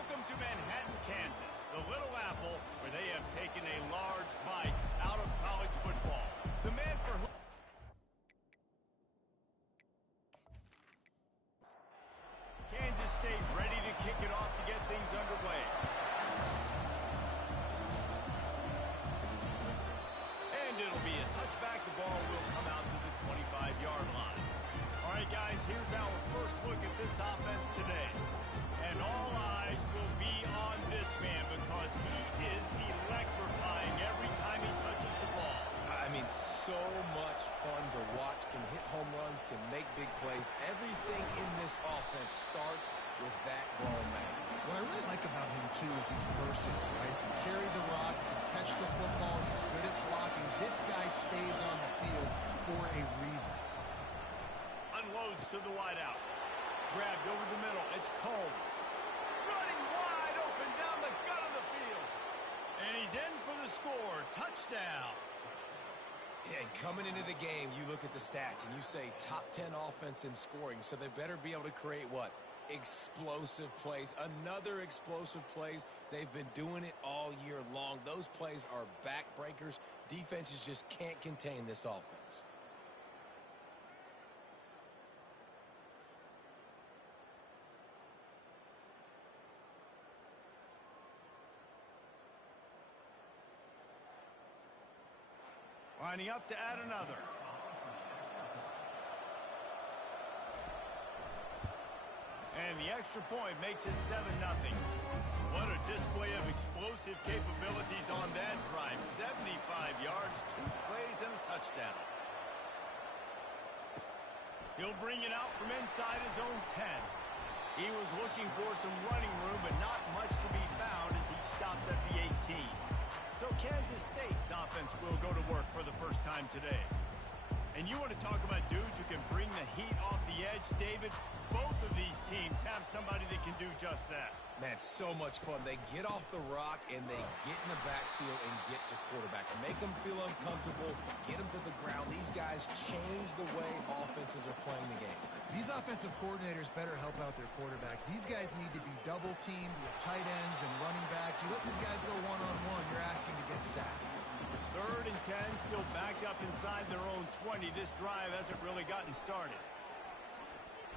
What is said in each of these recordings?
Welcome to Manhattan, Kansas, the Little Apple, where they have taken a large bite out of college football. The man for whom Kansas State ready to kick it off to get things underway. And it'll be a touchback. The ball will come out to the 25-yard line. All right, guys, here's our first look at this offense today. And all eyes will be on this man because he is electrifying every time he touches the ball. I mean, so much fun to watch. Can hit home runs, can make big plays. Everything in this offense starts with that grown man. What I really like about him, too, is he's versatile, right? He can carry the rock, he can catch the football, he's good at blocking. This guy stays on the field for a reason. Unloads to the wideout. Grabbed over the middle. It's Combs. Running wide open down the gut of the field. And he's in for the score. Touchdown. Yeah, and coming into the game, you look at the stats and you say top 10 offense in scoring, so they better be able to create what? Explosive plays. Another explosive plays. They've been doing it all year long. Those plays are backbreakers. Defenses just can't contain this offense. Lining up to add another. And the extra point makes it 7-0. What a display of explosive capabilities on that drive. 75 yards, 2 plays, and a touchdown. He'll bring it out from inside his own 10. He was looking for some running room, but not much to be found as he stopped at the 18. So Kansas State's offense will go to work for the first time today. And you want to talk about dudes who can bring the heat off the edge, David? Both of these teams have somebody that can do just that. Man, so much fun. They get off the rock and they get in the backfield and get to quarterbacks. Make them feel uncomfortable, get them to the ground. These guys change the way offenses are playing the game. These offensive coordinators better help out their quarterback. These guys need to be double-teamed with tight ends and running backs. You let these guys go one-on-one, you're asking to get sacked. 3rd and 10, still backed up inside their own 20. This drive hasn't really gotten started.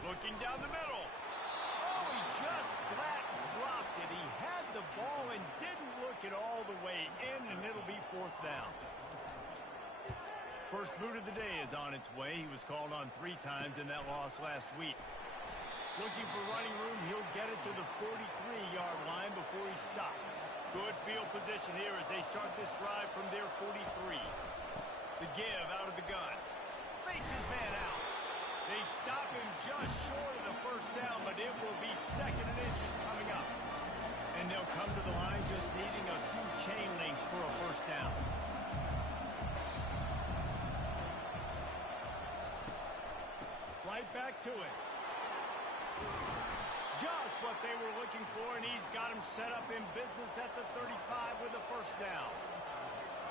Looking down the middle. Oh, he just flat dropped it. He had the ball and didn't look it all the way in, and it'll be 4th down. First boot of the day is on its way. He was called on 3 times in that loss last week. Looking for running room. He'll get it to the 43-yard line before he stopped. Good field position here as they start this drive from their 43. The give out of the gun. Fakes his man out. They stop him just short of the first down, but it will be 2nd and inches coming up. And they'll come to the line just needing a few chain links for a first down. Right back to it. Just what they were looking for, and he's got him set up in business at the 35 with a first down.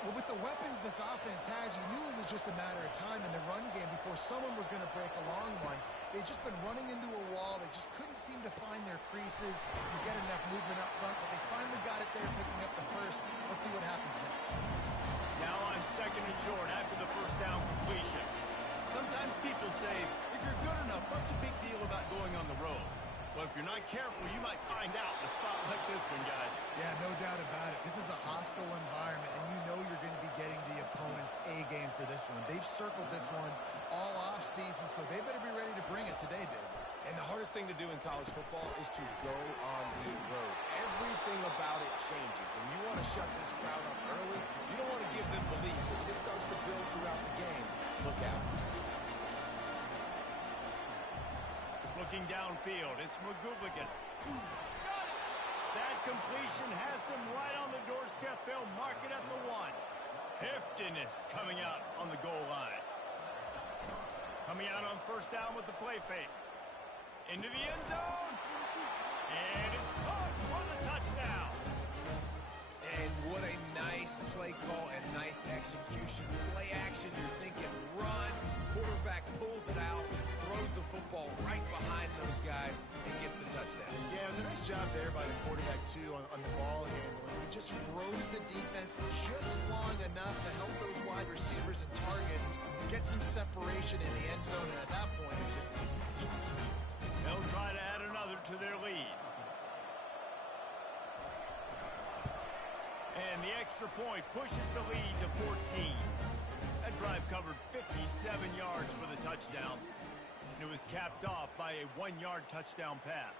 Well, with the weapons this offense has, you knew it was just a matter of time in the run game before someone was going to break a long one. They've just been running into a wall. They just couldn't seem to find their creases and get enough movement up front, but they finally got it there, picking up the first. Let's see what happens next. Now on 2nd and short after the first down completion. Sometimes people say, if you're good enough, what's the big deal about going on the road? Well, if you're not careful, you might find out in a spot like this one, guys. Yeah, no doubt about it. This is a hostile environment, and you know you're going to be getting the opponent's A game for this one. They've circled this one all off-season, so they better be ready to bring it today, David. And the hardest thing to do in college football is to go on the road. Everything about it changes, and you want to shut this crowd up early. You don't want to give them belief because if it starts to build throughout the game, look out. Looking downfield, it's McGooligan. That completion has them right on the doorstep. They'll mark it at the 1. Heftiness coming out on the goal line. Coming out on first down with the play fake. Into the end zone. And it's caught for the touchdown. And what a nice play call and nice execution. Play action, you're thinking run. Quarterback pulls pulls it out, throws the football right behind those guys, and gets the touchdown. Yeah, it was a nice job there by the quarterback, too, on the ball handling. He just froze the defense just long enough to help those wide receivers and targets get some separation in the end zone, and at that point, it was just an easy catch. They'll try to add another to their lead. And the extra point pushes the lead to 14. That drive covered 57 yards for the touchdown. It was capped off by a 1-yard touchdown pass.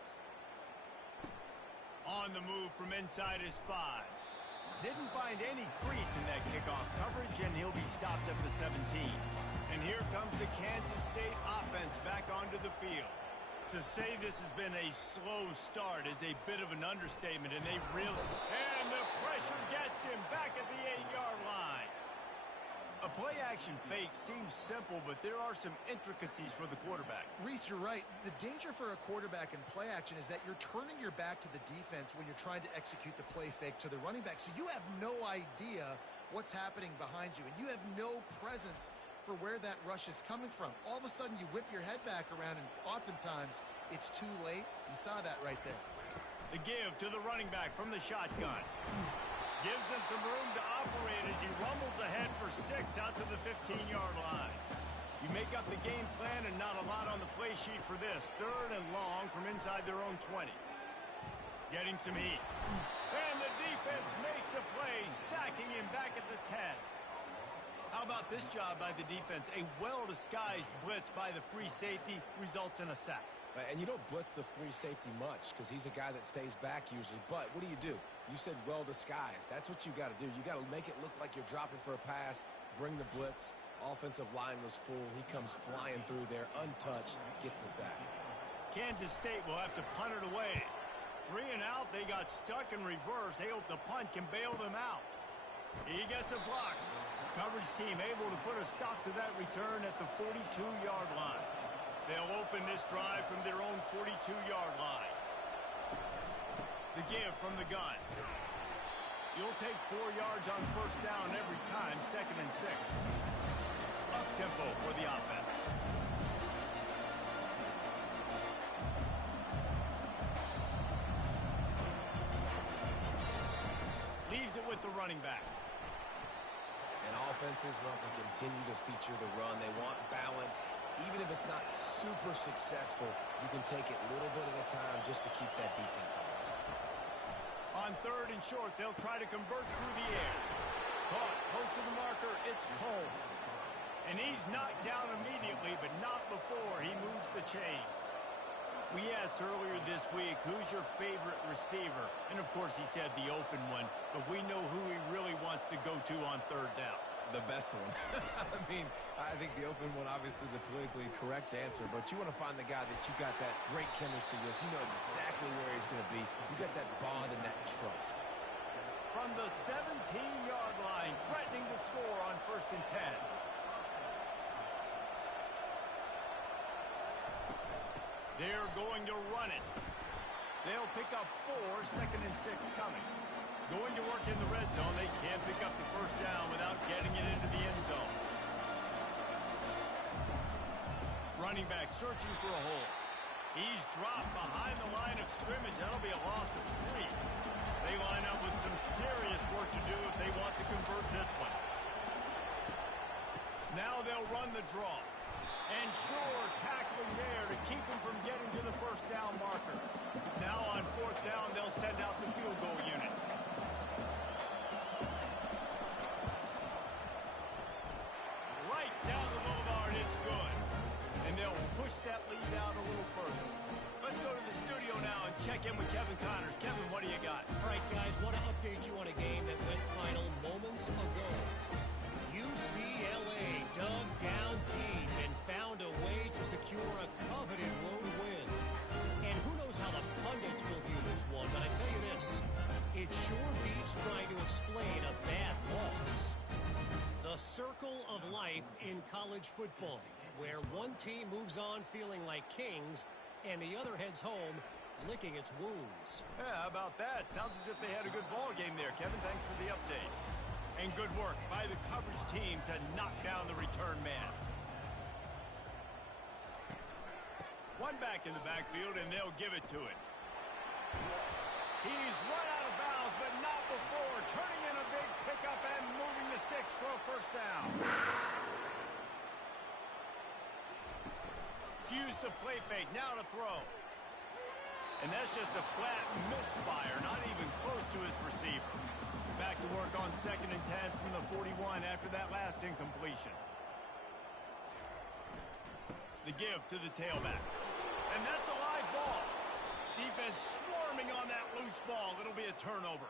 On the move from inside his 5. Didn't find any crease in that kickoff coverage, and he'll be stopped at the 17. And here comes the Kansas State offense back onto the field. To say this has been a slow start is a bit of an understatement, and they really... And the pressure gets him back at the 8-yard line. A play-action fake seems simple, but there are some intricacies for the quarterback. Reese, you're right. The danger for a quarterback in play action is that you're turning your back to the defense when you're trying to execute the play fake to the running back. So you have no idea what's happening behind you, and you have no presence for where that rush is coming from. All of a sudden, you whip your head back around, and oftentimes it's too late. You saw that right there. The give to the running back from the shotgun. Gives him some room to operate as he rumbles ahead for 6 out to the 15-yard line. You make up the game plan and not a lot on the play sheet for this. 3rd and long from inside their own 20. Getting some heat. And the defense makes a play, sacking him back at the 10. How about this job by the defense? A well-disguised blitz by the free safety results in a sack. And you don't blitz the free safety much because he's a guy that stays back usually. But what do? You said well-disguised. That's what you got to do. You got to make it look like you're dropping for a pass, bring the blitz. Offensive line was full. He comes flying through there, untouched, gets the sack. Kansas State will have to punt it away. 3 and out, they got stuck in reverse. They hope the punt can bail them out. He gets a block. Coverage team able to put a stop to that return at the 42-yard line. They'll open this drive from their own 42-yard line. The give from the gun. You'll take 4 yards on 1st down every time, 2nd and 6. Up-tempo for the offense. Leaves it with the running back. And offenses want to continue to feature the run. They want balance. Even if it's not super successful, you can take it little bit at a time just to keep that defense honest. On 3rd and short, they'll try to convert through the air. Caught close to the marker, it's Combs. And he's knocked down immediately, but not before he moves the chains. We asked earlier this week, who's your favorite receiver? And of course he said the open one, but we know who he really wants to go to on 3rd down. The best one. I mean, I think the open one, obviously the politically correct answer, but you want to find the guy that you got that great chemistry with. You know exactly where he's going to be. You got that bond and that trust. From the 17-yard line, threatening to score on 1st and 10. They're going to run it. They'll pick up 4, 2nd and 6 coming. Going to work in the red zone. They can't pick up the 1st down without getting it into the end zone. Running back searching for a hole. He's dropped behind the line of scrimmage. That'll be a loss of 3. They line up with some serious work to do if they want to convert this one. Now they'll run the draw. And sure, tackling there to keep him from getting to the 1st down marker. Now on 4th down, they'll send out the field goal unit. Right down the boulevard, it's good. And they'll push that lead out a little further. Let's go to the studio now and check in with Kevin Connors. Kevin, what do you got? All right, guys, want to update you on a game that went final moments ago. UCLA dug down deep and found a way to secure a coveted road win. And who knows how the pundits will view this one, but I tell you this, it sure beats trying to explain a bad loss. The circle of life in college football, where one team moves on feeling like kings and the other heads home licking its wounds. Yeah, how about that? Sounds as if they had a good ball game there. Kevin, thanks for the update. And good work by the coverage team to knock down the return man. One back in the backfield, and they'll give it to it. He's run out of bounds, but not before turning in a big pickup and moving the sticks for a first down. Use the play fake, now to throw. And that's just a flat misfire, not even close to his receiver. Back to work on 2nd and 10 from the 41 after that last incompletion. The give to the tailback. And that's a live ball. Defense swarming on that loose ball. It'll be a turnover.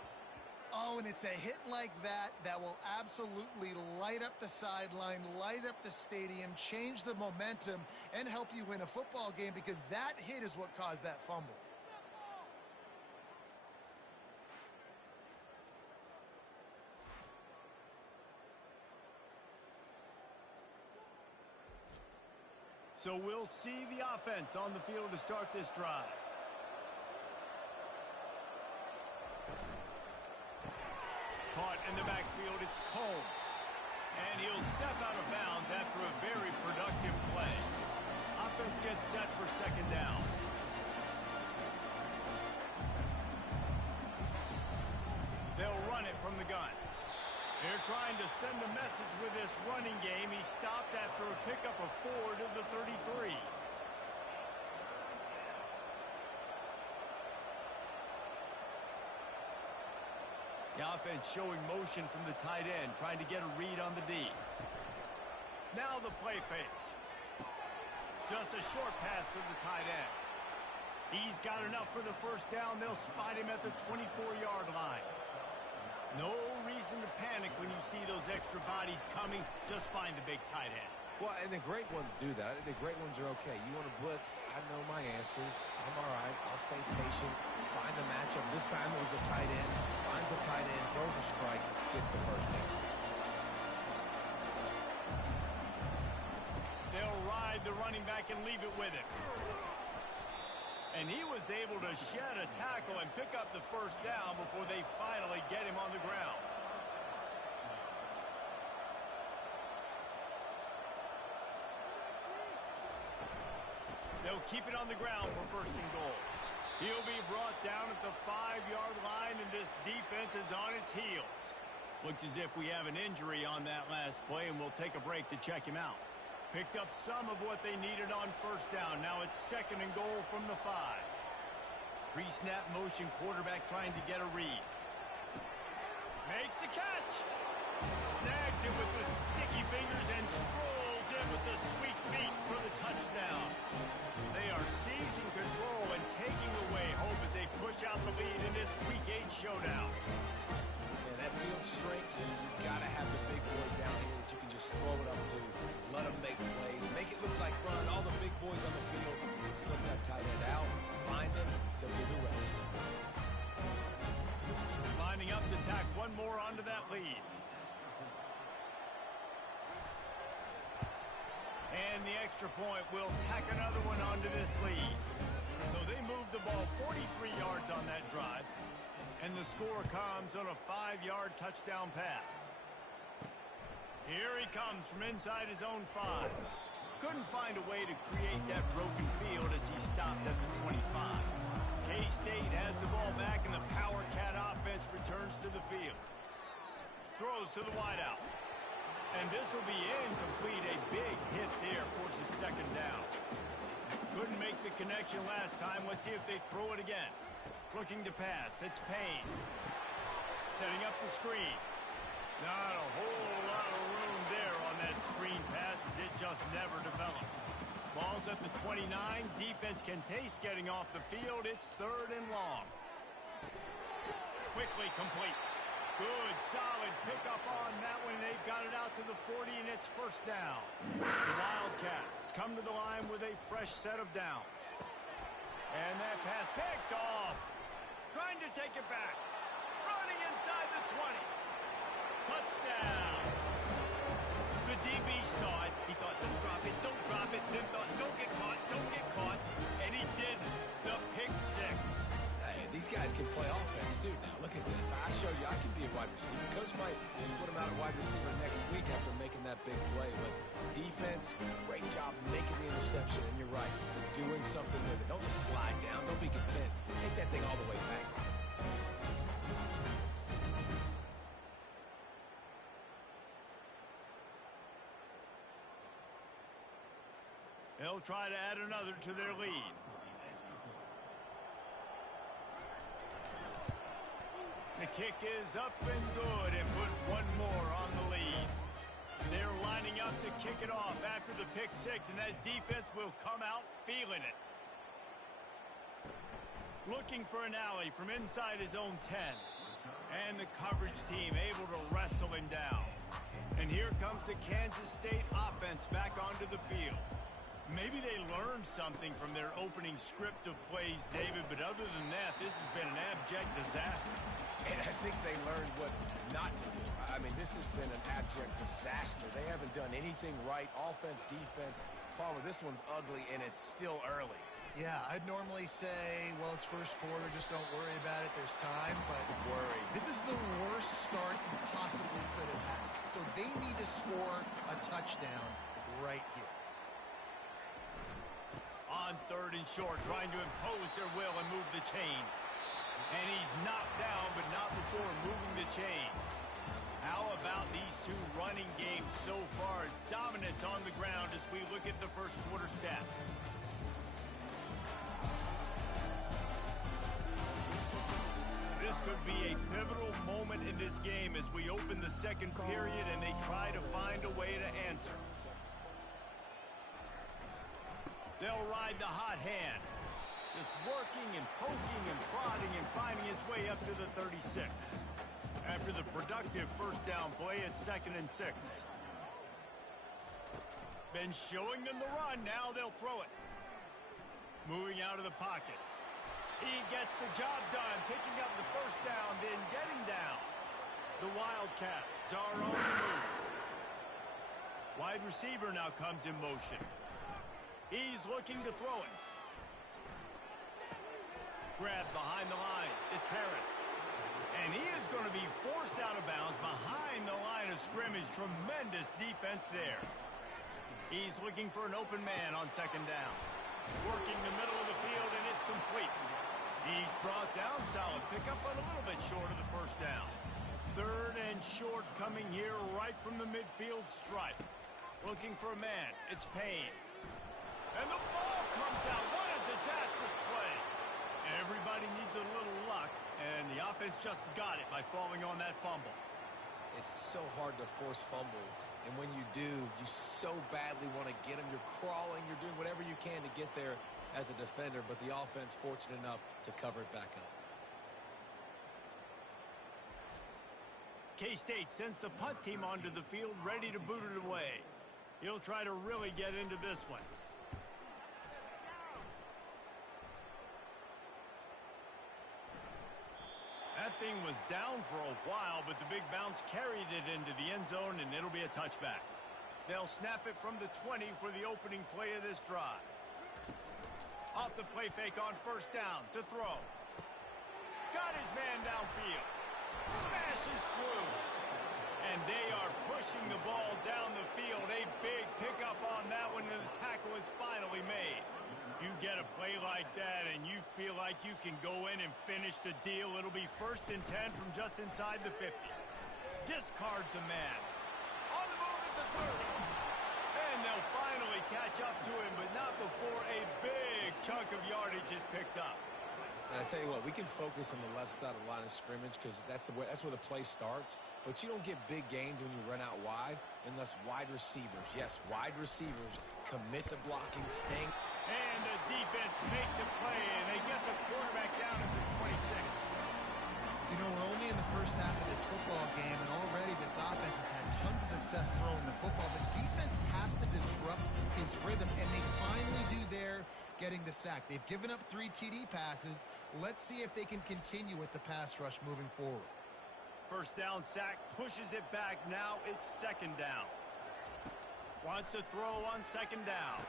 Oh, and it's a hit like that that will absolutely light up the sideline, light up the stadium, change the momentum, and help you win a football game, because that hit is what caused that fumble. So we'll see the offense on the field to start this drive. Caught in the backfield, it's Combs. And he'll step out of bounds after a very productive play. Offense gets set for 2nd down. They'll run it from the gun. They're trying to send a message with this running game. He stopped after a pickup of 4 to the 33. The offense showing motion from the tight end, trying to get a read on the D. Now the play fake. Just a short pass to the tight end. He's got enough for the first down. They'll spot him at the 24-yard line. No reason to panic when you see those extra bodies coming. Just find the big tight end. Well, and the great ones do that. I think the great ones are okay. You want to blitz? I know my answers. I'm all right. I'll stay patient. Find the matchup. This time it was the tight end. Finds the tight end, throws a strike, gets the first down. They'll ride the running back and leave it with him. And he was able to shed a tackle and pick up the first down before they finally get him on the ground. They'll keep it on the ground for 1st and goal. He'll be brought down at the 5-yard line, and this defense is on its heels. Looks as if we have an injury on that last play, and we'll take a break to check him out. Picked up some of what they needed on 1st down. Now it's 2nd and goal from the 5. Pre-snap motion, quarterback trying to get a read. Makes the catch. Snags it with the sticky fingers and strolls in with the sweet feet for the touchdown. They are seizing control and taking away hope as they push out the lead in this Week 8 showdown. Man, that field shrinks. You've got to have the big boys down here that you can just throw it up to. Let them make plays. Make it look like run. All the big boys on the field. Slip that tight end out. Find them. They'll do the rest. Lining up to tack one more onto that lead. And the extra point will tack another one onto this lead. So they move the ball 43 yards on that drive. And the score comes on a 5-yard touchdown pass. Here he comes from inside his own 5. Couldn't find a way to create that broken field as he stopped at the 25. K-State has the ball back, and the Power Cat offense returns to the field. Throws to the wideout. And this will be incomplete. A big hit there forces 2nd down. Couldn't make the connection last time. Let's see if they throw it again. Looking to pass. It's Payne. Setting up the screen. Not a whole lot of room there on that screen pass as it just never developed. Ball's at the 29. Defense can taste getting off the field. It's 3rd and long. Quickly complete. Good, solid pickup on that one. They've got it out to the 40, and it's 1st down. The Wildcats come to the line with a fresh set of downs. And that pass picked off. Trying to take it back. Running inside the 20. Touchdown. The DB saw it. He thought, don't drop it, don't drop it. Then thought, don't get caught, don't get caught. And he did the pick 6. Hey, these guys can play offense, too. Now, look at this. I showed you I can be a wide receiver. Coach might split him out at wide receiver next week after making that big play. But defense, great job making the interception, and you're right, doing something with it. Don't just slide down. Don't be content. Take that thing all the way back. They'll try to add another to their lead. The kick is up and good and put one more on the lead. They're lining up to kick it off after the pick six, and that defense will come out feeling it. Looking for an alley from inside his own 10. And the coverage team able to wrestle him down. And here comes the Kansas State offense back onto the field. Maybe they learned something from their opening script of plays, David, but other than that, this has been an abject disaster. And I think they learned what not to do. I mean, this has been an abject disaster. They haven't done anything right. Offense, defense. Farmer, this one's ugly, and it's still early. Yeah, I'd normally say, well, it's first quarter, just don't worry about it. There's time, but this is the worst start you possibly could have had. So they need to score a touchdown right here. On third and short, trying to impose their will and move the chains. And he's knocked down, but not before moving the chains. How about these two running games so far? Dominance on the ground as we look at the first quarter stats. This could be a pivotal moment in this game as we open the second period and they try to find a way to answer. They'll ride the hot hand. Just working and poking and prodding and finding his way up to the 36. After the productive first down play, it's 2nd and 6. Been showing them the run. Now they'll throw it. Moving out of the pocket. He gets the job done, picking up the first down, then getting down. The Wildcats are on the move. Wide receiver now comes in motion. He's looking to throw it. Grab behind the line. It's Harris. And he is going to be forced out of bounds behind the line of scrimmage. Tremendous defense there. He's looking for an open man on 2nd down. Working the middle of the field, and it's complete. He's brought down solid. Pick up a little bit short of the first down. 3rd and short coming here right from the midfield stripe. Looking for a man. It's Payne. And the ball comes out. What a disastrous play. Everybody needs a little luck, and the offense just got it by falling on that fumble. It's so hard to force fumbles, and when you do, you so badly want to get them. You're crawling, you're doing whatever you can to get there as a defender, but the offense fortunate enough to cover it back up. K-State sends the punt team onto the field, ready to boot it away. He'll try to really get into this one. That thing was down for a while, but the big bounce carried it into the end zone, and it'll be a touchback. They'll snap it from the 20 for the opening play of this drive. Off the play fake on first down to throw. Got his man downfield. Smashes through. And they are pushing the ball down the field. A big pickup on that one, and the tackle is finally made. You get a play like that and you feel like you can go in and finish the deal. It'll be 1st and 10 from just inside the 50. Discards a man. On the move at the 30. And they'll finally catch up to him, but not before a big chunk of yardage is picked up. And I tell you what, we can focus on the left side of the line of scrimmage because that's where the play starts. But you don't get big gains when you run out wide unless wide receivers, yes, wide receivers commit to blocking, staying. And the defense makes a play, and they get the quarterback down at the 26. You know, we're only in the first half of this football game, and already this offense has had tons of success throwing the football. The defense has to disrupt his rhythm, and they finally do there, getting the sack. They've given up 3 TD passes. Let's see if they can continue with the pass rush moving forward. First down sack, pushes it back. Now it's 2nd down. Wants to throw on 2nd down.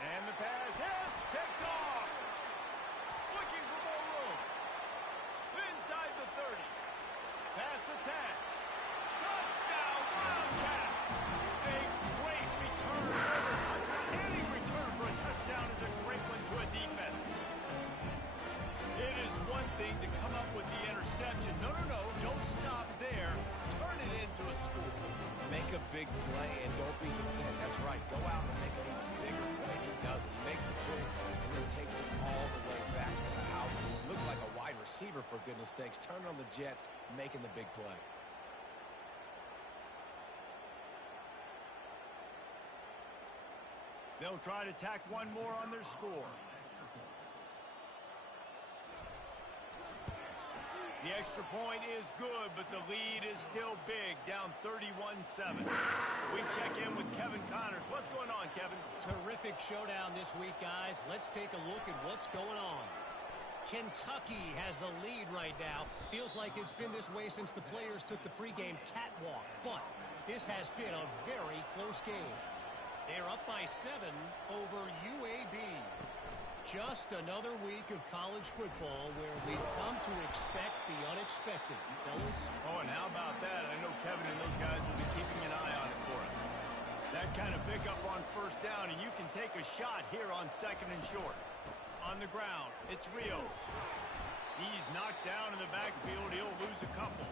And the pass hits, picked off. Looking for more room. Inside the 30. Past the 10. Touchdown, Wildcats. A great return for the touchdown. play and don't be content. That's right. Go out and make an even bigger play. He does it. He makes the pick and then takes it all the way back to the house. He looked like a wide receiver, for goodness sakes. Turning on the Jets, making the big play. They'll try to tack one more on their score. The extra point is good, but the lead is still big, down 31-7. We check in with Kevin Connors. What's going on, Kevin? Terrific showdown this week, guys. Let's take a look at what's going on. Kentucky has the lead right now. Feels like it's been this way since the players took the pregame catwalk, but this has been a very close game. They're up by 7 over UAB. Just another week of college football where we've come to expect the unexpected, fellas. Oh, and how about that? I know Kevin and those guys will be keeping an eye on it for us. That kind of pickup on first down, and you can take a shot here on 2nd and short. On the ground, it's Rios. He's knocked down in the backfield. He'll lose a couple.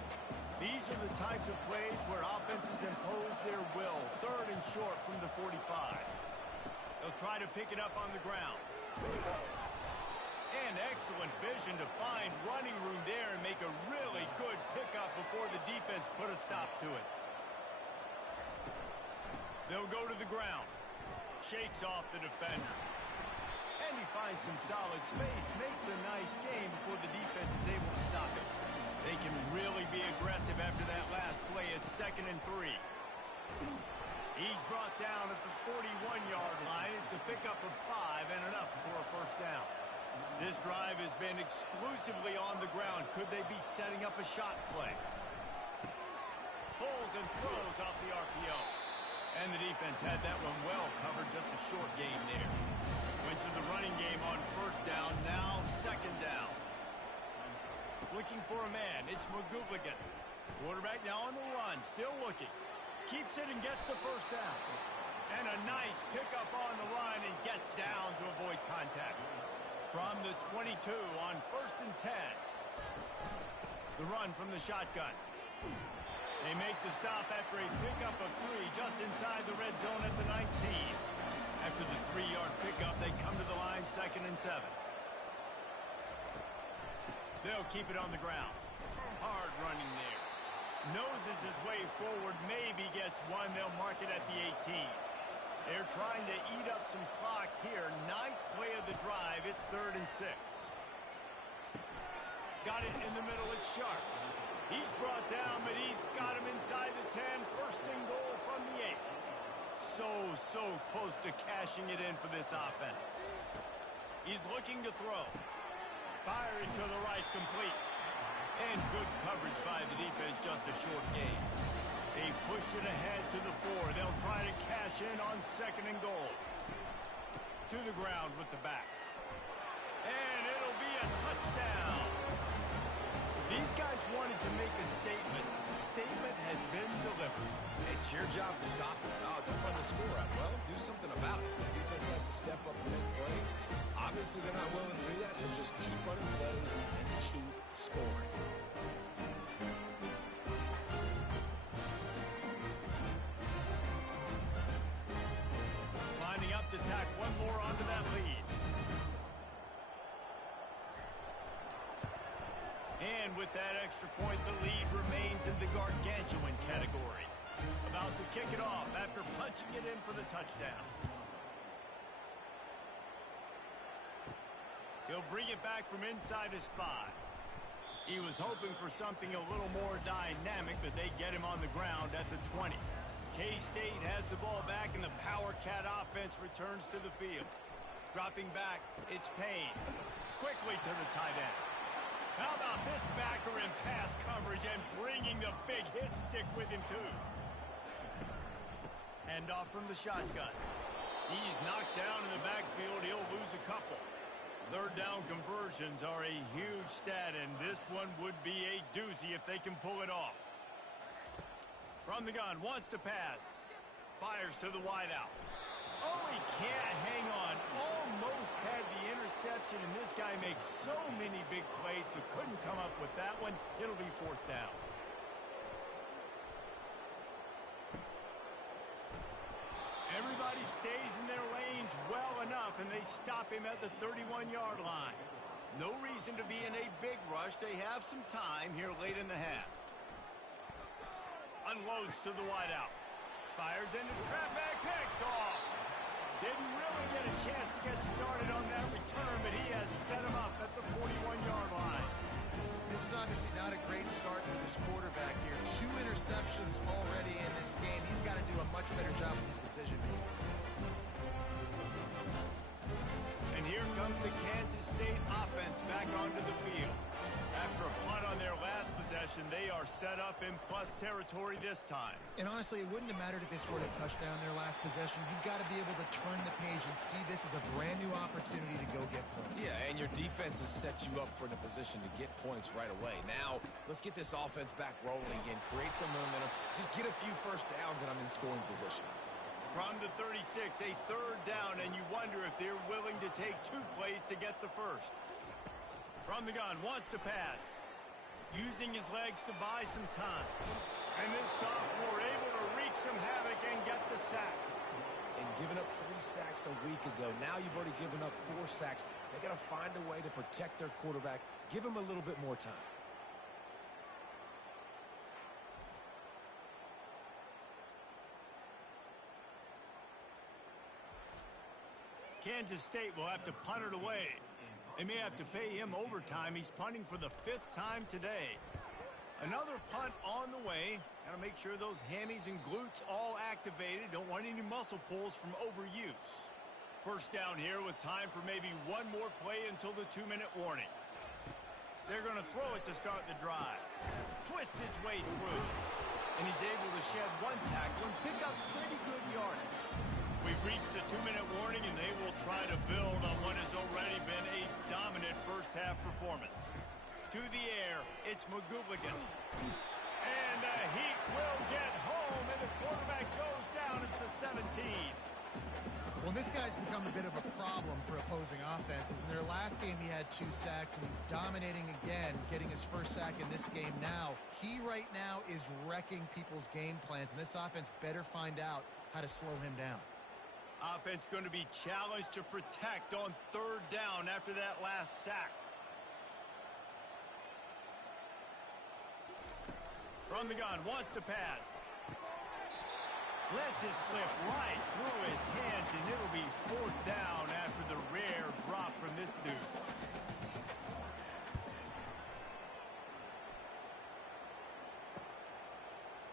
These are the types of plays where offenses impose their will. 3rd and short from the 45. They'll try to pick it up on the ground. And excellent vision to find running room there and make a really good pickup before the defense put a stop to it. They'll go to the ground. Shakes off the defender. And he finds some solid space. Makes a nice game before the defense is able to stop it. They can really be aggressive after that last play. It's 2nd and 3. He's brought down at the 41-yard line. It's a pickup of 5 and enough for a first down. This drive has been exclusively on the ground. Could they be setting up a shot play? Pulls and throws off the RPO. And the defense had that one well covered. Just a short game there. Went to the running game on first down. Now 2nd down. Looking for a man. It's McGouglighan. Quarterback now on the run. Still looking. Keeps it and gets the first down. And a nice pickup on the line and gets down to avoid contact. From the 22 on 1st and 10. The run from the shotgun. They make the stop after a pickup of 3 just inside the red zone at the 19. After the 3-yard pickup, they come to the line 2nd and 7. They'll keep it on the ground. Hard running there. Noses his way forward, maybe gets one. They'll mark it at the 18. They're trying to eat up some clock here. 9th play of the drive. It's 3rd and 6. Got it in the middle. It's Sharp. He's brought down, but he's got him inside the 10. 1st and goal from the 8. So close to cashing it in for this offense. He's looking to throw. Firing to the right, complete. And good coverage by the defense, just a short game. They pushed it ahead to the 4. They'll try to cash in on 2nd and goal. To the ground with the back. And it'll be a touchdown. These guys wanted to make a statement. The statement has been delivered. It's your job to stop it. Oh, don't run the score up. Well, do something about it. The defense has to step up and make plays. Obviously, they're not willing to do that, so just keep running plays and keep scoring. Lining up to tack one more onto that lead. And with that extra point, the lead remains in the gargantuan category. About to kick it off after punching it in for the touchdown. He'll bring it back from inside his 5. He was hoping for something a little more dynamic, but they get him on the ground at the 20. K-State has the ball back, and the Power Cat offense returns to the field. Dropping back, it's Payne. Quickly to the tight end. How about this backer in pass coverage and bringing the big hit stick with him, too? Handoff from the shotgun. He's knocked down in the backfield. He'll lose a couple. 3rd down conversions are a huge stat, and this one would be a doozy if they can pull it off. From the gun, wants to pass. Fires to the wideout. Oh, he can't hang on. Almost had the interception, and this guy makes so many big plays, but couldn't come up with that one. It'll be 4th down. Everybody stays in their lanes well enough, and they stop him at the 31-yard line. No reason to be in a big rush. They have some time here late in the half. Unloads to the wideout. Fires into traffic. Picked off. Didn't really get a chance to get started on that return, but he has set him up at the 41-yard line. This is obviously not a great start for this quarterback here. 2 interceptions already in this game. He's got to do a much better job with his decision-making. And here comes the Kansas State offense back onto the field. After a punt on their last possession, they are set up in plus territory this time. And honestly, it wouldn't have mattered if they scored a touchdown their last possession. You've got to be able to turn the page and see this as a brand new opportunity to go get points. Yeah, and your defense has set you up for a position to get points right away. Now, let's get this offense back rolling again, create some momentum, just get a few first downs, and I'm in scoring position. From the 36, a third down, and you wonder if they're willing to take 2 plays to get the first. From the gun, wants to pass. Using his legs to buy some time. And this sophomore able to wreak some havoc and get the sack. And giving up 3 sacks a week ago. Now you've already given up 4 sacks. They got to find a way to protect their quarterback. Give him a little bit more time. Kansas State will have to punt it away. They may have to pay him overtime. He's punting for the 5th time today. Another punt on the way. Got to make sure those hammies and glutes all activated. Don't want any muscle pulls from overuse. First down here with time for maybe one more play until the 2-minute warning. They're going to throw it to start the drive. Twist his way through. And he's able to shed 1 tackle and pick up pretty good yardage. We've reached the 2-minute warning, and they will try to build on what has already been a dominant first-half performance. To the air, it's McGooligan. And the Heat will get home, and the quarterback goes down at the 17. Well, this guy's become a bit of a problem for opposing offenses. In their last game, he had 2 sacks, and he's dominating again, getting his first sack in this game now. He right now is wrecking people's game plans, and this offense better find out how to slow him down. Offense going to be challenged to protect on 3rd down after that last sack. From the gun, wants to pass. Lets it slip right through his hands, and it'll be 4th down after the rare drop from this dude.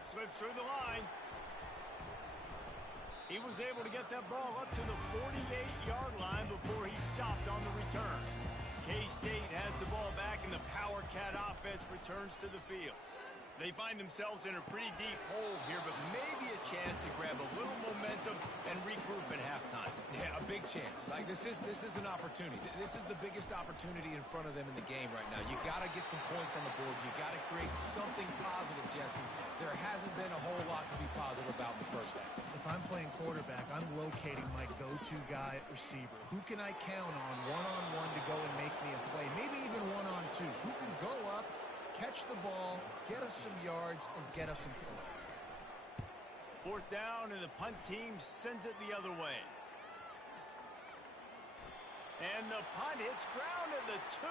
Slips through the line. He was able to get that ball up to the 48-yard line before he stopped on the return. K-State has the ball back, and the Power Cat offense returns to the field. They find themselves in a pretty deep hole here, but maybe a chance to grab a little momentum and regroup at halftime. Yeah, a big chance. Like, this is an opportunity. This is the biggest opportunity in front of them in the game right now. You got to get some points on the board. You got to create something positive, Jesse. There hasn't been a whole lot to be positive about in the first half. If I'm playing quarterback, I'm locating my go-to guy at receiver. Who can I count on one-on-one to go and make me a play? Maybe even one-on-2. Who can go up, catch the ball, get us some yards, and get us some points. 4th down, and the punt team sends it the other way. And the punt hits ground at the 2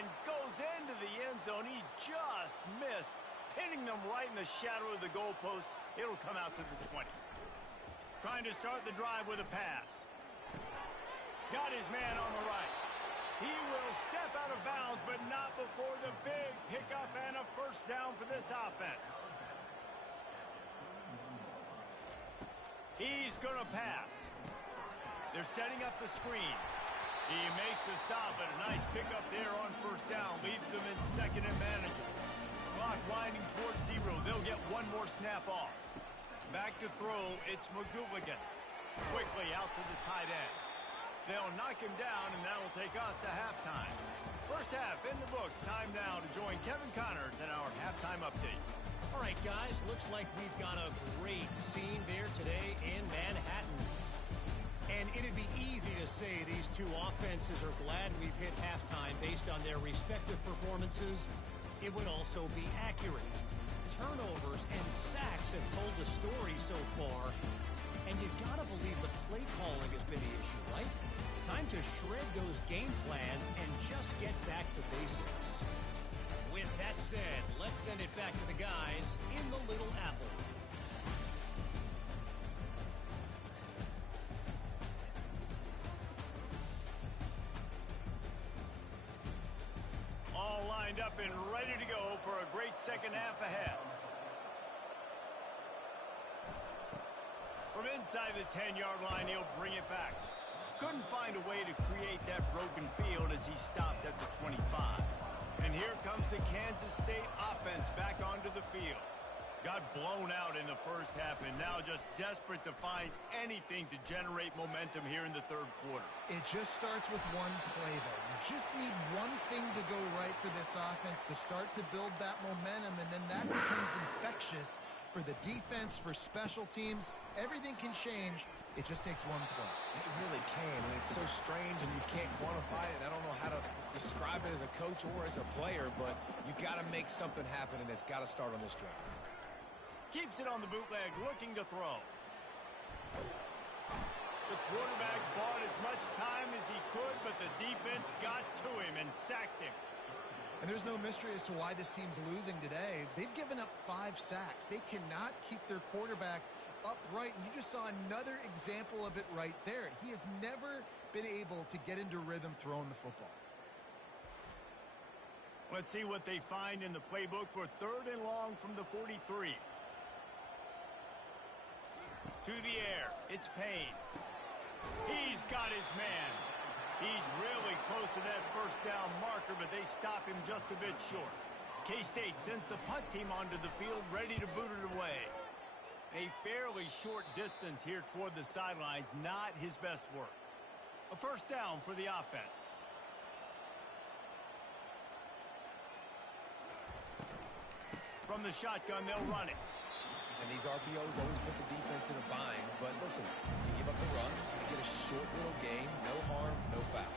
and goes into the end zone. He just missed, hitting them right in the shadow of the goalpost. It'll come out to the 20. Trying to start the drive with a pass. Got his man on the right. He will step out of bounds, but not before the big pickup and a first down for this offense. He's going to pass. They're setting up the screen. He makes the stop, but a nice pickup there on first down. Leaves them in 2nd and manageable. Clock winding towards 0. They'll get one more snap off. Back to throw, it's McGooligan. Quickly out to the tight end. They'll knock him down, and that'll take us to halftime. First half in the books. Time now to join Kevin Connors in our halftime update. All right, guys, looks like we've got a great scene there today in Manhattan. And it'd be easy to say these two offenses are glad we've hit halftime based on their respective performances. It would also be accurate. Turnovers and sacks have told the story so far. And And you gotta believe the play calling has been the issue, right? Time to shred those game plans and just get back to basics. With that said, let's send it back to the guys in the Little Apple. All lined up and ready to go for a great second half ahead. From inside the 10-yard line, he'll bring it back. Couldn't find a way to create that broken field as he stopped at the 25. And here comes the Kansas State offense back onto the field. Got blown out in the first half and now just desperate to find anything to generate momentum here in the third quarter. It just starts with one play, though. You just need one thing to go right for this offense to start to build that momentum, and then that becomes infectious for the defense, for special teams. Everything can change. It just takes one play. It really can, and it's so strange, and you can't quantify it. I don't know how to describe it as a coach or as a player, but you got to make something happen, and it's got to start on this drive. Keeps it on the bootleg, looking to throw. The quarterback bought as much time as he could, but the defense got to him and sacked him. And there's no mystery as to why this team's losing today. They've given up 5 sacks. They cannot keep their quarterback upright. And you just saw another example of it right there. He has never been able to get into rhythm throwing the football. Let's see what they find in the playbook for 3rd and long from the 43. To the air, it's Payne. He's got his man. He's really close to that first down marker, but they stop him just a bit short. K-State sends the punt team onto the field, ready to boot it away. A fairly short distance here toward the sidelines, not his best work. A first down for the offense. From the shotgun, they'll run it. And these RPOs always put the defense in a bind. But listen, you give up the run, you get a short little gain, no harm, no foul.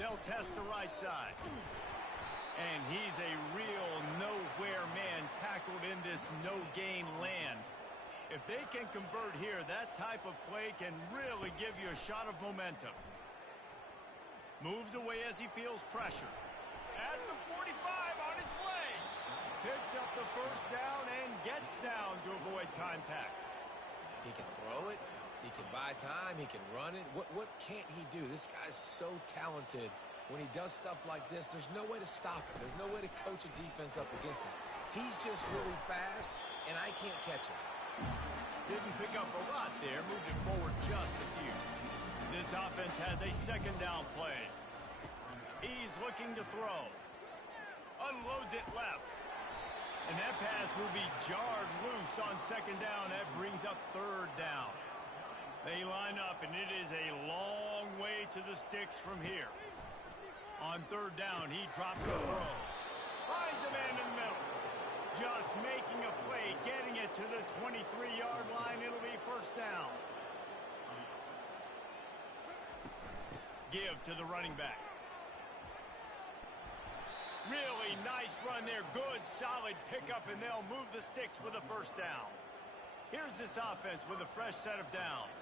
They'll test the right side. And he's a real nowhere man tackled in this no-gain land. If they can convert here, that type of play can really give you a shot of momentum. Moves away as he feels pressure. At the 45, on his way. Picks up the first down and gets down to avoid contact. He can throw it. He can buy time. He can run it. What can't he do? This guy's so talented. When he does stuff like this, there's no way to stop it. There's no way to coach a defense up against this. He's just really fast, and I can't catch him. Didn't pick up a lot there. Moved it forward just a few. This offense has a second down play. He's looking to throw. Unloads it left. And that pass will be jarred loose on second down. That brings up 3rd down. They line up, and it is a long way to the sticks from here. On 3rd down, he drops the throw. Finds a man in the middle. Just making a play, getting it to the 23-yard line. It'll be first down. Give to the running back. Really nice run there. Good, solid pickup, and they'll move the sticks with a first down. Here's this offense with a fresh set of downs.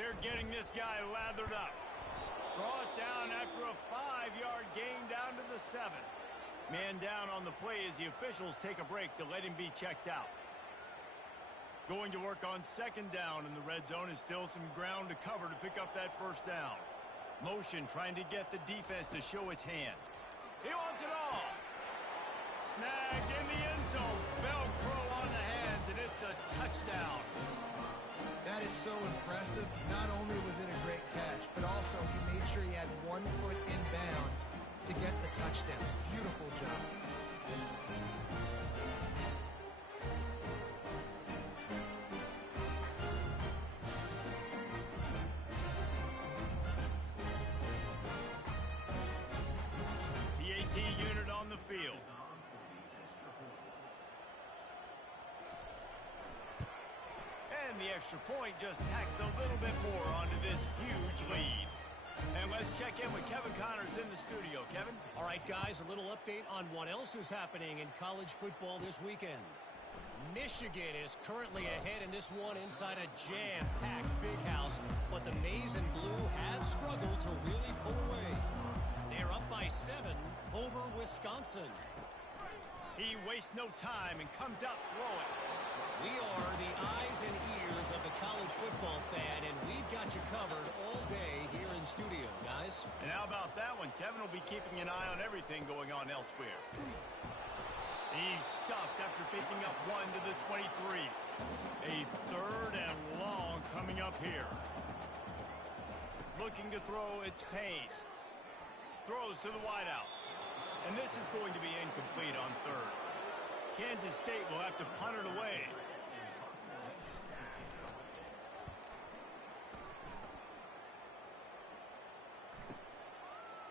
They're getting this guy lathered up. Brought down after a 5-yard gain down to the 7. Man down on the play as the officials take a break to let him be checked out. Going to work on second down in the red zone, is still some ground to cover to pick up that first down. Motion trying to get the defense to show its hand. He wants it all. Snagged in the end zone. Velcro on the hands, and it's a touchdown. That is so impressive. Not only was it a great catch, but also he made sure he had 1 foot in bounds to get the touchdown. Beautiful job. Unit on the field. And the extra point just tacks a little bit more onto this huge lead. And let's check in with Kevin Connors in the studio. Kevin? All right, guys, a little update on what else is happening in college football this weekend. Michigan is currently ahead in this one inside a jam-packed big house, but the Maize and Blue have struggled to really pull away. They're up by 7 over Wisconsin. He wastes no time and comes out throwing. We are the eyes and ears of the college football fan, and we've got you covered all day here in studio, guys. And how about that one? Kevin will be keeping an eye on everything going on elsewhere. He's stuffed after picking up 1 to the 23. A 3rd and long coming up here. Looking to throw, it's Payne. Throws to the wideout. And this is going to be incomplete on 3rd. Kansas State will have to punt it away.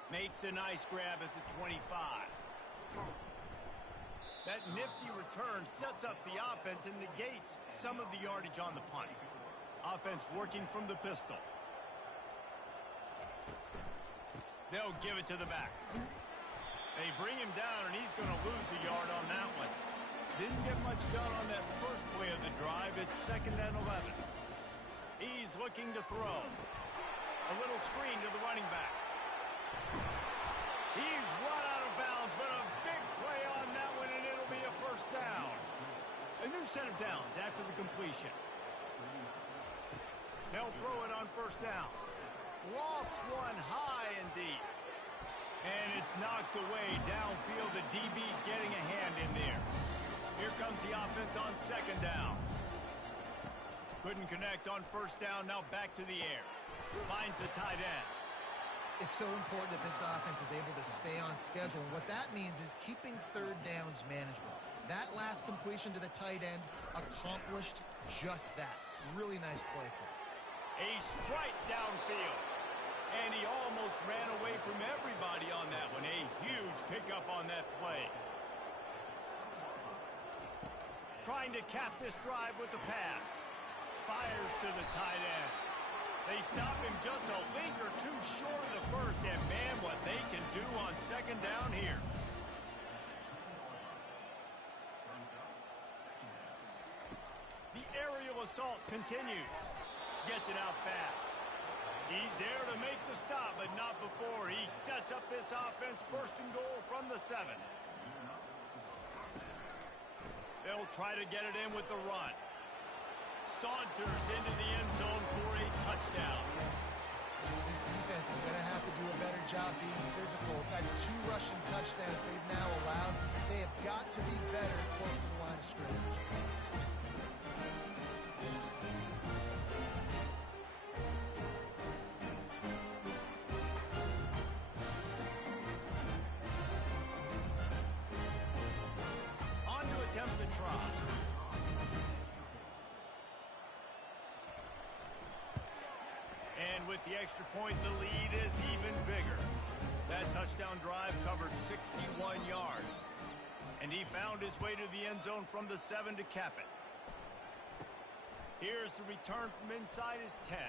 Makes a nice grab at the 25. That nifty return sets up the offense and negates some of the yardage on the punt. Offense working from the pistol. They'll give it to the back. They bring him down, and he's going to lose a yard on that one. Didn't get much done on that first play of the drive. It's 2nd and 11. He's looking to throw. A little screen to the running back. He's run out of bounds, but a big play on that one, and it'll be a 1st down. A new set of downs after the completion. They'll throw it on 1st down. Lofts one high and deep. And it's knocked away downfield. The DB getting a hand in there. Here comes the offense on 2nd down. Couldn't connect on 1st down. Now back to the air. Finds the tight end. It's so important that this offense is able to stay on schedule. And what that means is keeping 3rd downs manageable. That last completion to the tight end accomplished just that. Really nice play call. A strike downfield. And he almost ran away from everybody on that one. A huge pickup on that play. Trying to cap this drive with the pass. Fires to the tight end. They stop him just a link or two short of the 1st, and man, what they can do on 2nd down here. The aerial assault continues. Gets it out fast. He's there to make the stop, but not before. He sets up this offense 1st and goal from the 7. They'll try to get it in with the run. Saunters into the end zone for a touchdown. This defense is going to have to do a better job being physical. That's 2 rushing touchdowns they've now allowed. They have got to be better close to the line of scrimmage. On to attempt the try. And with the extra point, the lead is even bigger. That touchdown drive covered 61 yards. And he found his way to the end zone from the 7 to cap it. Here's the return from inside his 10.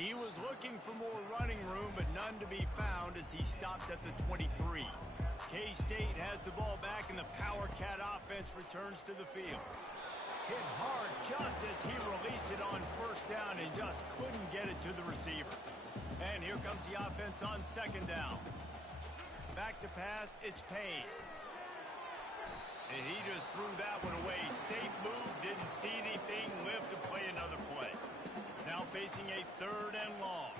He was looking for more running room, but none to be found as he stopped at the 23. K-State has the ball back, and the Power Cat offense returns to the field. Hit hard just as he released it on 1st down and just couldn't get it to the receiver. And here comes the offense on 2nd down. Back to pass, it's Payne. And he just threw that one away. Safe move, didn't see anything, lived to play another play. Now facing a 3rd and long.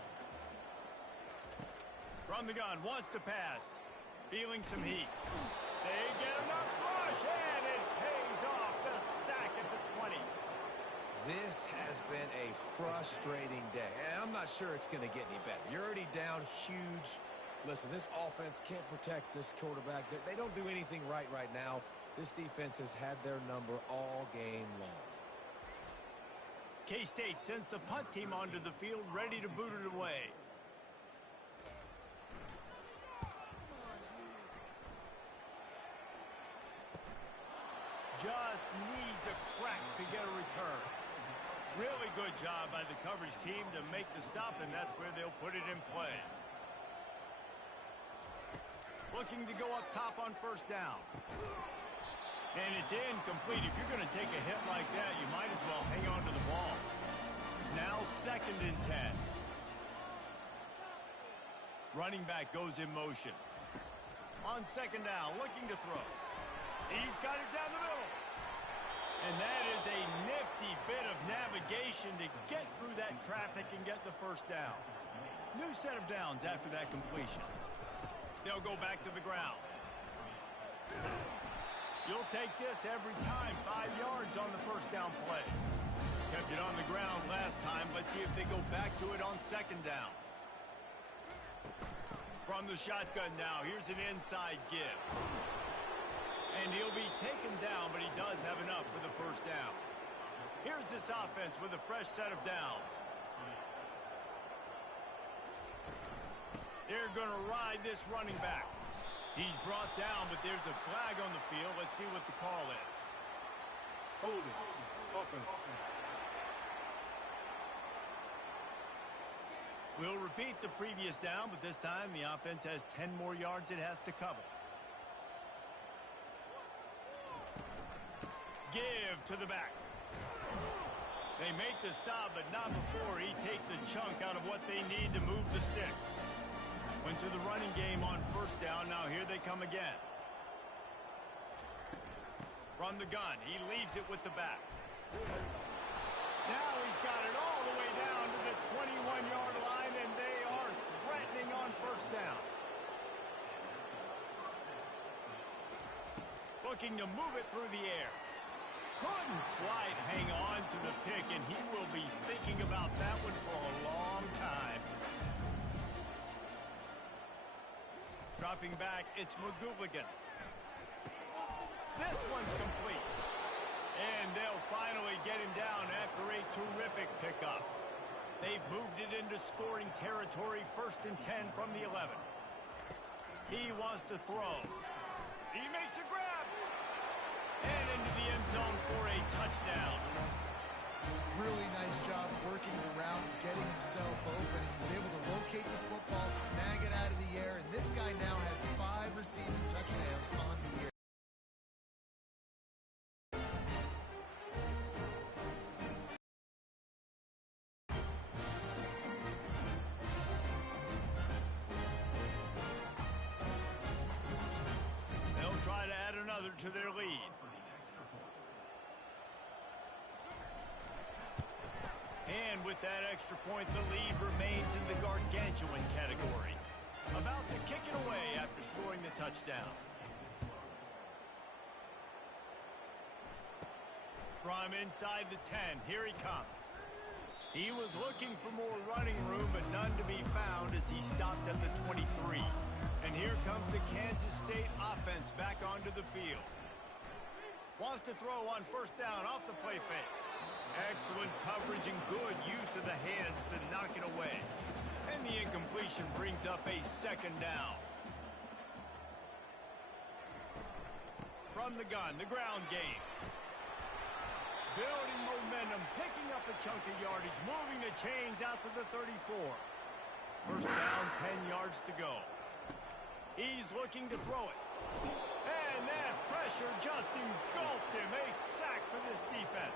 From the gun, wants to pass. Feeling some heat. They get enough rush, and it pays off. The sack at the 20. This has been a frustrating day, and I'm not sure it's going to get any better. You're already down huge. Listen, this offense can't protect this quarterback. They don't do anything right now. This defense has had their number all game long. K-State sends the punt team onto the field, ready to boot it away. Just needs a crack to get a return. Really good job by the coverage team to make the stop, and that's where they'll put it in play. Looking to go up top on 1st down. And it's incomplete. If you're going to take a hit like that, you might as well hang on to the ball. Now 2nd and 10. Running back goes in motion. On 2nd down, looking to throw. He's got it down the middle. And that is a nifty bit of navigation to get through that traffic and get the 1st down. New set of downs after that completion. They'll go back to the ground. You'll take this every time. 5 yards on the 1st down play. Kept it on the ground last time. Let's see if they go back to it on 2nd down. From the shotgun now, here's an inside give. And he'll be taken down, but he does have enough for the 1st down. Here's this offense with a fresh set of downs. They're going to ride this running back. He's brought down, but there's a flag on the field. Let's see what the call is. Holding. Offense. We'll repeat the previous down, but this time the offense has 10 more yards it has to cover. Give to the back. They make the stop, but not before he takes a chunk out of what they need to move the sticks. Went to the running game on 1st down. Now here they come again. From the gun, he leaves it with the back. Now he's got it all the way down to the 21-yard line, and they are threatening on 1st down. Looking to move it through the air. Couldn't quite hang on to the pick, and he will be thinking about that one for a long time. Dropping back, it's McGooligan. This one's complete. And they'll finally get him down after a terrific pickup. They've moved it into scoring territory. 1st and 10 from the 11. He wants to throw. He makes a grab. And into the end zone for a touchdown. Really nice job working the route, getting himself open. He was able to locate the football, snag it out of the air, and this guy now has 5 receiving touchdowns on the year. They'll try to add another to their lead. And with that extra point, the lead remains in the gargantuan category. About to kick it away after scoring the touchdown. From inside the 10, here he comes. He was looking for more running room, but none to be found as he stopped at the 23. And here comes the Kansas State offense back onto the field. Wants to throw on 1st down off the play fake. Excellent coverage and good use of the hands to knock it away. And the incompletion brings up a 2nd down. From the gun, the ground game. Building momentum, picking up a chunk of yardage, moving the chains out to the 34. 1st down, 10 yards to go. He's looking to throw it. And that pressure just engulfed him. A sack for this defense.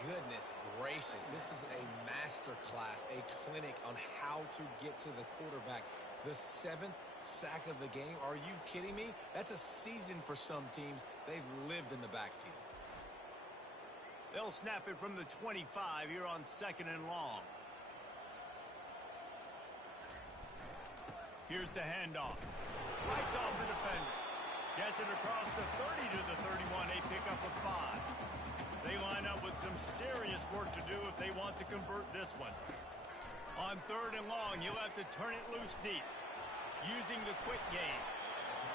Goodness gracious, this is a master class, a clinic on how to get to the quarterback. The 7th sack of the game. Are you kidding me? That's a season for some teams. They've lived in the backfield. They'll snap it from the 25 here on 2nd and long. Here's the handoff. Fights off the defender. Gets it across the 30 to the 31. A pickup of 5. They line up with some serious work to do if they want to convert this one. On 3rd and long, you'll have to turn it loose deep, using the quick game.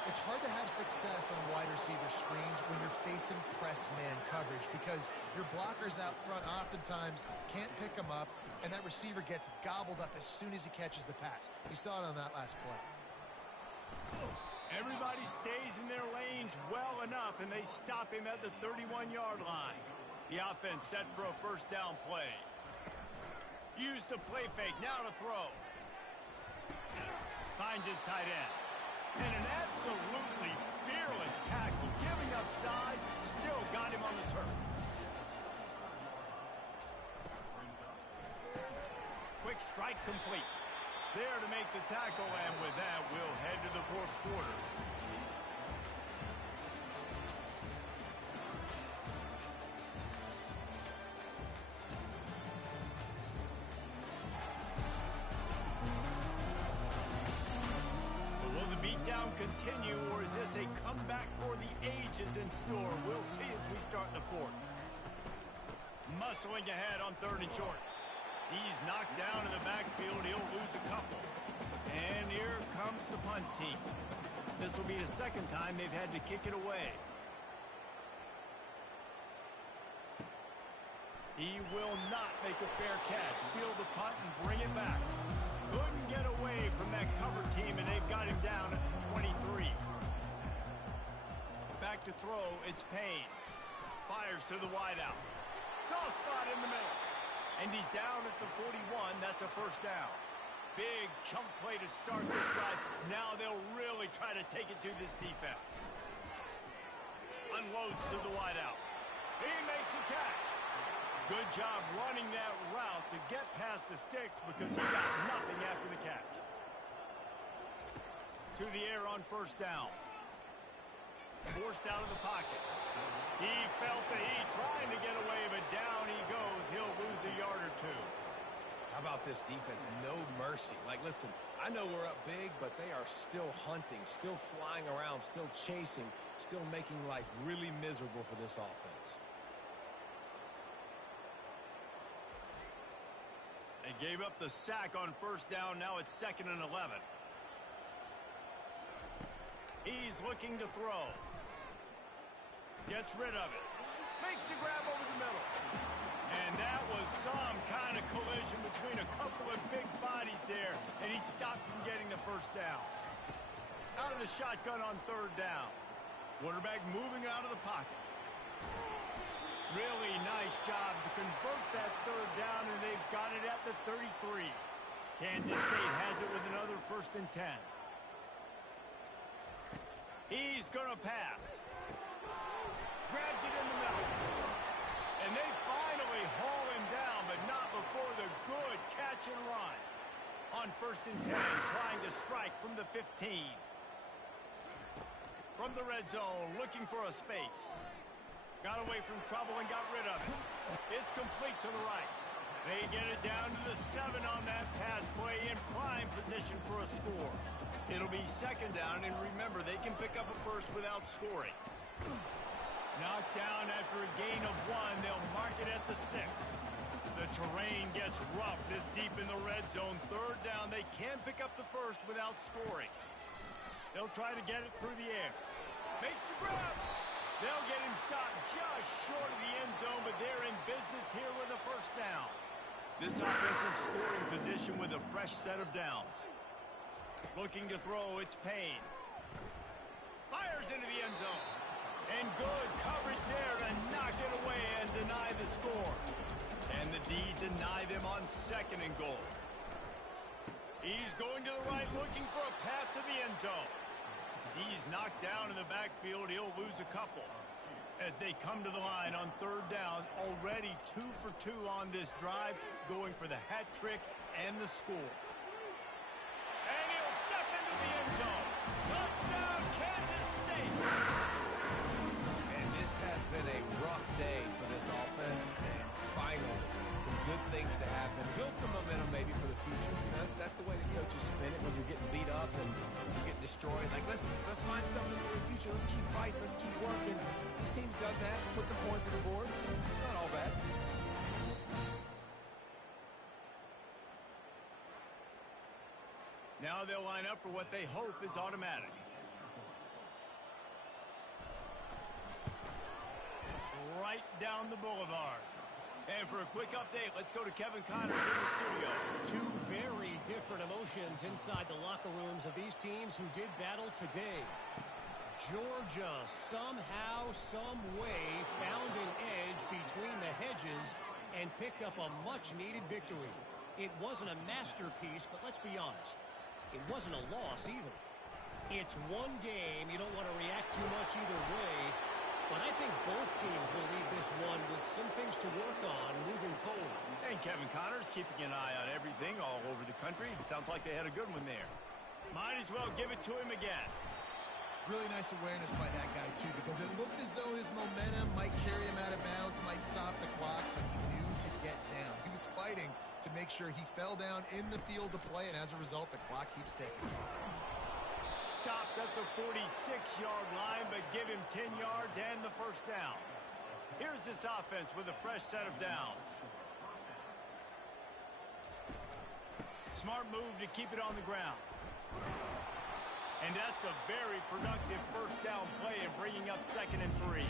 It's hard to have success on wide receiver screens when you're facing press man coverage because your blockers out front oftentimes can't pick them up, and that receiver gets gobbled up as soon as he catches the pass. You saw it on that last play. Everybody stays in their lanes well enough, and they stop him at the 31-yard line. The offense set for a 1st down play. Use the play fake, now to throw. Finds his tight end. And an absolutely fearless tackle, giving up size, still got him on the turf. Quick strike complete. There to make the tackle, and with that, we'll head to the fourth quarter. So will the beatdown continue, or is this a comeback for the ages in store? We'll see as we start the fourth. Muscling ahead on 3rd and short. He's knocked down in the backfield. He'll lose a couple. And here comes the punt team. This will be the second time they've had to kick it away. He will not make a fair catch. Field the punt and bring it back. Couldn't get away from that cover team, and they've got him down at the 23. Back to throw. It's Payne. Fires to the wideout. Soft spot in the middle. And he's down at the 41. That's a first down. Big chunk play to start this drive. Now they'll really try to take it to this defense. Unloads to the wideout. He makes a catch. Good job running that route to get past the sticks because he got nothing after the catch. To the air on first down. Forced out of the pocket. He felt the heat trying to get away, but down he goes. He'll lose a yard or two. How about this defense? No mercy. Like, listen, I know we're up big, but they are still hunting, still flying around, still chasing, still making life really miserable for this offense. They gave up the sack on first down. Now it's 2nd and 11. He's looking to throw. Gets rid of it. Makes the grab over the middle. And that was some kind of collision between a couple of big bodies there, and he stopped from getting the first down. Out of the shotgun on 3rd down. Quarterback moving out of the pocket. Really nice job to convert that 3rd down, and they've got it at the 33. Kansas State has it with another 1st and 10. He's going to pass. Grabs it in the middle. And they finally haul him down, but not before the good catch and run. On 1st and 10, trying to strike from the 15. From the red zone, looking for a space. Got away from trouble and got rid of it. It's complete to the right. They get it down to the 7 on that pass play in prime position for a score. It'll be 2nd down, and remember, they can pick up a first without scoring. Knocked down after a gain of 1. They'll mark it at the 6. The terrain gets rough this deep in the red zone. 3rd down, they can pick up the first without scoring. They'll try to get it through the air. Makes the grab. They'll get him stopped just short of the end zone, but they're in business here with a first down. This offense in scoring position with a fresh set of downs. Looking to throw, it's Payne. Fires into the end zone. And good coverage there to knock it away and deny the score. And the D deny them on 2nd and goal. He's going to the right, looking for a path to the end zone. He's knocked down in the backfield. He'll lose a couple. As they come to the line on 3rd down, already 2 for 2 on this drive, going for the hat trick and the score. And he'll step into the end zone. Touchdown, Kansas State. And this has been a rough day for this offense, and finally, some good things to happen. Build some momentum maybe for the future. You know, that's the way the coaches spin it when you're getting beat up and you're getting destroyed. Like, let's find something for the future. Let's keep fighting. Let's keep working. This team's done that. Put some points on the board. So it's not all bad. Now they'll line up for what they hope is automatic. Right down the boulevard. And for a quick update, let's go to Kevin Connors in the studio. Two very different emotions inside the locker rooms of these teams who did battle today. Georgia somehow, some way found an edge between the hedges and picked up a much-needed victory. It wasn't a masterpiece, but let's be honest, it wasn't a loss either. It's one game. You don't want to react too much either way. But I think both teams will leave this one with some things to work on moving forward. And Kevin Connors keeping an eye on everything all over the country. Sounds like they had a good one there. Might as well give it to him again. Really nice awareness by that guy, too, because it looked as though his momentum might carry him out of bounds, might stop the clock, but he knew to get down. He was fighting to make sure he fell down in the field to play, and as a result, the clock keeps ticking. Stopped at the 46-yard line, but give him 10 yards and the first down. Here's this offense with a fresh set of downs. Smart move to keep it on the ground. And that's a very productive first down play and bringing up 2nd and 3.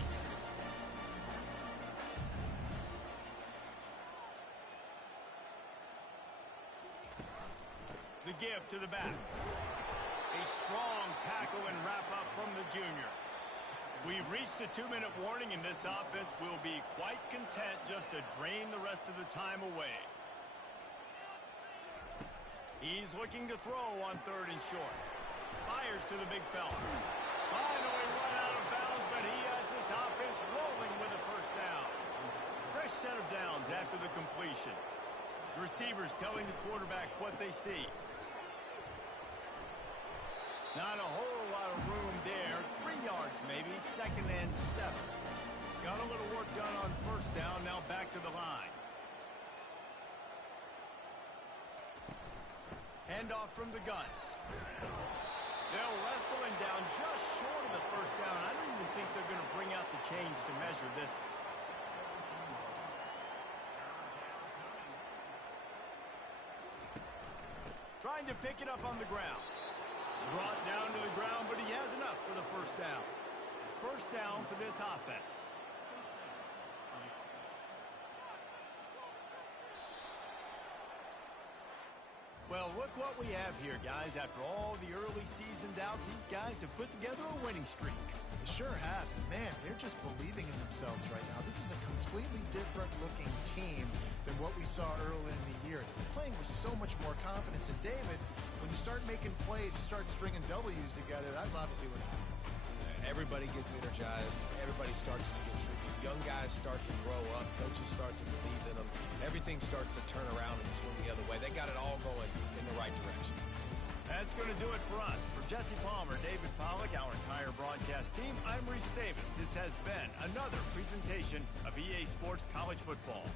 The give to the back. A strong tackle and wrap up from the junior. We've reached the 2-minute warning, and this offense will be quite content just to drain the rest of the time away. He's looking to throw on 3rd and short. Fires to the big fella. Finally run out of bounds, but he has this offense rolling with a first down. Fresh set of downs after the completion. The receivers telling the quarterback what they see. Not a whole lot of room there. 3 yards maybe, 2nd and 7. Got a little work done on first down, now back to the line. Handoff from the gun. They'll wrestle him down just short of the first down. I don't even think they're going to bring out the chains to measure this. Trying to pick it up on the ground. Brought down to the ground, but he has enough for the first down. First down for this offense. Well, look what we have here, guys. After all the early season doubts, these guys have put together a winning streak. They sure have. Man, they're just believing in themselves right now. This is a completely different looking team than what we saw early in the year. They're playing with so much more confidence. And David, when you start making plays, you start stringing W's together, that's obviously what happens. Everybody gets energized. Everybody starts to contribute. Young guys start to grow up. Coaches start to believe in them. Everything starts to turn around and swing the other way. They got it all going in the right direction. That's going to do it for us. For Jesse Palmer, David Pollack, our entire broadcast team, I'm Reese Davis. This has been another presentation of EA Sports College Football.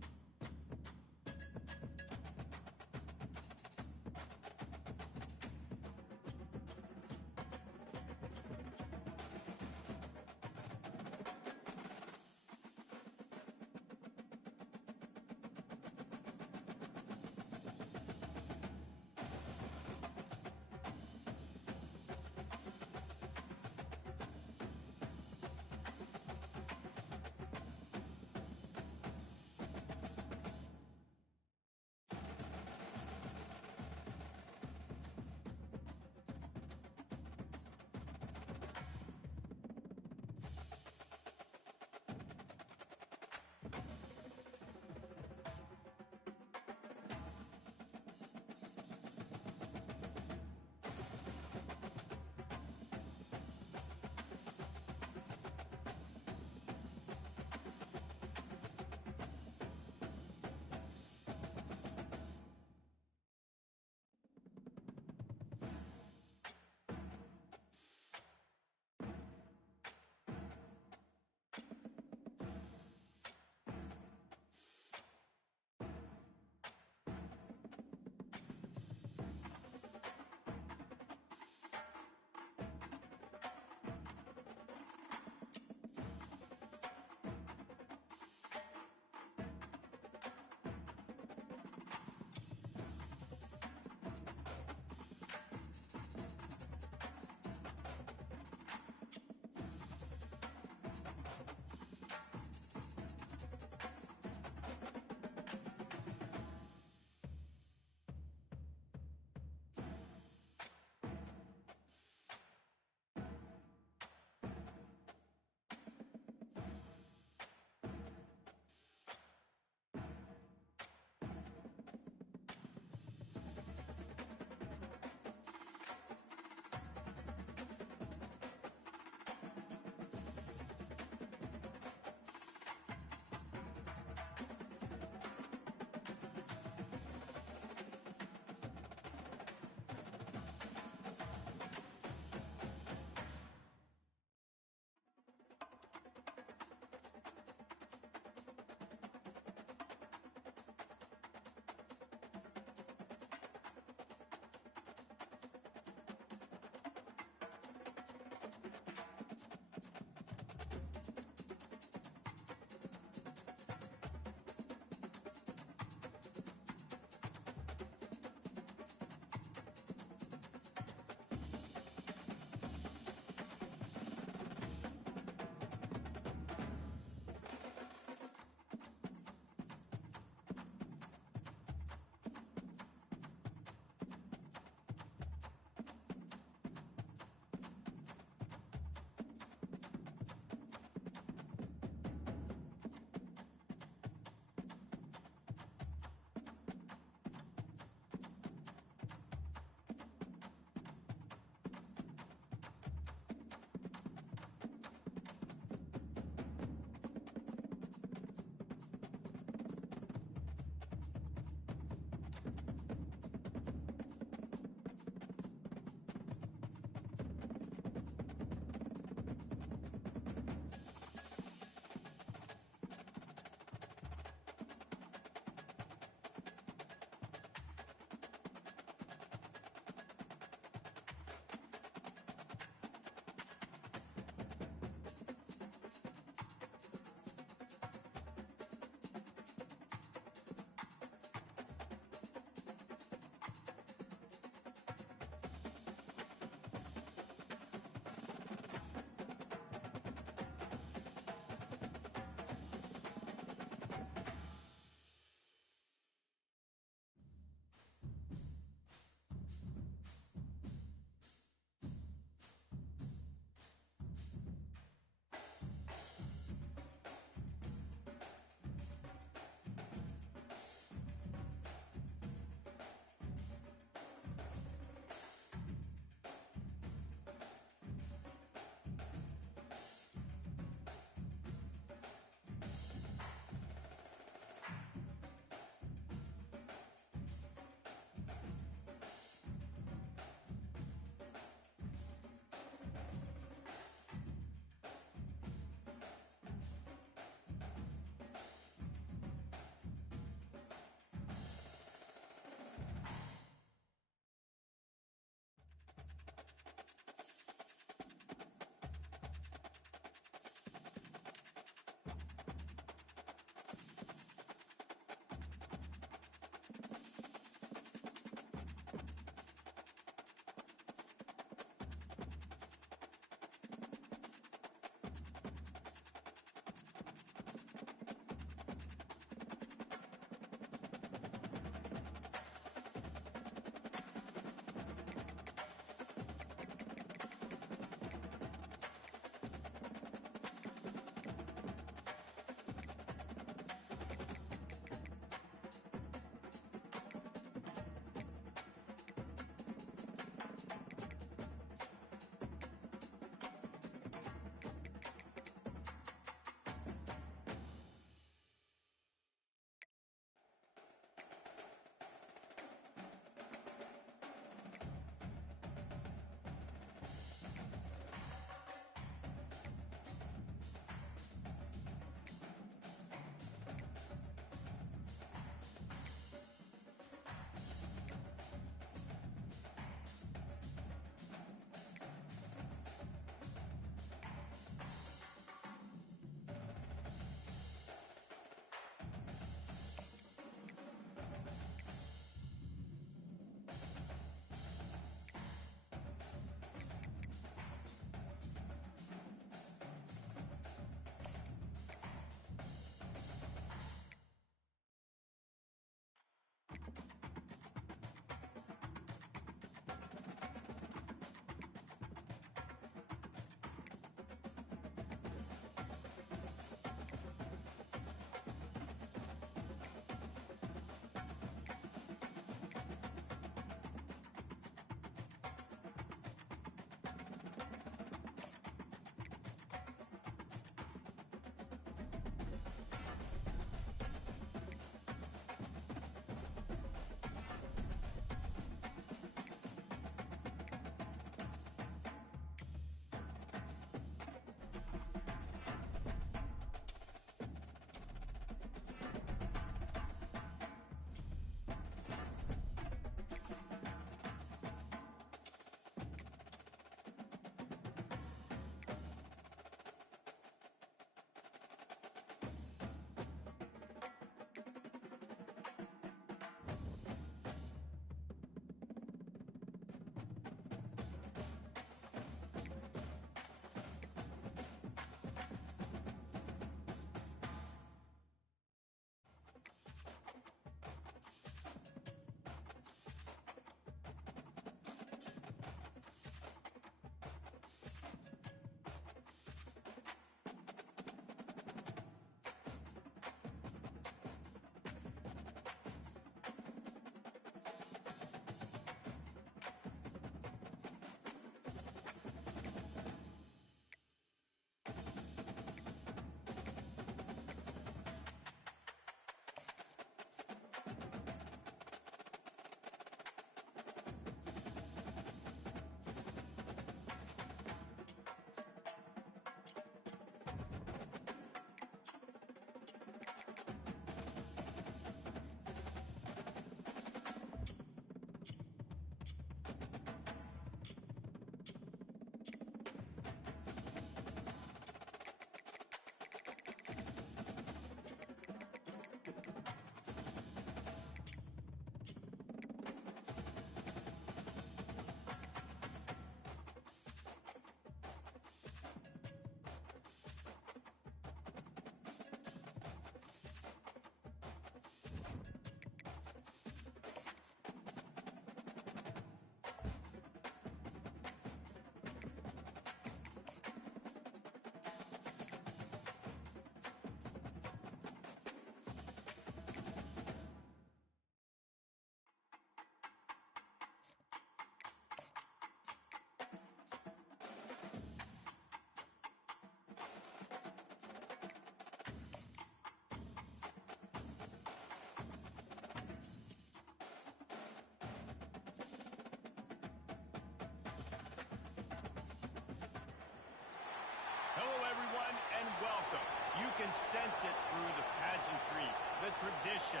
can sense it through the pageantry, the tradition.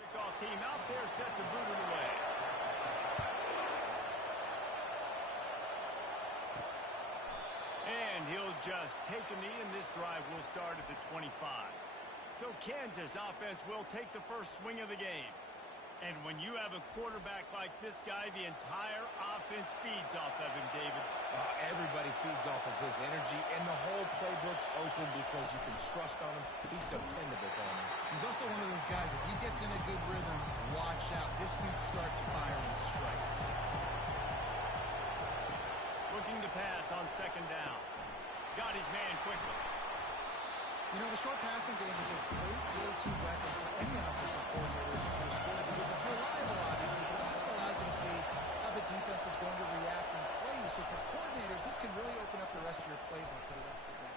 Kickoff team out there set to boot it away. And he'll just take a knee, and this drive will start at the 25. So Kansas offense will take the first swing of the game. And when you have a quarterback like this guy, the entire offense feeds off of him, David. Everybody feeds off of his energy, and the whole playbook's open because you can trust on him. He's dependable on him. He's also one of those guys, if he gets in a good rhythm, watch out. This dude starts firing strikes. Looking to pass on second down. Got his man quickly. You know, the short passing game is a great go-to weapon for any offensive coordinator in the first quarter because it's reliable, obviously, but it also allows you to see how the defense is going to react and play you. So for coordinators, this can really open up the rest of your playbook for the rest of the game.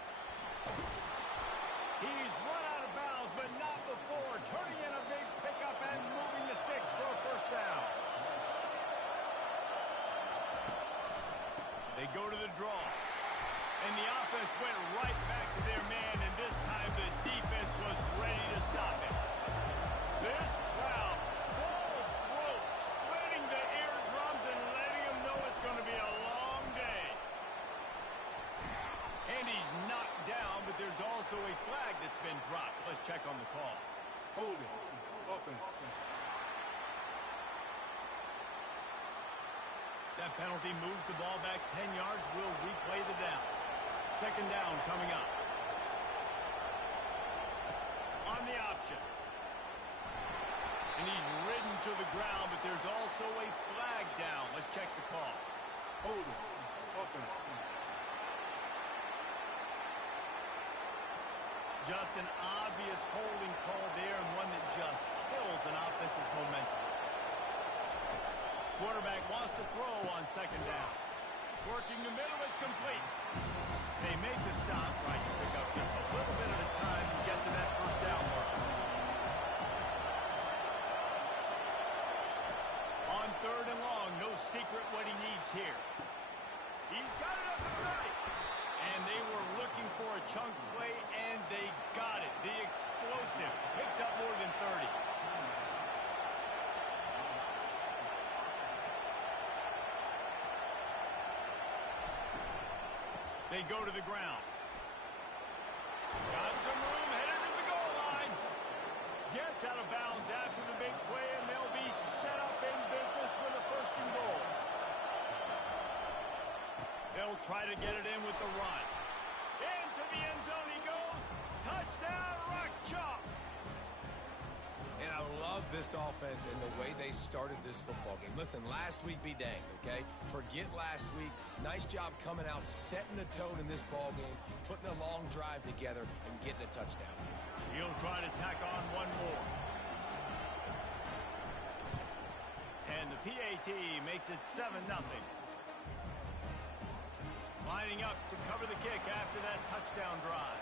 He's run out of bounds, but not before. Turning in a big pickup and moving the sticks for a first down. They go to the draw. And the offense went right back to their man, and this time the defense was ready to stop it. This crowd full of throats, splitting the eardrums and letting them know it's going to be a long day. And he's knocked down, but there's also a flag that's been dropped. Let's check on the call. Holding. Offense. That penalty moves the ball back 10 yards. We'll replay the down. Second down coming up. On the option. And he's ridden to the ground, but there's also a flag down. Let's check the call. Holding. Offense. Just an obvious holding call there, and one that just kills an offense's momentum. Quarterback wants to throw on second down. Working the middle, it's complete. They make the stop, trying to pick up just a little bit at a time to get to that first down mark. On third and long, no secret what he needs here. He's got it up to 30. And they were looking for a chunk play, and they got it. The explosive picks up more than 30. They go to the ground. Got some room, headed to the goal line. Gets out of bounds after the big play, and they'll be set up in business with a first and goal. They'll try to get it in with the run. Into the end zone he goes. Touchdown, Rock Chalk. And I love this offense and the way they started this football game. Listen, last week be danged, okay? Forget last week. Nice job coming out, setting the tone in this ball game, putting a long drive together, and getting a touchdown. He'll try to tack on one more. And the PAT makes it 7-0. Lining up to cover the kick after that touchdown drive.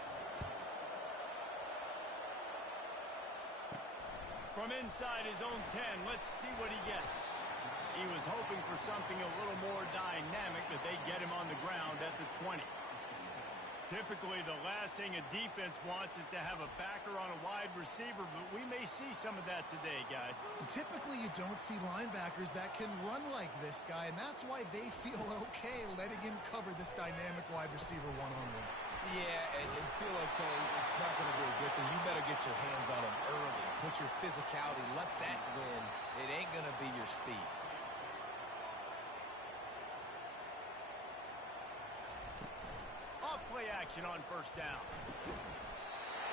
From inside his own 10, let's see what he gets. He was hoping for something a little more dynamic, but they get him on the ground at the 20. Typically, the last thing a defense wants is to have a backer on a wide receiver, but we may see some of that today, guys. Typically, you don't see linebackers that can run like this guy, and that's why they feel okay letting him cover this dynamic wide receiver one-on-one. Yeah, and feel okay. It's not going to be a good thing. You better get your hands on him early. Put your physicality. Let that win. It ain't going to be your speed. Off-play action on first down.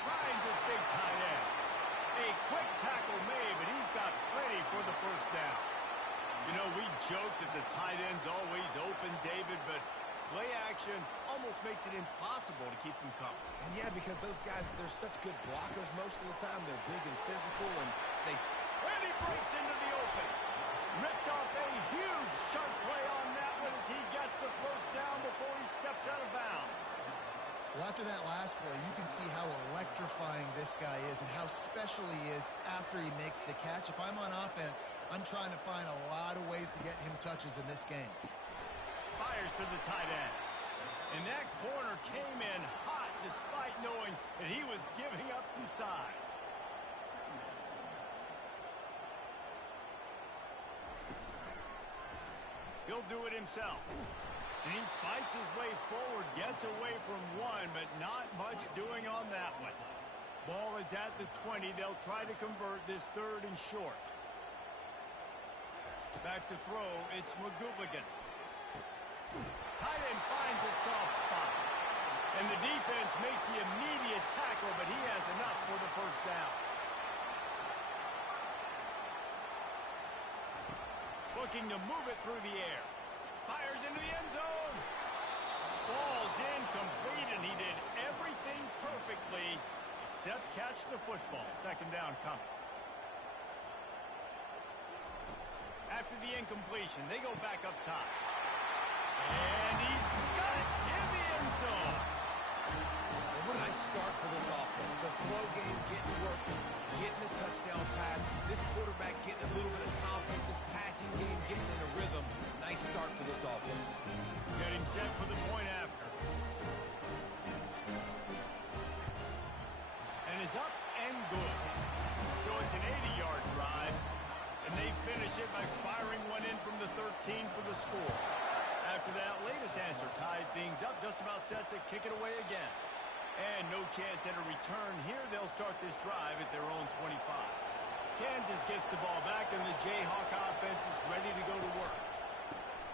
Finds his big tight end. A quick tackle made, but he's got plenty for the first down. You know, we joke that the tight end's always open, David, but play action almost makes it impossible to keep them covered. And yeah, because those guys, they're such good blockers most of the time. They're big and physical, and they... And he breaks into the open. Ripped off a huge chunk play on that one as he gets the first down before he steps out of bounds. Well, after that last play, you can see how electrifying this guy is and how special he is after he makes the catch. If I'm on offense, I'm trying to find a lot of ways to get him touches in this game. fires to the tight end. And that corner came in hot despite knowing that he was giving up some size. He'll do it himself. And he fights his way forward, gets away from one, but not much doing on that one. Ball is at the 20. They'll try to convert this 3rd and short. Back to throw, it's McGooligan. Tight end finds a soft spot. And the defense makes the immediate tackle, but he has enough for the first down. Looking to move it through the air. Fires into the end zone. Falls incomplete, and he did everything perfectly except catch the football. 2nd down coming. After the incompletion, they go back up top. And he's got it in the end zone. And what a nice start for this offense. The throw game getting working, getting the touchdown pass. This quarterback getting a little bit of confidence. This passing game getting in a rhythm. Nice start for this offense. Getting set for the point after. And it's up and good. So it's an 80-yard drive. And they finish it by firing one in from the 13 for the score. After that latest answer tied things up, just about set to kick it away again. And no chance at a return here. They'll start this drive at their own 25. Kansas gets the ball back, and the Jayhawk offense is ready to go to work.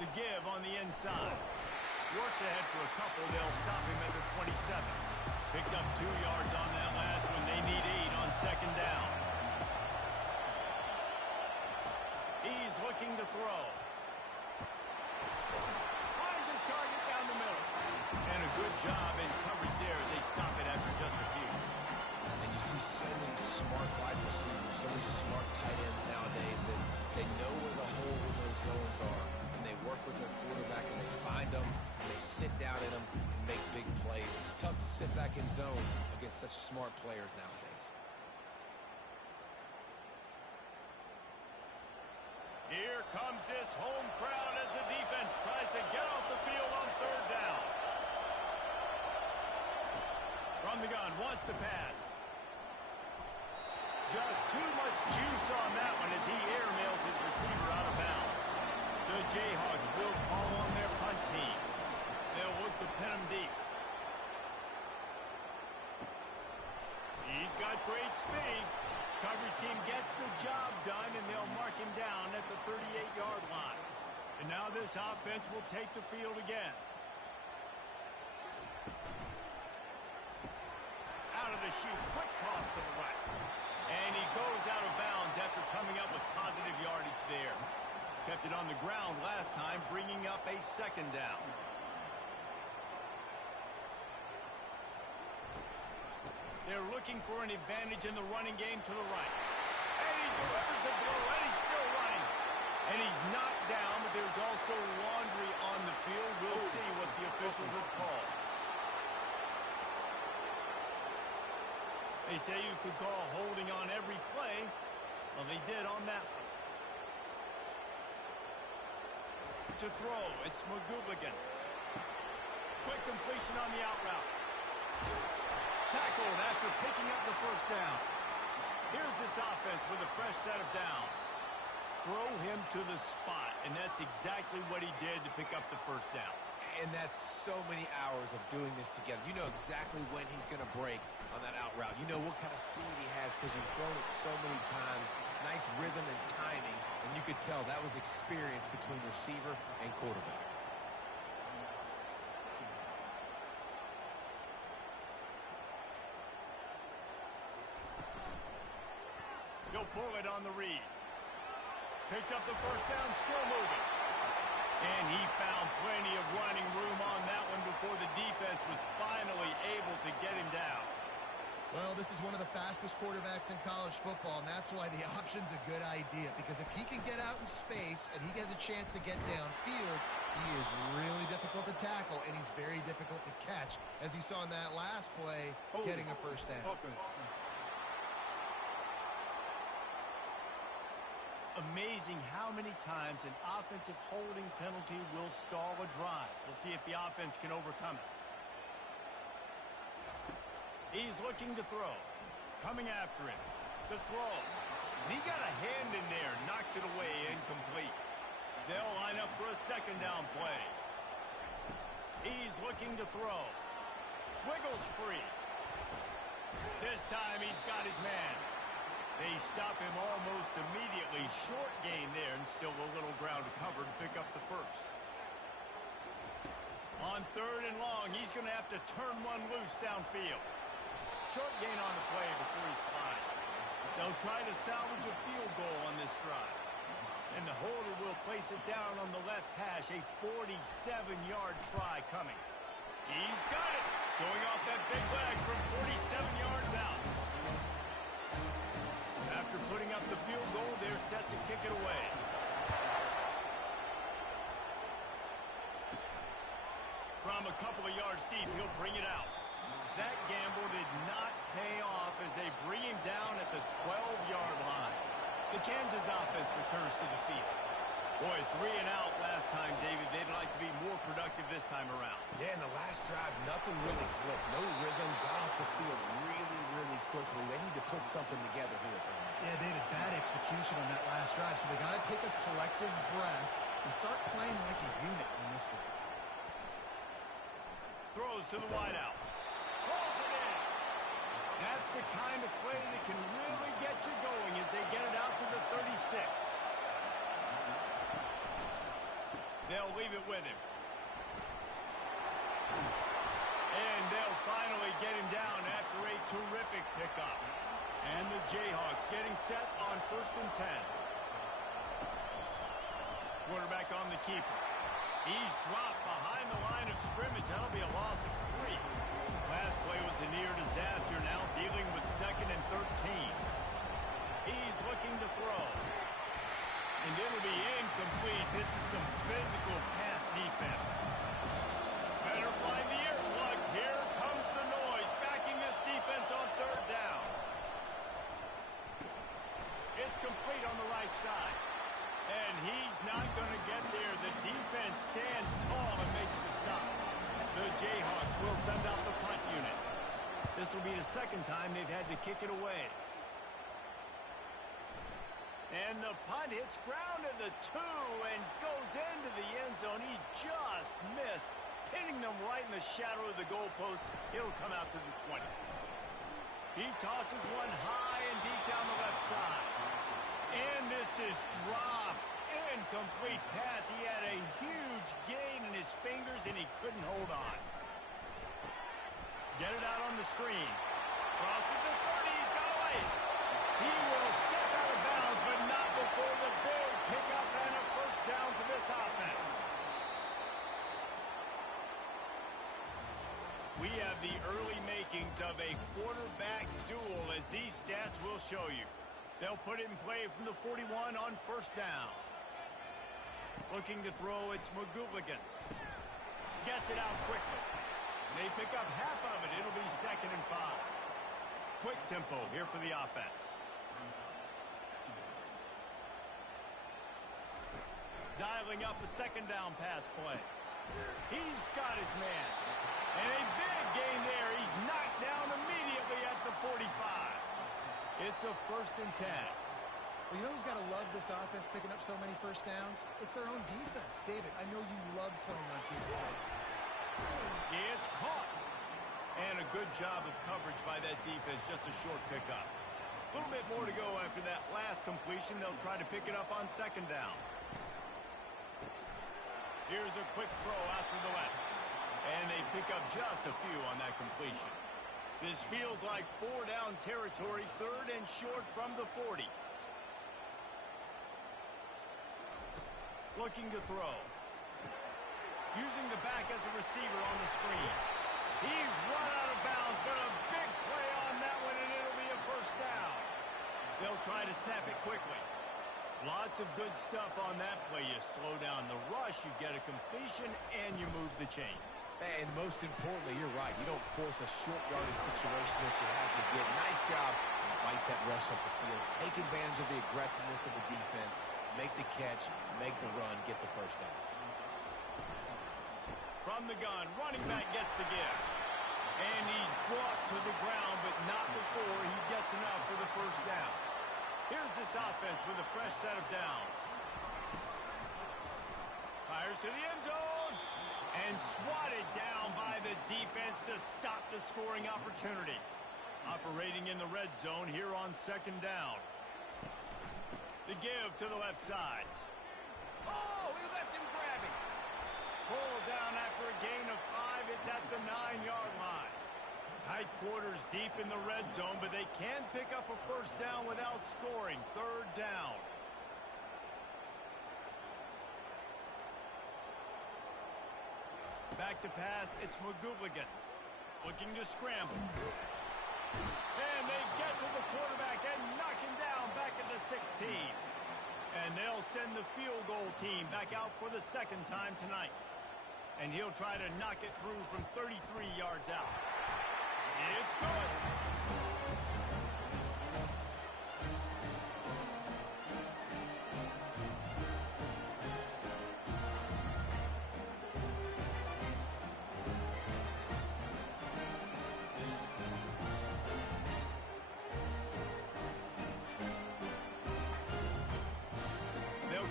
The give on the inside. Works ahead for a couple. They'll stop him at the 27. Picked up 2 yards on that last one. They need 8 on 2nd down. He's looking to throw. Finds his target down the middle. And a good job in coverage there. They stop it after just a few. And you see so many smart wide receivers, so many smart tight ends nowadays that they know where the hole in those zones are. And they work with their quarterback, and they find them, and they sit down in them and make big plays. It's tough to sit back in zone against such smart players nowadays. Here comes this home crowd as the defense tries to get off the field on 3rd down. From the gun, wants to pass. Just too much juice on that one as he airmails his receiver out of bounds. The Jayhawks will call on their punt team. They'll look to pin him deep. He's got great speed. Coverage team gets the job done, and they'll mark him down at the 38-yard line. And now this offense will take the field again. Out of the chute, quick toss to the right. And he goes out of bounds after coming up with positive yardage there. Kept it on the ground last time, bringing up a 2nd down. They're looking for an advantage in the running game to the right. And he delivers the blow, and he's still running. And he's knocked down, but there's also laundry on the field. We'll see what the officials have called. They say you could call holding on every play. Well, they did on that one. To throw, it's McGooligan. Quick completion on the out route. Tackled after picking up the 1st down. Here's this offense with a fresh set of downs. Throw him to the spot, and that's exactly what he did to pick up the 1st down. And that's so many hours of doing this together. You know exactly when he's going to break on that out route. You know what kind of speed he has because you've thrown it so many times. Nice rhythm and timing, and you could tell that was experience between receiver and quarterback. He'll pull it on the read. Picks up the 1st down, still moving. And he found plenty of running room on that one before the defense was finally able to get him down. Well, this is one of the fastest quarterbacks in college football, and that's why the option's a good idea. Because if he can get out in space and he has a chance to get downfield, he is really difficult to tackle, and he's very difficult to catch. As you saw in that last play, getting a 1st down. Amazing how many times an offensive holding penalty will stall a drive. We'll see if the offense can overcome it. He's looking to throw. Coming after him. The throw. He got a hand in there. Knocks it away. Incomplete. They'll line up for a second down play. He's looking to throw. Wiggles free. This time he's got his man. They stop him almost immediately. Short gain there and still a little ground to cover to pick up the first. On 3rd and long, he's going to have to turn one loose downfield. Short gain on the play before he slides. They'll try to salvage a field goal on this drive. And the holder will place it down on the left hash. A 47-yard try coming. He's got it. Showing off that big leg from 47 yards out. After putting up the field goal, they're set to kick it away. From a couple of yards deep, he'll bring it out. That gamble did not pay off as they bring him down at the 12-yard line. The Kansas offense returns to the field. Boy, 3 and out last time, David. They'd like to be more productive this time around. Yeah, in the last drive, nothing really clicked. No rhythm, got off the field really quickly. They need to put something together here, Tom. Yeah, David, bad execution on that last drive, so they got to take a collective breath and start playing like a unit in this one. Throws to the wideout. Pulls it in. That's the kind of play that can really get you going as they get it out to the 36. They'll leave it with him. And they'll finally get him down after a terrific pickup. And the Jayhawks getting set on 1st and 10. Quarterback on the keeper. He's dropped behind the line of scrimmage. That'll be a loss of 3. Last play was a near disaster. Now dealing with 2nd and 13. He's looking to throw. And it'll be incomplete. This is some physical pass defense. Better find the earplugs. Here comes the noise. Backing this defense on 3rd down. It's complete on the right side. And he's not going to get there. The defense stands tall and makes the stop. The Jayhawks will send out the punt unit. This will be the 2nd time they've had to kick it away. And the punt hits ground at the 2 and goes into the end zone. He just missed, hitting them right in the shadow of the goalpost. It'll come out to the 20. He tosses one high and deep down the left side. And this is dropped. Incomplete pass. He had a huge gain in his fingers, and he couldn't hold on. Get it out on the screen. Crosses the 30. He's got away. He will step out of bounds, but not before the big pickup and a 1st down for this offense. We have the early makings of a quarterback duel, as these stats will show you. They'll put it in play from the 41 on 1st down. Looking to throw, it's McGooligan. Gets it out quickly. They pick up half of it. It'll be 2nd and 5. Quick tempo here for the offense. Dialing up a 2nd down pass play. He's got his man. And a big gain there. He's knocked down immediately at the 45. It's a 1st and 10. Well, you know who's got to love this offense picking up so many 1st downs? It's their own defense. David, I know you love playing on teams with great defenses. It's caught. And a good job of coverage by that defense. Just a short pickup. A little bit more to go after that last completion. They'll try to pick it up on 2nd down. Here's a quick throw out to the left. And they pick up just a few on that completion. This feels like 4-down territory, 3rd and short from the 40. Looking to throw. Using the back as a receiver on the screen. He's run out of bounds, but a big play on that one, and it'll be a 1st down. They'll try to snap it quickly. Lots of good stuff on that play. You slow down the rush, you get a completion, and you move the chains. And most importantly, you're right. You don't force a short yardage situation that you have to get. Nice job. Fight that rush up the field. Take advantage of the aggressiveness of the defense. Make the catch. Make the run. Get the first down. From the gun, running back gets the give. And he's brought to the ground, but not before he gets enough for the first down. Here's this offense with a fresh set of downs. Fires to the end zone. And swatted down by the defense to stop the scoring opportunity. Operating in the red zone here on second down. The give to the left side. Oh, he left him grabbing. Pulled down after a gain of 5. It's at the 9-yard line. Tight quarters deep in the red zone, but they can pick up a first down without scoring. Third down. Back to pass, it's McGooligan. Looking to scramble. And they get to the quarterback and knock him down back at the 16. And they'll send the field goal team back out for the second time tonight. And he'll try to knock it through from 33 yards out. It's good.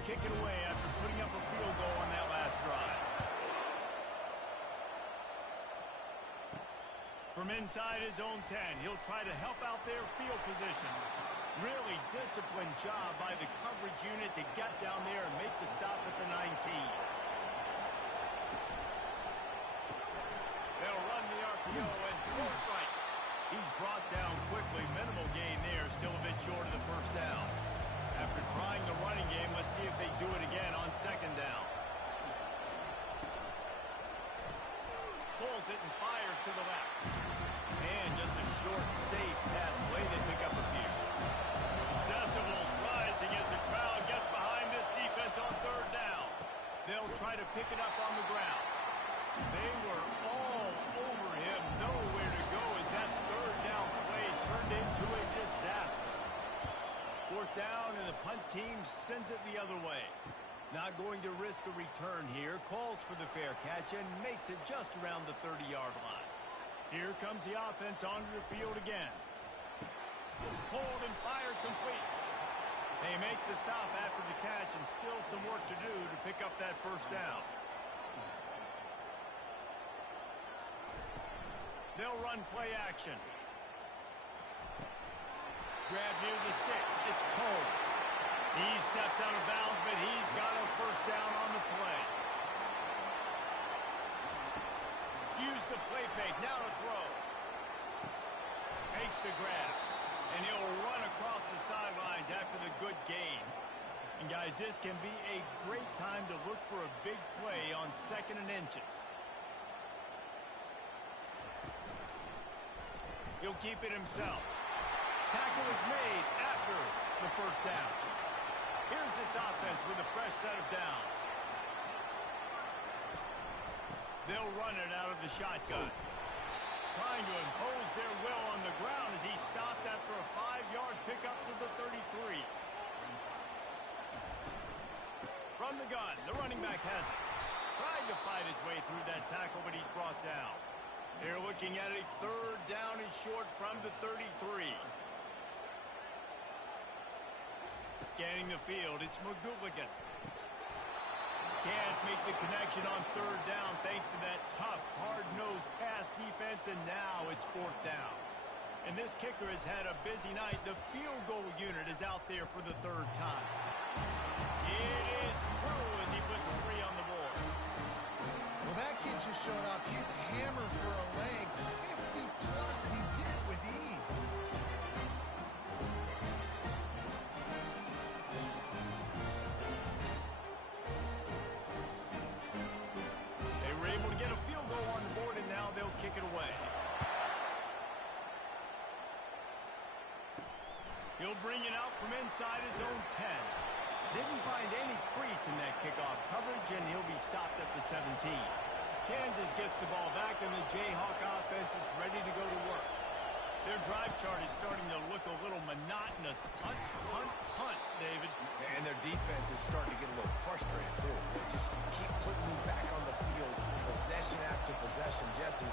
Kick it away after putting up a field goal on that last drive. From inside his own 10, he'll try to help out their field position. Really disciplined job by the coverage unit to get down there and make the stop at the 19. They'll run the RPO and throw it right. He's brought down quickly. Minimal gain there, still a bit short of the first down. After trying the running game, let's see if they do it again on second down. Pulls it and fires to the left. And just a short, safe pass play. They pick up a few. Decibels rising as the crowd gets behind this defense on third down. They'll try to pick it up on the ground. They were all over him. Nowhere to go as that third down play turned into a disaster. Fourth down, and the punt team sends it the other way. Not going to risk a return here. Calls for the fair catch and makes it just around the 30-yard line. Here comes the offense onto the field again. Hold and fire complete. They make the stop after the catch and still some work to do to pick up that first down. They'll run play action. Grab near the sticks. It's Combs. He steps out of bounds, but he's got a first down on the play. Use the play fake. Now to throw. Makes the grab. And he'll run across the sidelines after the good gain. And guys, this can be a great time to look for a big play on 2nd and inches. He'll keep it himself. Tackle is made after the first down. Here's this offense with a fresh set of downs. They'll run it out of the shotgun. Trying to impose their will on the ground as he stopped after a 5-yard pickup to the 33. From the gun, the running back has it. Tried to fight his way through that tackle, but he's brought down. They're looking at a third down and short from the 33. Scanning the field, it's McGooligan. Can't make the connection on third down thanks to that tough, hard-nosed pass defense, and now it's fourth down. And this kicker has had a busy night. The field goal unit is out there for the third time. It is true as he puts 3 on the board. Well, that kid just showed off his hammer for a leg, 50-plus, and he did it with ease. They were able to get a field goal on the board, and now they'll kick it away. He'll bring it out from inside his own 10. Didn't find any crease in that kickoff coverage, and he'll be stopped at the 17. Kansas gets the ball back, and the Jayhawk offense is ready to go to work. Their drive chart is starting to look a little monotonous. Punt, punt, punt, David. And their defense is starting to get a little frustrated, too. They just keep putting me back on the field, possession after possession. Jesse,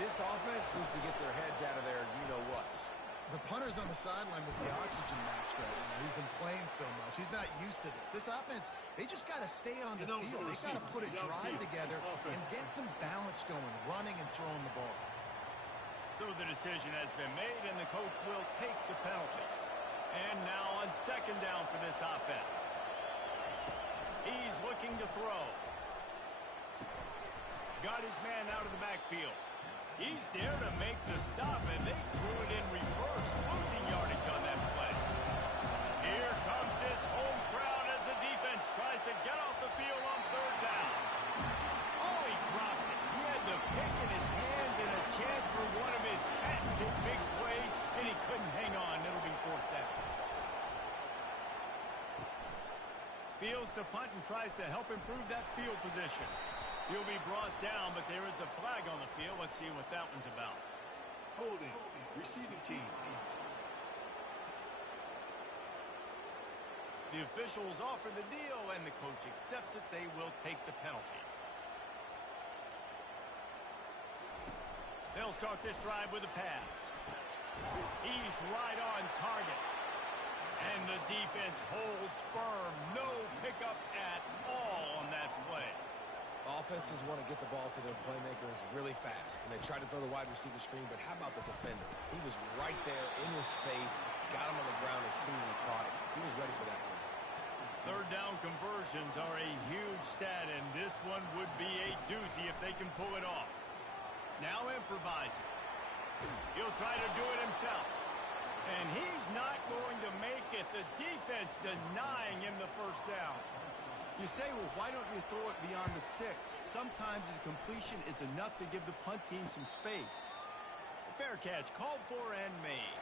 this offense needs to get their heads out of their you-know-whats. The punter's on the sideline with the oxygen mask right now. He's been playing so much. He's not used to this. This offense, they just got to stay on the field. They got to put a drive together and get some balance going, running and throwing the ball. So the decision has been made, and the coach will take the penalty. And now on second down for this offense. He's looking to throw. Got his man out of the backfield. He's there to make the stop, and they threw it in reverse, losing yardage on that play. Here comes this home crowd as the defense tries to get off the field on third down. Oh, he dropped it. He had the pick in his hands and a chance for one of his patented big plays, and he couldn't hang on. It'll be fourth down. Fields to punt and tries to help improve that field position. He'll be brought down, but there is a flag on the field. Let's see what that one's about. Holding. Receiving team. The officials offer the deal, and the coach accepts it. They will take the penalty. They'll start this drive with a pass. He's right on target. And the defense holds firm. No pickup at all on that play. Offenses want to get the ball to their playmakers really fast, and they try to throw the wide receiver screen, but how about the defender? He was right there in his space, got him on the ground as soon as he caught it. He was ready for that play. Third down conversions are a huge stat, and this one would be a doozy if they can pull it off. Now improvising. He'll try to do it himself. And he's not going to make it. The defense denying him the first down. You say, well, why don't you throw it beyond the sticks? Sometimes a completion is enough to give the punt team some space. Fair catch called for and made.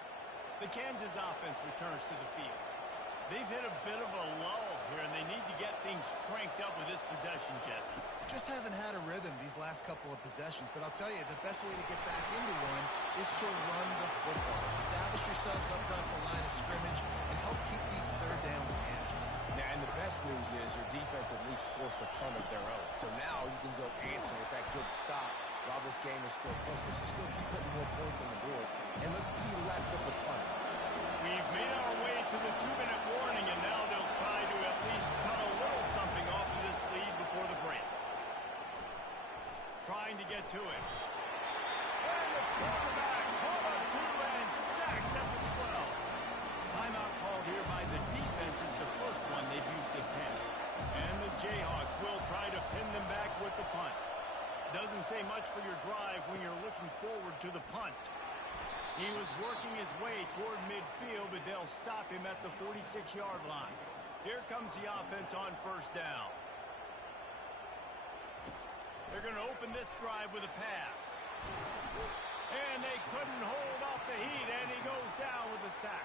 The Kansas offense returns to the field. They've hit a bit of a lull here, and they need to get things cranked up with this possession, Jesse. Just haven't had a rhythm these last couple of possessions, but I'll tell you, the best way to get back into one is to run the football. Establish yourselves up front the line of scrimmage and help keep these third downs manageable. Yeah, and the best news is your defense at least forced a punt of their own. So now you can go answer with that good stop while this game is still close. Let's just go keep putting more points on the board, and let's see less of the punt. We've made our way to the 2-minute warning, and now they'll try to at least cut a little something off of this lead before the break. Trying to get to him. And the quarterback pulled up to and sacked at the 12. Timeout called here by the defense is the first one they've used this hand. And the Jayhawks will try to pin them back with the punt. Doesn't say much for your drive when you're looking forward to the punt. He was working his way toward midfield, but they'll stop him at the 46-yard line. Here comes the offense on first down. They're going to open this drive with a pass. And they couldn't hold off the heat, and he goes down with a sack.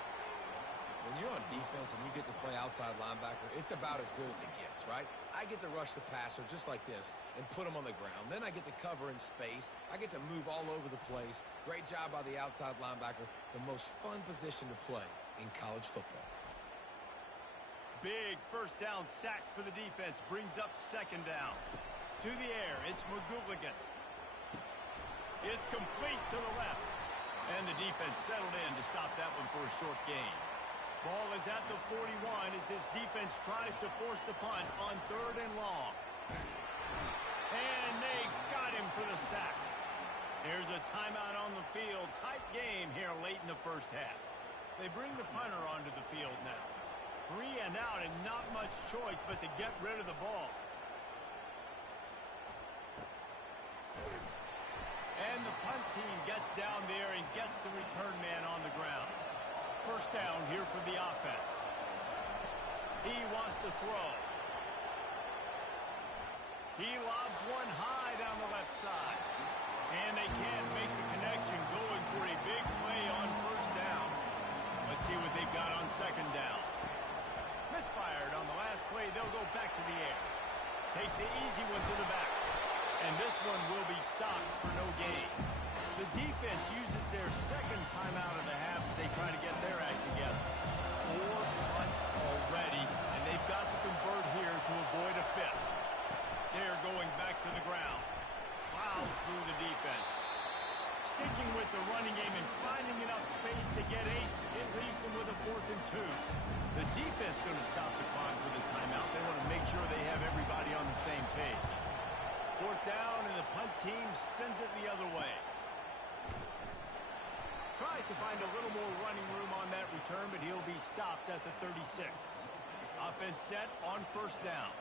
When you're on defense and you get to play outside linebacker, it's about as good as it gets, right? I get to rush the passer just like this and put him on the ground. Then I get to cover in space. I get to move all over the place. Great job by the outside linebacker. The most fun position to play in college football. Big first down sack for the defense. Brings up second down. To the air, it's McGooligan. It's complete to the left. And the defense settled in to stop that one for a short gain. Ball is at the 41 as his defense tries to force the punt on third and long. And they got him for the sack. There's a timeout on the field. Tight game here late in the first half. They bring the punter onto the field now. 3 and out and not much choice but to get rid of the ball. And the punt team gets down there and gets the return man on the ground. First down here for the offense. He wants to throw. He lobs one high down the left side. And they can't make the connection, going for a big play on first down. Let's see what they've got on second down. Misfired on the last play. They'll go back to the air. Takes the easy one to the back. And this one will be stopped for no gain. The defense uses their second timeout of the half as they try to get their act together. 4 punts already, and they've got to convert here to avoid a fifth. They're going back to the ground. Plows through the defense. Sticking with the running game and finding enough space to get 8, it leaves them with a 4th and 2. The defense going to stop the clock with a timeout. They want to make sure they have everybody on the same page. 4th down, and the punt team sends it the other way. Tries to find a little more running room on that return, but he'll be stopped at the 36. Offense set on 1st down.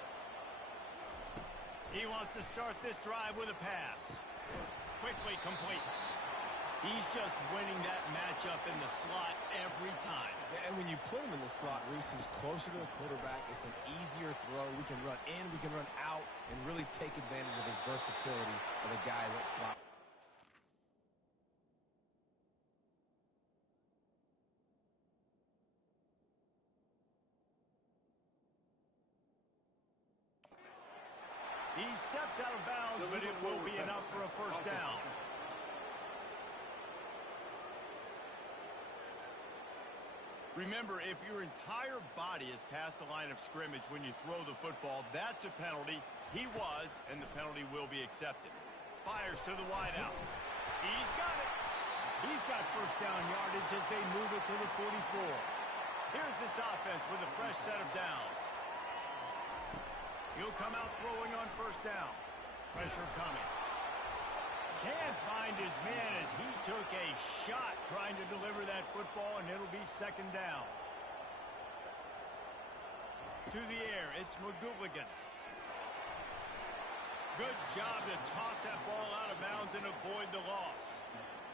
He wants to start this drive with a pass. Quickly complete. He's just winning that matchup in the slot every time. And when you put him in the slot, Reese, he's closer to the quarterback. It's an easier throw. We can run in, we can run out, and really take advantage of his versatility of the guy that slot. He steps out of bounds, but it will be enough for a 1st down. Remember, if your entire body is past the line of scrimmage when you throw the football, that's a penalty. He was, and the penalty will be accepted. Fires to the wideout. He's got it. He's got 1st down yardage as they move it to the 44. Here's this offense with a fresh set of downs. He'll come out throwing on 1st down. Pressure coming. Can't find his man as he took a shot trying to deliver that football, and it'll be 2nd down. To the air, it's McGooligan. Good job to toss that ball out of bounds and avoid the loss.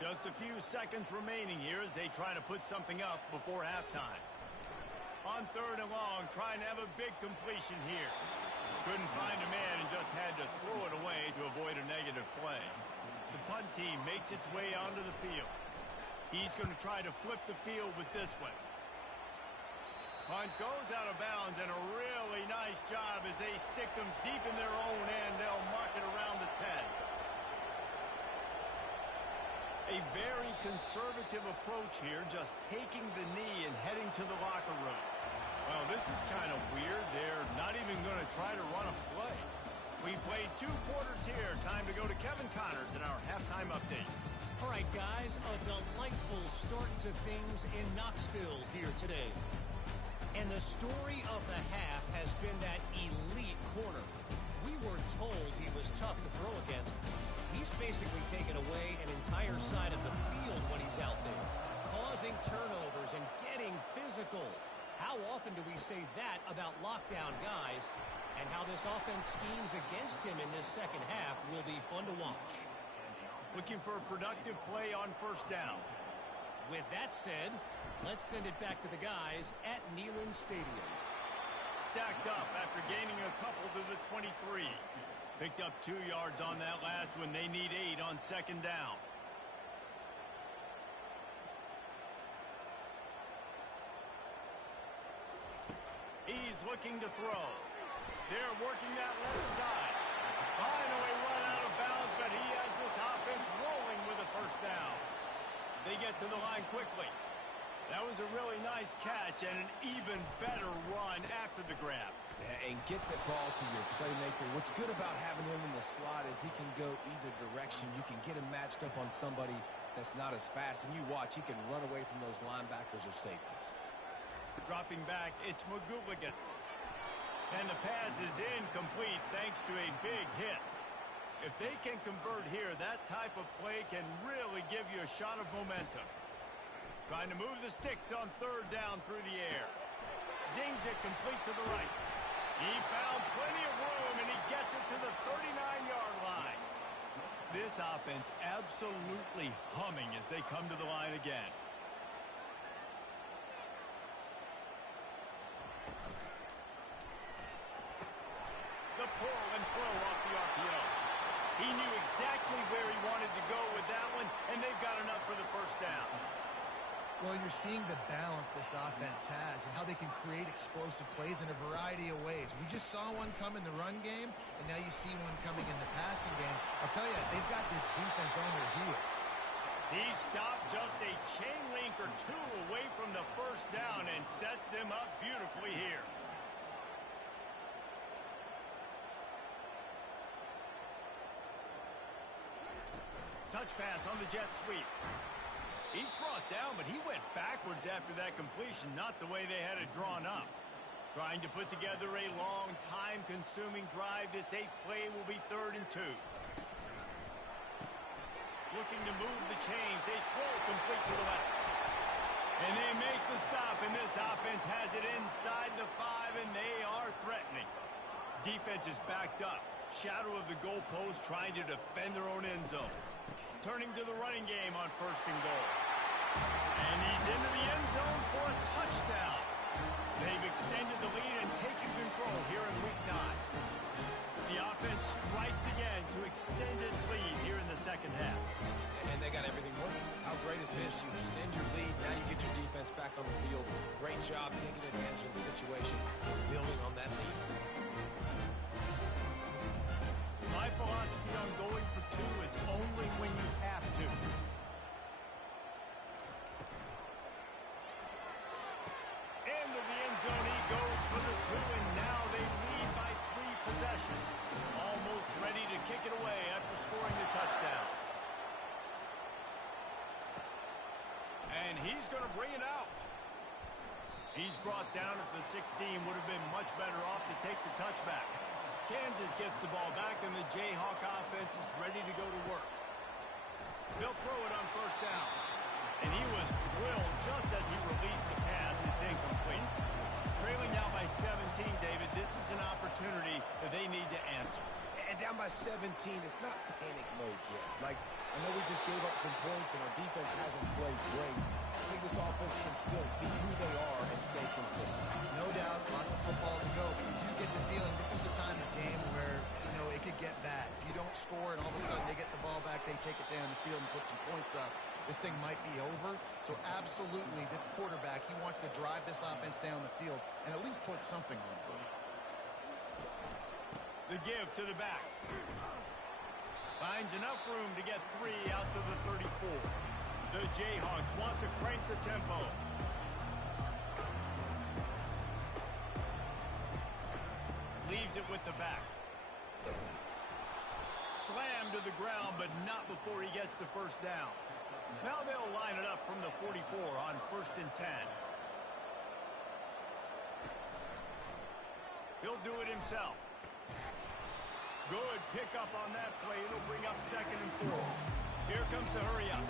Just a few seconds remaining here as they try to put something up before halftime. On 3rd and long, trying to have a big completion here. Couldn't find a man and just had to throw it away to avoid a negative play. The punt team makes its way onto the field. He's going to try to flip the field with this one. Punt goes out of bounds, and a really nice job as they stick them deep in their own end. They'll mark it around the 10. A very conservative approach here, just taking the knee and heading to the locker room. Well, this is kind of weird. They're not even going to try to run a play. We played 2 quarters here. Time to go to Kevin Connors in our halftime update. All right, guys, a delightful start to things in Knoxville here today. And the story of the half has been that elite corner. We were told he was tough to throw against. He's basically taken away an entire side of the field when he's out there, causing turnovers and getting physical. How often do we say that about lockdown guys? And how this offense schemes against him in this 2nd half will be fun to watch. Looking for a productive play on 1st down. With that said, let's send it back to the guys at Neyland Stadium. Stacked up after gaining a couple to the 23. Picked up 2 yards on that last one. They need 8 on 2nd down. He's looking to throw. They're working that left side. Finally run out of bounds, but he has this offense rolling with a 1st down. They get to the line quickly. That was a really nice catch and an even better run after the grab. And get that ball to your playmaker. What's good about having him in the slot is he can go either direction. You can get him matched up on somebody that's not as fast. And you watch, he can run away from those linebackers or safeties. Dropping back, it's McGooligan. And the pass is incomplete thanks to a big hit. If they can convert here, that type of play can really give you a shot of momentum. Trying to move the sticks on 3rd down through the air. Zings it complete to the right. He found plenty of room, and he gets it to the 39-yard line. This offense absolutely humming as they come to the line again. The pull and throw off the RPO. He knew exactly where he wanted to go with that one, and they've got enough for the 1st down. Well, you're seeing the balance this offense has and how they can create explosive plays in a variety of ways. We just saw one come in the run game, and now you see one coming in the passing game. I'll tell you, they've got this defense on their heels. He stopped just a chain link or two away from the first down and sets them up beautifully here. Touch pass on the jet sweep. He's brought down, but he went backwards after that completion, not the way they had it drawn up. Trying to put together a long, time-consuming drive, this 8th play will be 3rd and 2. Looking to move the chains. They throw complete to the left. And they make the stop, and this offense has it inside the 5, and they are threatening. Defense is backed up. Shadow of the goalpost, trying to defend their own end zone. Turning to the running game on 1st and goal. And he's into the end zone for a touchdown. They've extended the lead and taken control here in Week 9. The offense strikes again to extend its lead here in the second half. And they got everything working. How great is this? You extend your lead, now you get your defense back on the field. Great job taking advantage of the situation, building on that lead. My philosophy on going for 2 is only when you have to. Into the end zone he goes for the 2, and now they lead by 3 possessions. Almost ready to kick it away after scoring the touchdown. And he's going to bring it out. He's brought down at the 16. Would have been much better off to take the touchback. Kansas gets the ball back, and the Jayhawk offense is ready to go to work. They'll throw it on 1st down. And he was drilled just as he released the pass. It's incomplete. Trailing now by 17, David. This is an opportunity that they need to answer. And down by 17, it's not panic mode yet. Like, I know we just gave up some points, and our defense hasn't played great. I think this offense can still be who they are and stay consistent. No doubt, lots of football to go. But you do get the feeling this is the time of game where, you know, it could get bad. If you don't score and all of a sudden they get the ball back, they take it down the field and put some points up, this thing might be over. So absolutely, this quarterback, he wants to drive this offense down the field and at least put something on the board. The give to the back. Finds enough room to get 3 out to the 34. The Jayhawks want to crank the tempo. Leaves it with the back. Slammed to the ground, but not before he gets the 1st down. Now they'll line it up from the 44 on 1st and 10. He'll do it himself. Good pickup on that play. It'll bring up 2nd and 4. Here comes the hurry up.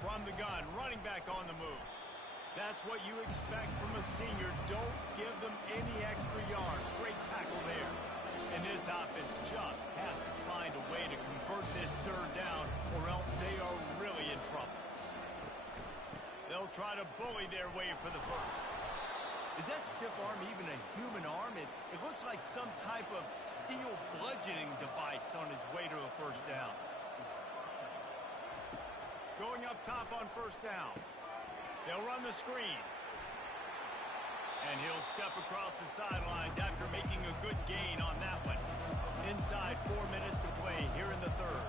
From the gun, running back on the move. That's what you expect from a senior. Don't give them any extra yards. Great tackle there. And this offense just has to find a way to convert this 3rd down, or else they are really in trouble. They'll try to bully their way for the 1st. Is that stiff arm even a human arm? It looks like some type of steel bludgeoning device on his way to a 1st down. Going up top on 1st down. They'll run the screen. And he'll step across the sidelines after making a good gain on that one. Inside 4 minutes to play here in the 3rd.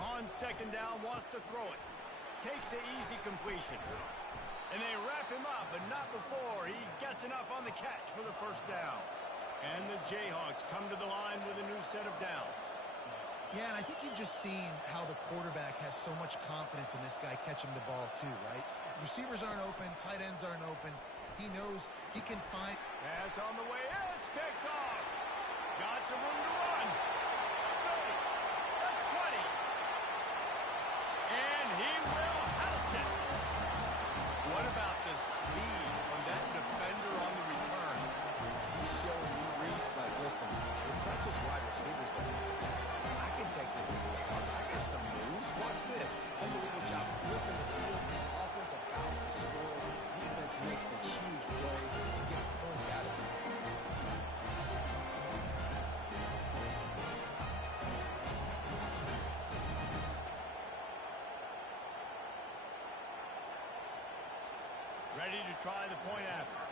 On 2nd down, wants to throw it. Takes the easy completion. And they wrap him up, but not before he gets enough on the catch for the 1st down. And the Jayhawks come to the line with a new set of downs. Yeah, and I think you've just seen how the quarterback has so much confidence in this guy catching the ball too, right? Receivers aren't open, tight ends aren't open. He knows he can find... Pass on the way, it's picked off. Got some room to run. 30, the 20. And he will house it. What about the speed on that defender on the return? He's showing you, Reese, like, listen, it's not just wide receivers that I can take this thing to the house. I got some moves. Watch this. Unbelievable job of flipping the field. Offense about to score. Defense makes makes the huge plays and gets points out of it. Ready to try the point after.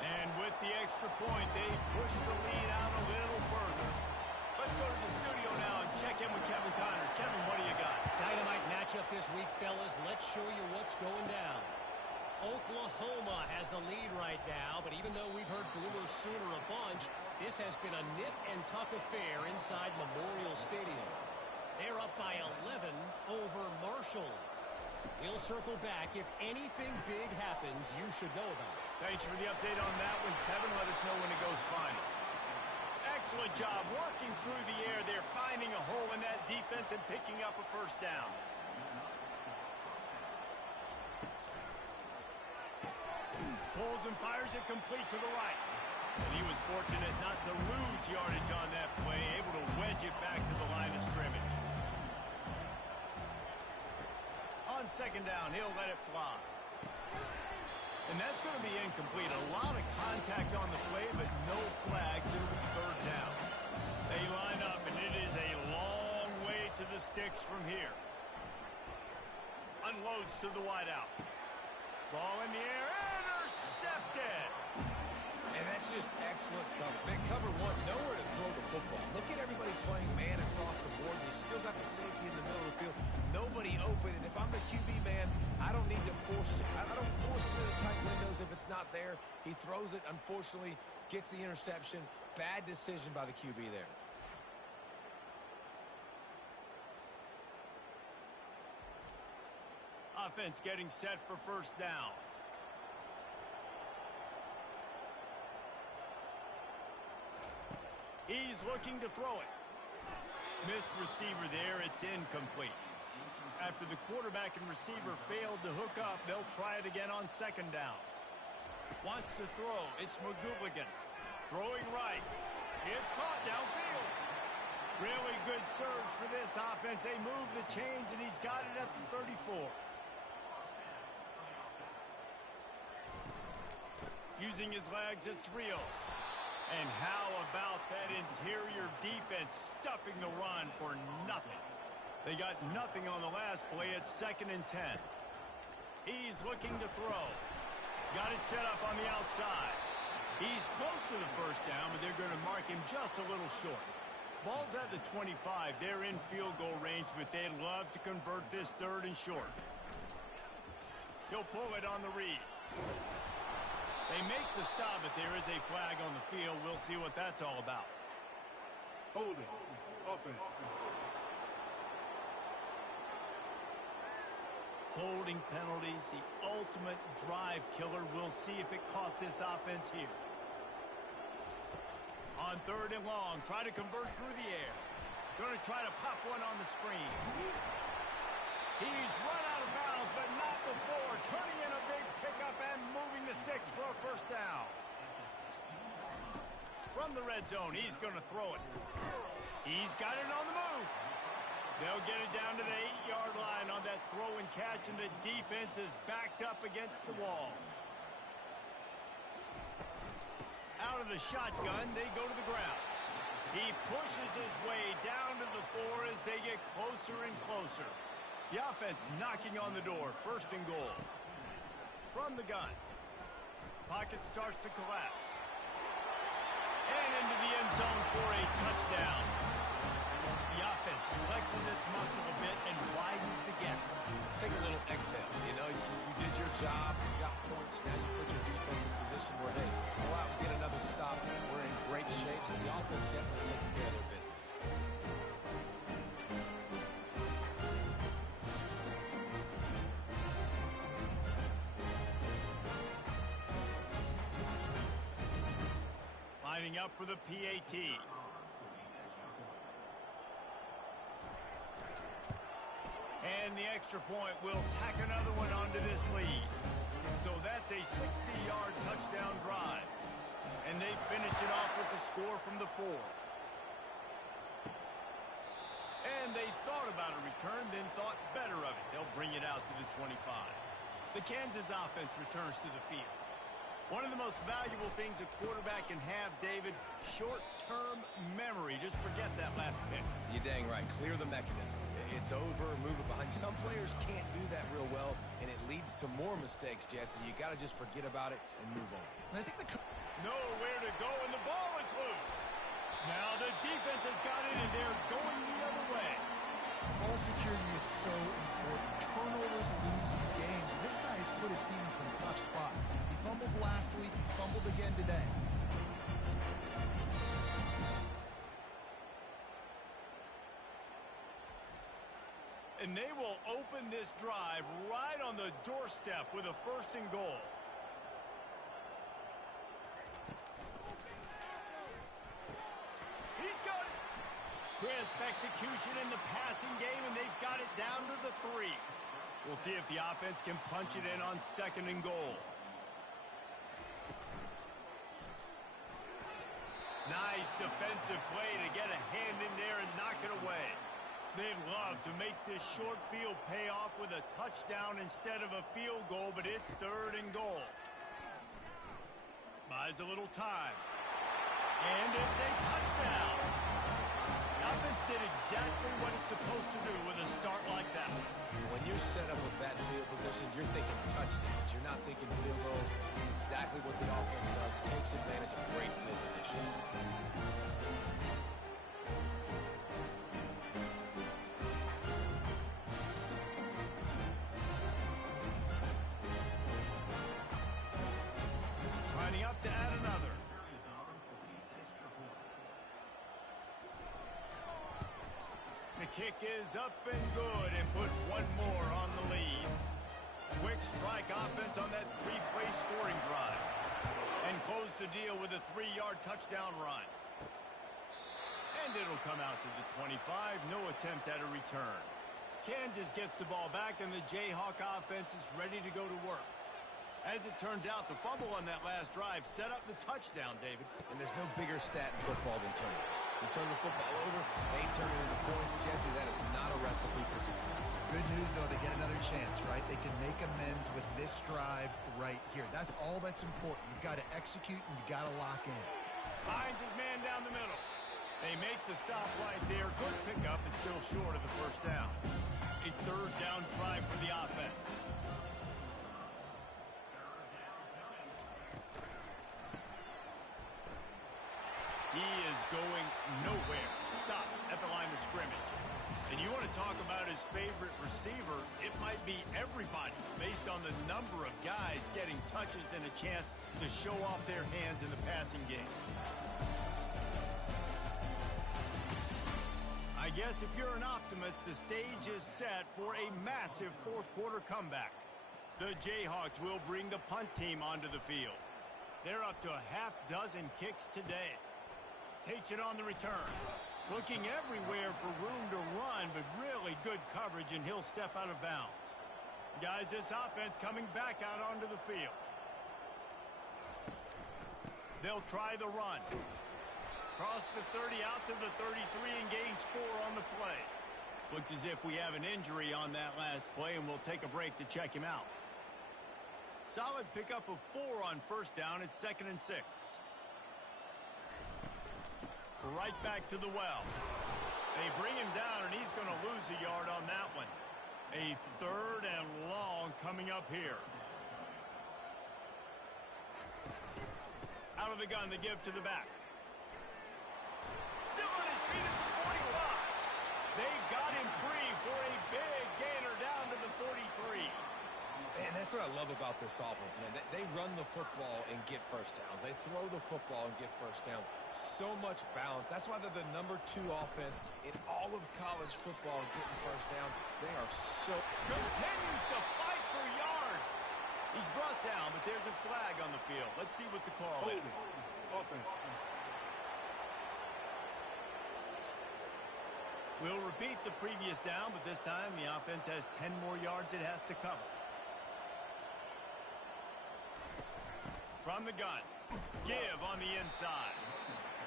And with the extra point, they push the lead out a little further. Let's go to the studio now and check in with Kevin Connors. Kevin, what do you got? Dynamite matchup this week, fellas. Let's show you what's going down. Oklahoma has the lead right now, but even though we've heard Boomers Sooner a bunch, this has been a nip-and-tuck affair inside Memorial Stadium. They're up by 11 over Marshall. We'll circle back. If anything big happens, you should know about it. Thanks for the update on that one, Kevin. Let us know when it goes final. Excellent job working through the air. They're finding a hole in that defense and picking up a first down. Pulls and fires it complete to the right. And he was fortunate not to lose yardage on that play, able to wedge it back to the line of scrimmage. On second down, he'll let it fly. And that's going to be incomplete. A lot of contact on the play, but no flags. It'll be third down. They line up, and it is a long way to the sticks from here. Unloads to the wideout. Ball in the air, intercepted. And that's just excellent cover. Man, cover one, nowhere to throw the football. Look at everybody playing man across the board. You still got the safety in the middle of the field. Nobody open. And if I'm the QB man, I don't need to force it. I don't force it into tight windows if it's not there. He throws it, unfortunately, gets the interception. Bad decision by the QB there. Offense getting set for first down. He's looking to throw it. Missed receiver there. It's incomplete. After the quarterback and receiver failed to hook up, they'll try it again on second down. Wants to throw. It's McGooligan. Throwing right. It's caught downfield. Really good surge for this offense. They move the chains, and he's got it at the 34. Using his legs, it's Rios. And how about that interior defense stuffing the run for nothing? They got nothing on the last play. It's 2nd and 10. He's looking to throw. Got it set up on the outside. He's close to the first down, but they're going to mark him just a little short. Ball's at the 25. They're in field goal range, but they'd love to convert this 3rd and short. He'll pull it on the read. They make the stop, but there is a flag on the field. We'll see what that's all about. Holding. Offense. Holding penalties, the ultimate drive killer. We'll see if it costs this offense here. On 3rd and long, try to convert through the air. Going to try to pop one on the screen. He's run out of bounds, but not before. Turning in a big pickup and moving the sticks for a first down. From the red zone, he's going to throw it. He's got it on the move. They'll get it down to the 8-yard line on that throw and catch, and the defense is backed up against the wall. Out of the shotgun, they go to the ground. He pushes his way down to the 4 as they get closer and closer. The offense knocking on the door. 1st and goal. From the gun. Pocket starts to collapse. And into the end zone for a touchdown. The offense flexes its muscle a bit and widens the gap. Take a little exhale. You know, you did your job. You got points. Now you put your defense in position where they go out and get another stop. We're in great shape, so the offense definitely taking care of their business. Lining up for the PAT. And the extra point will tack another one onto this lead. So that's a 60-yard touchdown drive. And they finish it off with the score from the 4. And And they thought about a return, then thought better of it. They'll bring it out to the 25. The Kansas offense returns to the field. One of the most valuable things a quarterback can have, David, short-term memory. Just forget that last pick. You're dang right. Clear the mechanism. It's over, move it behind you. Some players can't do that real well, and it leads to more mistakes, Jesse. You got to just forget about it and move on. And I think nowhere to go, and the ball is loose. Now the defense has got it, and they're going the other way. ball security is so important. Turnovers lose you games. This guy has put his team in some tough spots. He fumbled last week. He's fumbled again today. And they will open this drive right on the doorstep with a 1st and goal. He's got it. Crisp execution in the passing game, and they've got it down to the 3. We'll see if the offense can punch it in on 2nd and goal. Nice defensive play to get a hand in there and knock it away. They'd love to make this short field pay off with a touchdown instead of a field goal, but it's 3rd and goal. Buys a little time. And it's a touchdown. The offense did exactly what it's supposed to do with a start like that. When you're set up with that field position, you're thinking touchdowns. You're not thinking field goals. It's exactly what the offense does. Takes advantage of great field position. Lining up to add another. The kick is up and good and put one more on the lead. Quick strike offense on that 3-play scoring drive. And close the deal with a 3-yard touchdown run. And it'll come out to the 25. No attempt at a return. Kansas gets the ball back, and the Jayhawk offense is ready to go to work. As it turns out, the fumble on that last drive set up the touchdown, David. And there's no bigger stat in football than turnovers. You turn the football over, they turn it into points. Jesse, that is not a recipe for success. Good news, though, they get another chance, right? They can make amends with this drive right here. That's all that's important. You've got to execute, and you've got to lock in. Finds his man down the middle. They make the stop right there. Good pickup. It's still short of the 1st down. A 3rd down try for the offense. He is going nowhere. Stop at the line of scrimmage. And you want to talk about his favorite receiver, it might be everybody based on the number of guys getting touches and a chance to show off their hands in the passing game. I guess if you're an optimist, the stage is set for a massive 4th quarter comeback. The Jayhawks will bring the punt team onto the field. They're up to a half-dozen kicks today. Takes it on the return. Looking everywhere for room to run, but really good coverage, and he'll step out of bounds. Guys, this offense coming back out onto the field. They'll try the run. Cross the 30 out to the 33 and gains 4 on the play. Looks as if we have an injury on that last play, and we'll take a break to check him out. Solid pickup of 4 on 1st down. It's 2nd and 6. Right back to the well. They bring him down, and he's going to lose a yard on that one. A 3rd and long coming up here. Out of the gun to give to the back. Still on his feet at the 45. They got him free for a big gainer down to the 43. And that's what I love about this offense, man. They run the football and get 1st downs. They throw the football and get 1st downs. So much balance. That's why they're the #2 offense in all of college football getting 1st downs. They are so... Continues to fight for yards. He's brought down, but there's a flag on the field. Let's see what the call is. Offense. We'll repeat the previous down, but this time the offense has 10 more yards it has to cover. From the gun. Give on the inside.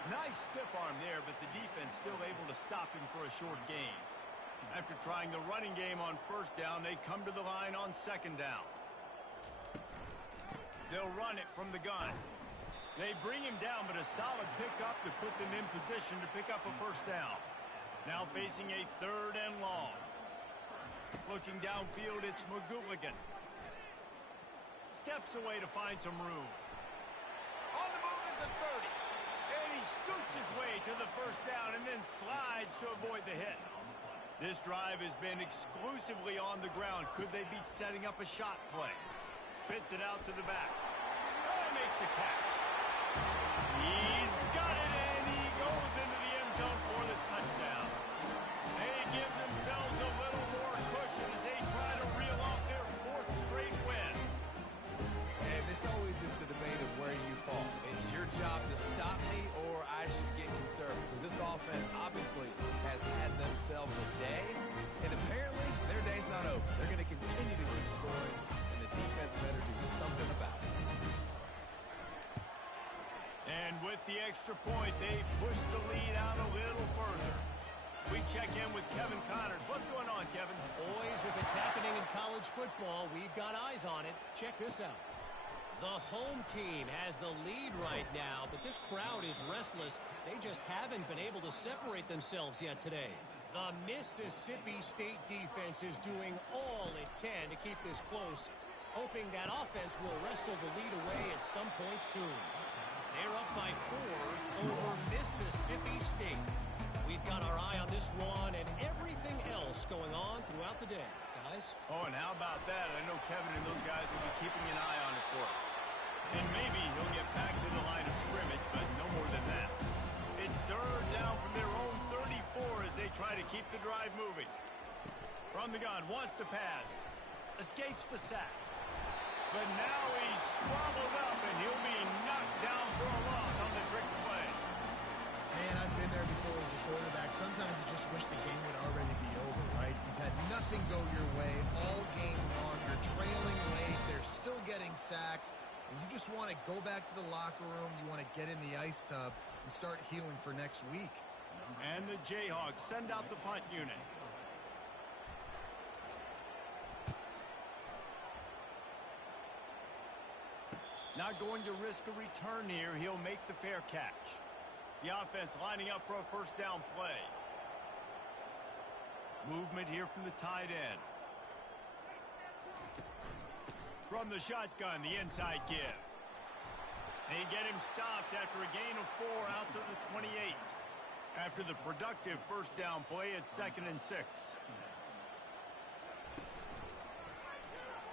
Nice stiff arm there, but the defense still able to stop him for a short gain. After trying the running game on first down, they come to the line on second down. They'll run it from the gun. They bring him down, but a solid pickup to put them in position to pick up a first down. Now facing a third and long. Looking downfield, it's McGooligan. Steps away to find some room. On the move at the 30. And he scoots his way to the first down and then slides to avoid the hit. This drive has been exclusively on the ground. Could they be setting up a shot play? Spits it out to the back. Oh, he makes the catch. He's got it, and he goes into the end zone for the touchdown. They give themselves a little more cushion as they try to reel off their fourth straight win. And this always is the debate of where you fall. It's your job to stop me, or I should get conservative. Because this offense obviously has had themselves a day, and apparently their day's not over. They're going to continue to keep scoring, and the defense better do something about it. And with the extra point, they push the lead out a little further. We check in with Kevin Connors. What's going on, Kevin? Boys, if it's happening in college football, we've got eyes on it. Check this out. The home team has the lead right now, but this crowd is restless. They just haven't been able to separate themselves yet today. The Mississippi State defense is doing all it can to keep this close, hoping that offense will wrestle the lead away at some point soon. They're up by 4 over Mississippi State. We've got our eye on this one and everything else going on throughout the day. Guys? Oh, and how about that? I know Kevin and those guys will be keeping an eye on it for us. And maybe he'll get back to the line of scrimmage, but no more than that. It's third down from their own 34 as they try to keep the drive moving. From the gun, wants to pass. Escapes the sack. But now he's swallowed up, and he'll be knocked down for a loss on the trick play. Man, I've been there before as a quarterback. Sometimes you just wish the game would already be over, right? You've had nothing go your way all game long. You're trailing late. They're still getting sacks. And you just want to go back to the locker room. You want to get in the ice tub and start healing for next week. And the Jayhawks send out the punt unit. Not going to risk a return here. He'll make the fair catch. The offense lining up for a first down play. Movement here from the tight end. From the shotgun, the inside give. They get him stopped after a gain of 4 out to the 28. After the productive first down play, it's 2nd and 6.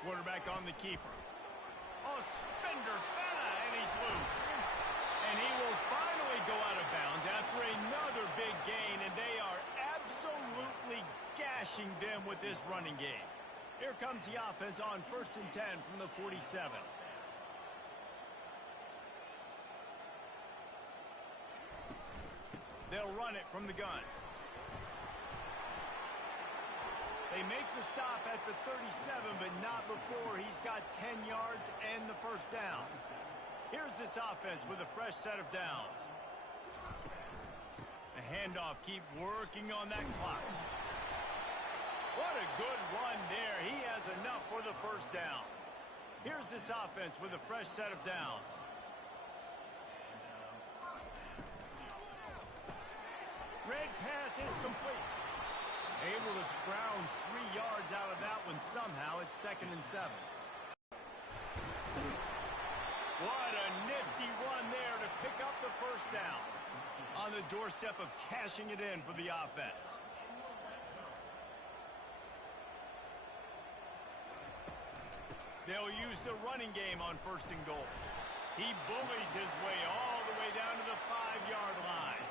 Quarterback on the keeper. Oh, Spender fella, and he's loose. And he will finally go out of bounds after another big gain, and they are absolutely gashing them with this running game. Here comes the offense on 1st and 10 from the 47. They'll run it from the gun. They make the stop at the 37, but not before he's got 10 yards and the first down. Here's this offense with a fresh set of downs. The handoff, keep working on that clock. What a good run there. He has enough for the first down. Here's this offense with a fresh set of downs. Red pass, it's complete. Able to scrounge 3 yards out of that one somehow. It's 2nd and 7. What a nifty run there to pick up the first down. On the doorstep of cashing it in for the offense. They'll use the running game on 1st and goal. He bullies his way all the way down to the 5-yard line.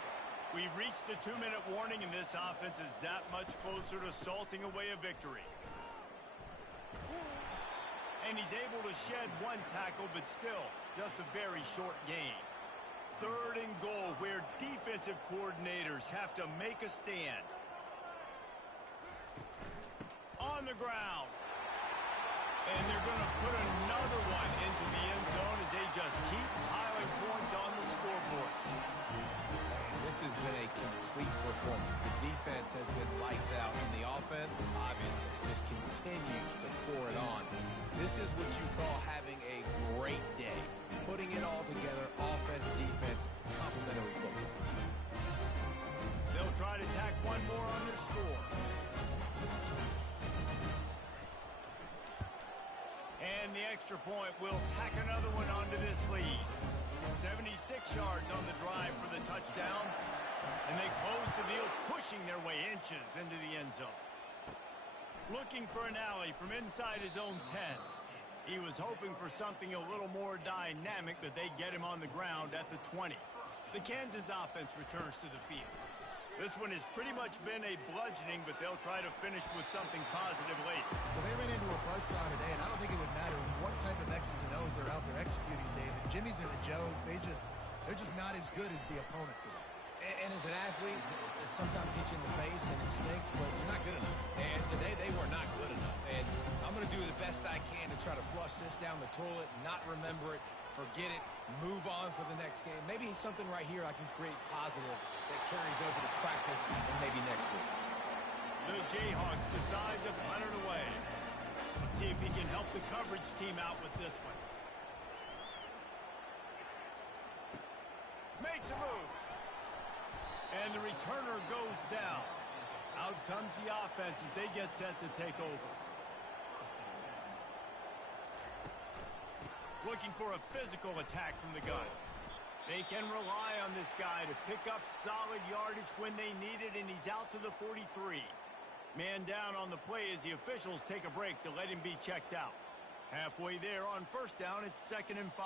We've reached the 2-minute warning, and this offense is that much closer to salting away a victory. And he's able to shed 1 tackle, but still just a very short gain. 3rd and goal, where defensive coordinators have to make a stand. On the ground. And they're going to put another one into the end zone as they just keep piling points on the scoreboard. Man, this has been a complete performance. The defense has been lights out, and the offense This is what you call having a great day. Putting it all together, offense, defense, complementary football. They'll try to tack one more on their score. And the extra point will tack another one onto this lead. 76 yards on the drive for the touchdown. And they close the deal, pushing their way inches into the end zone. Looking for an alley from inside his own 10. He was hoping for something a little more dynamic, but they get him on the ground at the 20. The Kansas offense returns to the field. This one has pretty much been a bludgeoning, but they'll try to finish with something positive late. Well, they ran into a buzzsaw today, and I don't think it would matter what type of X's and O's they're out there executing, David. Jimmy's and the Joes, they're just not as good as the opponent today. And as an athlete, it sometimes hits you in the face and it stinks, but you're not good enough. And today they were not good enough. And I'm going to do the best I can to try to flush this down the toilet, not remember it, forget it, move on for the next game. Maybe something right here I can create positive that carries over to practice and maybe next week. The Jayhawks decide to punt it away. Let's see if he can help the coverage team out with this one. Makes a move. And the returner goes down. Out comes the offense as they get set to take over. Looking for a physical attack from the gun. They can rely on this guy to pick up solid yardage when they need it, and he's out to the 43. Man down on the play as the officials take a break to let him be checked out. Halfway there on first down, it's 2nd and 5.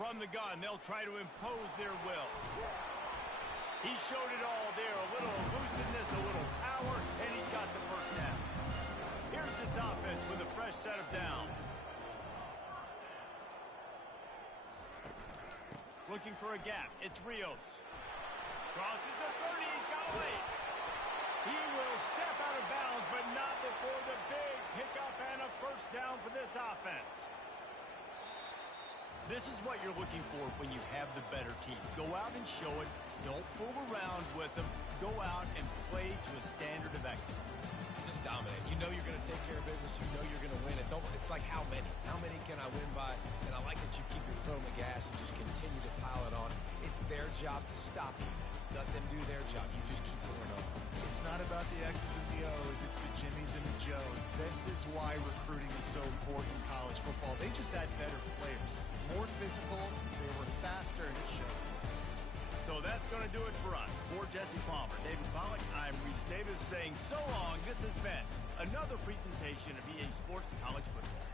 From the gun, they'll try to impose their will. He showed it all there, a little elusiveness, a little power, and he's got the first down. Here's this offense with a fresh set of downs. Looking for a gap. It's Rios. Crosses the 30. He's got to wait. He will step out of bounds, but not before the big pickup and a first down for this offense. This is what you're looking for when you have the better team. Go out and show it. Don't fool around with them. Go out and play to a standard of excellence. Just dominate. You know you're going to take care of business. You know you're going to win. It's like how many? How many can I win by? And I like that you keep your foot on the gas and just continue to pile it on. It's their job to stop you. Let them do their job. You just keep going on. It's not about the X's and the O's. It's the Jimmys and the Joes. This is why recruiting is so important in college football. They just had better players. More physical, they were faster, and it showed. So that's going to do it for us. For Jesse Palmer, David Pollack, I'm Reese Davis saying so long. This has been another presentation of EA Sports College Football.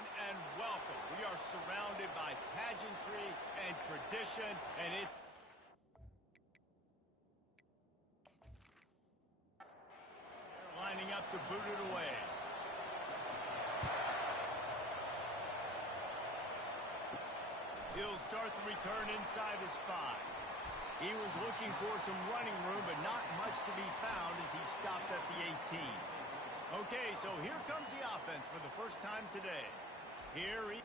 everyone, and welcome. We are surrounded by pageantry and tradition, and they're lining up to boot it away. He'll start the return inside his 5. He was looking for some running room, but not much to be found as he stopped at the 18. Okay, so here comes the offense for the first time today. Here he...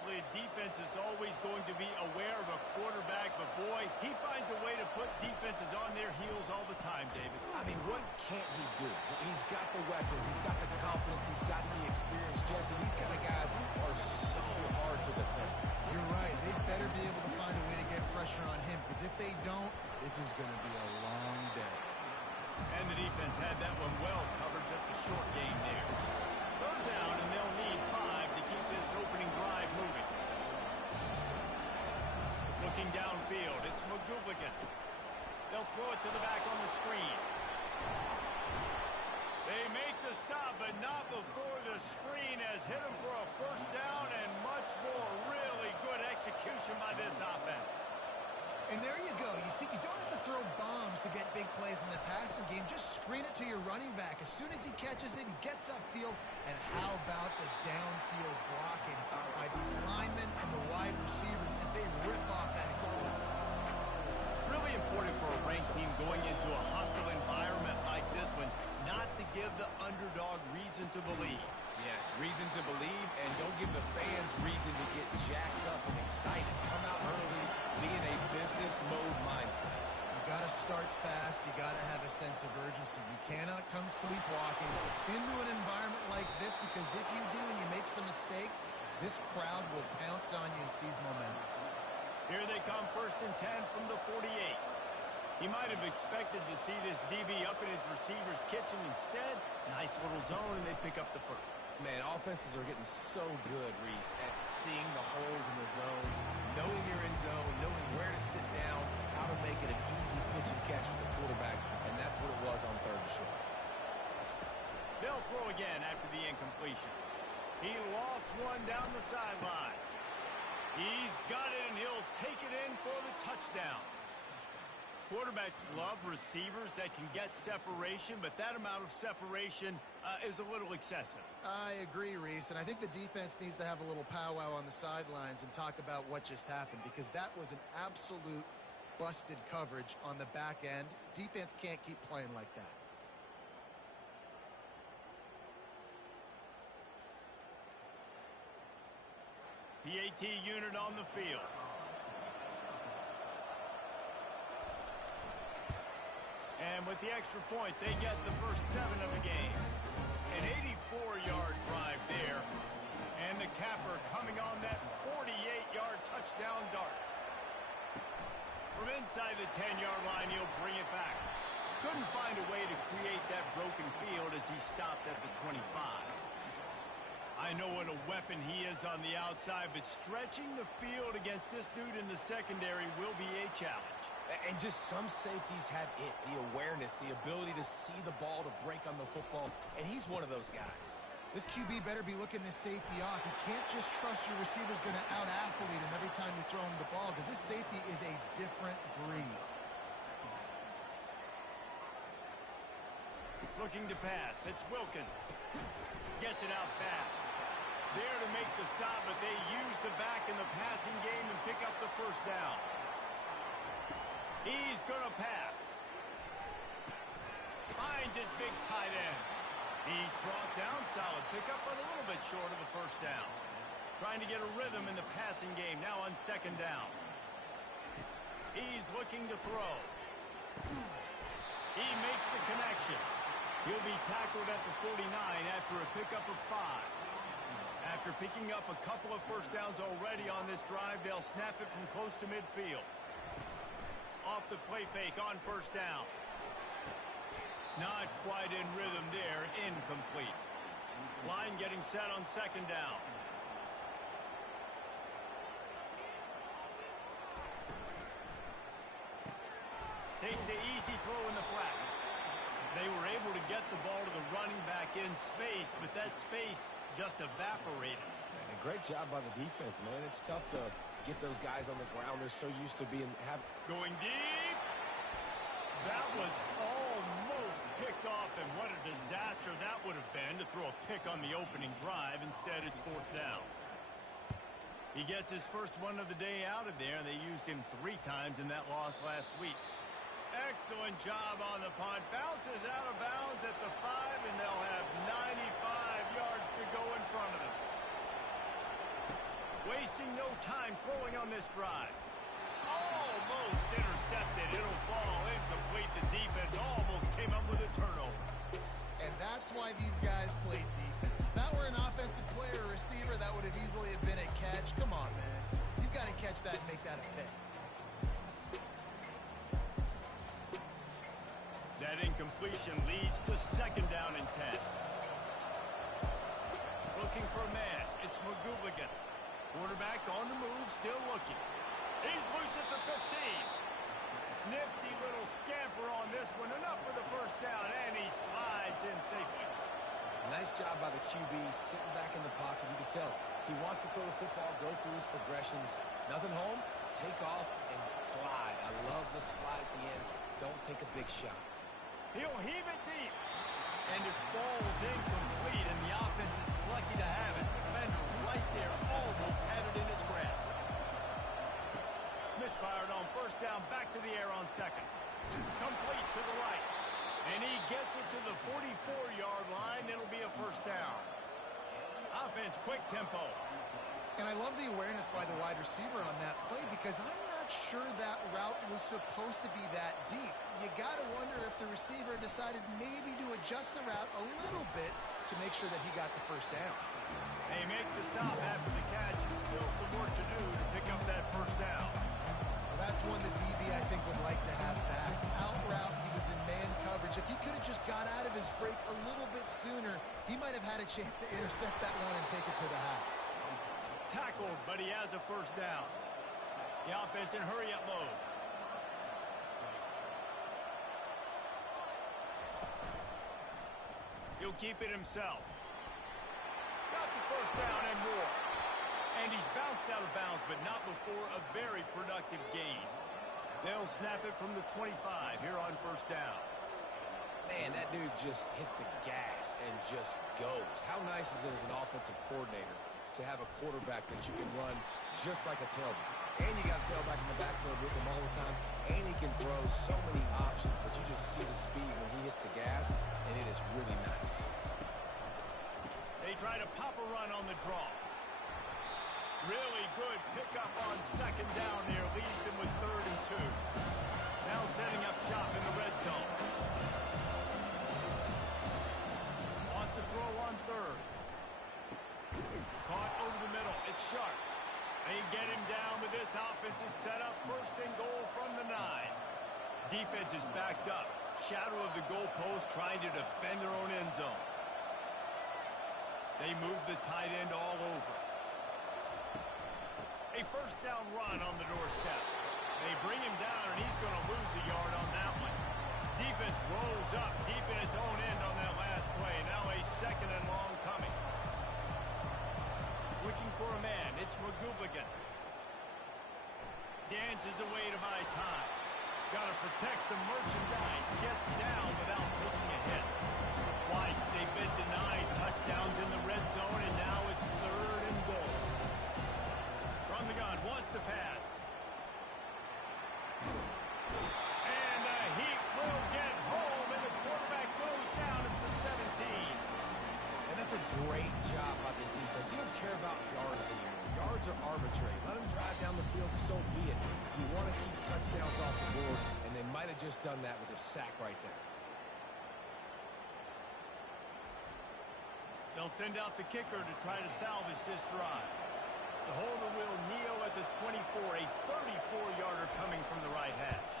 Obviously, defense is always going to be aware of a quarterback, but boy, he finds a way to put defenses on their heels all the time, David. I mean, what can't he do? He's got the weapons, he's got the confidence, he's got the experience, Jesse. These kind of guys are so hard to defend. You're right. They better be able to find a way to get pressure on him, because if they don't, this is going to be a long day. And the defense had that one well covered, just a short gain there. Third down, and they'll need 5 to keep this opening drive moving. Looking downfield, it's McGouglighan. They'll throw it to the back on the screen. They make the stop, but not before the screen has hit him for a first down, and much more really good execution by this offense. And there you go. You see, you don't have to throw bombs to get big plays in the passing game. Just screen it to your running back. As soon as he catches it, he gets upfield. And how about the downfield blocking by these linemen and the wide receivers as they rip off that explosive? Really important for a ranked team going into a hostile environment like this one, not to give the underdog reason to believe. Yes, reason to believe, and don't give the fans reason to get jacked up and excited. Come out early, be in a business mode mindset. You got to start fast. You got to have a sense of urgency. You cannot come sleepwalking into an environment like this, because if you do and you make some mistakes, this crowd will pounce on you and seize momentum. Here they come, 1st and 10 from the 48. He might have expected to see this DB up in his receiver's kitchen. Instead, nice little zone, and they pick up the first. Man, offenses are getting so good, Reese, at seeing the holes in the zone, knowing you're in zone, knowing where to sit down, how to make it an easy pitch and catch for the quarterback, and that's what it was on 3rd and short. They'll throw again after the incompletion. He lofts one down the sideline. He's got it, and he'll take it in for the touchdown. Quarterbacks love receivers that can get separation, but that amount of separation is a little excessive. I agree, Reese, and I think the defense needs to have a little powwow on the sidelines and talk about what just happened, because that was an absolute busted coverage on the back end. Defense can't keep playing like that. PAT unit on the field. And with the extra point, they get the first 7 of the game. An 84-yard drive there. And the capper coming on that 48-yard touchdown dart. From inside the 10-yard line, he'll bring it back. Couldn't find a way to create that broken field as he stopped at the 25. I know what a weapon he is on the outside, but stretching the field against this dude in the secondary will be a challenge. And just some safeties have it, the awareness, the ability to see the ball to break on the football, and he's one of those guys. This QB better be looking this safety off. You can't just trust your receiver's going to out-athlete him every time you throw him the ball, because this safety is a different breed. Looking to pass. It's Wilkins. Gets it out fast. There to make the stop, but they use the back in the passing game and pick up the first down. He's going to pass. Finds his big tight end. He's brought down, solid pickup, but a little bit short of the first down. Trying to get a rhythm in the passing game, now on 2nd down. He's looking to throw. He makes the connection. He'll be tackled at the 49 after a pickup of 5. After picking up a couple of first downs already on this drive, they'll snap it from close to midfield. Off the play fake on 1st down. Not quite in rhythm there, incomplete. Line getting set on 2nd down. Takes the easy throw in the flat. They were able to get the ball to the running back in space, but that space just evaporated. And a great job by the defense, man. It's tough to get those guys on the ground. They're so used to being Going deep. That was almost picked off, and what a disaster that would have been to throw a pick on the opening drive. Instead, it's 4th down. He gets his first one of the day out of there. They used him 3 times in that loss last week. Excellent job on the punt. Bounces out of bounds at the 5, and they'll have 95 yards to go in front of them. Wasting no time throwing on this drive. Almost intercepted. It'll fall incomplete. The defense almost came up with a turnover. And that's why these guys played defense. If that were an offensive player or receiver, that would have easily have been a catch. Come on, man. You've got to catch that and make that a pick. That incompletion leads to 2nd down and 10. Looking for a man. It's McGooligan. Quarterback on the move, still looking. He's loose at the 15. Nifty little scamper on this one. Enough for the 1st down, and he slides in safely. Nice job by the QB sitting back in the pocket. You can tell he wants to throw the football, go through his progressions. Nothing home, take off and slide. I love the slide at the end. Don't take a big shot. He'll heave it deep. And it falls incomplete, and the offense is lucky to have it. Defender right there almost had it in his grasp. Misfired on 1st down, back to the air on 2nd. Complete to the right. And he gets it to the 44-yard line. It'll be a 1st down. Offense, quick tempo. And I love the awareness by the wide receiver on that play because I'm not sure that route was supposed to be that deep. You got to wonder if the receiver decided maybe to adjust the route a little bit to make sure that he got the 1st down. They make the stop after the catch, and still some work to do to pick up that 1st down. Well, that's one the DB, I think, would like to have back. Out route, he was in man coverage. If he could have just got out of his break a little bit sooner, he might have had a chance to intercept that one and take it to the house. Tackled, but he has a 1st down. The offense in hurry-up mode. He'll keep it himself. Got the 1st down and more. And he's bounced out of bounds, but not before a very productive gain. They'll snap it from the 25 here on 1st down. Man, that dude just hits the gas and just goes. How nice is it as an offensive coordinator to have a quarterback that you can run just like a tailback? And you got a tailback in the backfield with him all the time. And he can throw so many options, but you just see the speed when he hits the gas, and it is really nice. They try to pop a run on the draw. Really good pickup on 2nd down there. Leaves them with 3rd and 2. Now setting up shop in the red zone. Wants to throw on 3rd. Caught over the middle. It's Sharp. They get him down, but this offense is set up 1st and goal from the 9. Defense is backed up. Shadow of the goalpost trying to defend their own end zone. They move the tight end all over. A 1st down run on the doorstep. They bring him down, and he's going to lose a yard on that one. Defense rolls up deep in its own end on that last play. Now a 2nd and long coming. Looking for a man. It's McGooligan. Dances away to buy time. Got to protect the merchandise. Gets down without taking a hit. Twice they've been denied touchdowns in the red zone, and now it's 3rd and goal. From the gun, wants to pass. And the Heat will get home, and the quarterback goes down at the 17. And that's a great job by this defense. You don't care about yards anymore. Yards are arbitrary. Let them drive down the field, so be it. You want to keep touchdowns off the board, and they might have just done that with a sack right there. They'll send out the kicker to try to salvage this drive. The holder will kneel at the 24, a 34-yarder coming from the right hash.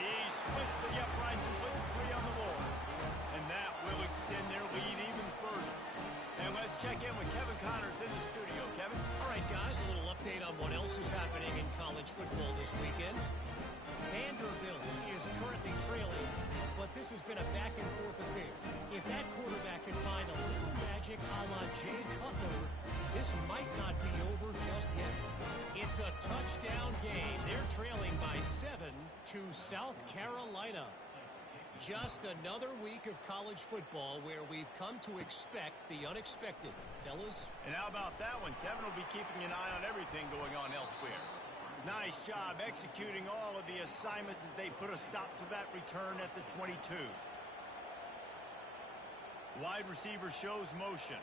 He splits the uprights and puts 3 on the board. And that will extend their lead even further. And let's check in with Kevin Connors in the studio. Kevin? All right, guys, a little update on what else is happening in college football this weekend. Vanderbilt is currently trailing, but this has been a back-and-forth affair. If that quarterback can find a little magic a la Jay Cutler, this might not be over just yet. It's a touchdown game. They're trailing by 7 to South Carolina. Just another week of college football where we've come to expect the unexpected. Fellas? And how about that one? Kevin will be keeping an eye on everything going on elsewhere. Nice job executing all of the assignments as they put a stop to that return at the 22. Wide receiver shows motion.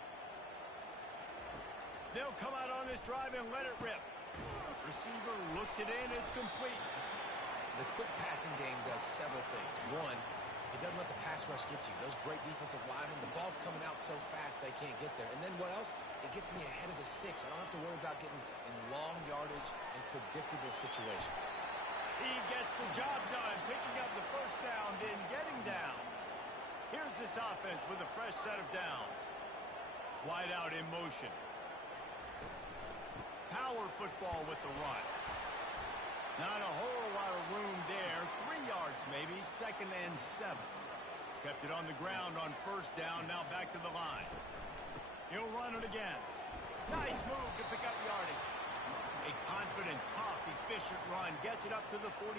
They'll come out on this drive and let it rip. Receiver looks it in. It's complete. The quick passing game does several things. One, it doesn't let the pass rush get you. Those great defensive linemen, the ball's coming out so fast they can't get there. And then what else? It gets me ahead of the sticks. I don't have to worry about getting in long yardage and predictable situations. He gets the job done, picking up the first down, then getting down. Here's this offense with a fresh set of downs. Wide out in motion. Power football with the run. Not a whole lot of room there. 3 yards maybe, 2nd and 7. Kept it on the ground on first down, now back to the line. He'll run it again. Nice move to pick up yardage. A confident, tough, efficient run gets it up to the 44.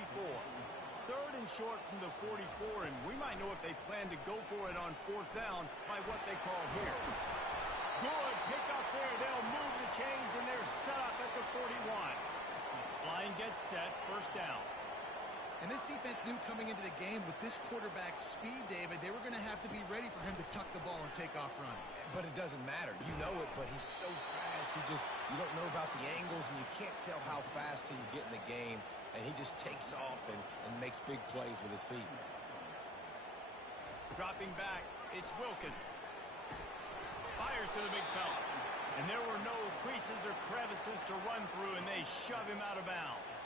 3rd and short from the 44, and we might know if they plan to go for it on 4th down by what they call here. Good pick up there. They'll move the chains, and they're set up at the 41. Line gets set, first down. And this defense knew coming into the game with this quarterback's speed, David, they were going to have to be ready for him to tuck the ball and take off running. But it doesn't matter. You know it, but he's so fast. You don't know about the angles, and you can't tell how fast till you get in the game. And he just takes off and makes big plays with his feet. Dropping back, it's Wilkins. Fires to the big fella. And there were no creases or crevices to run through, and they shove him out of bounds.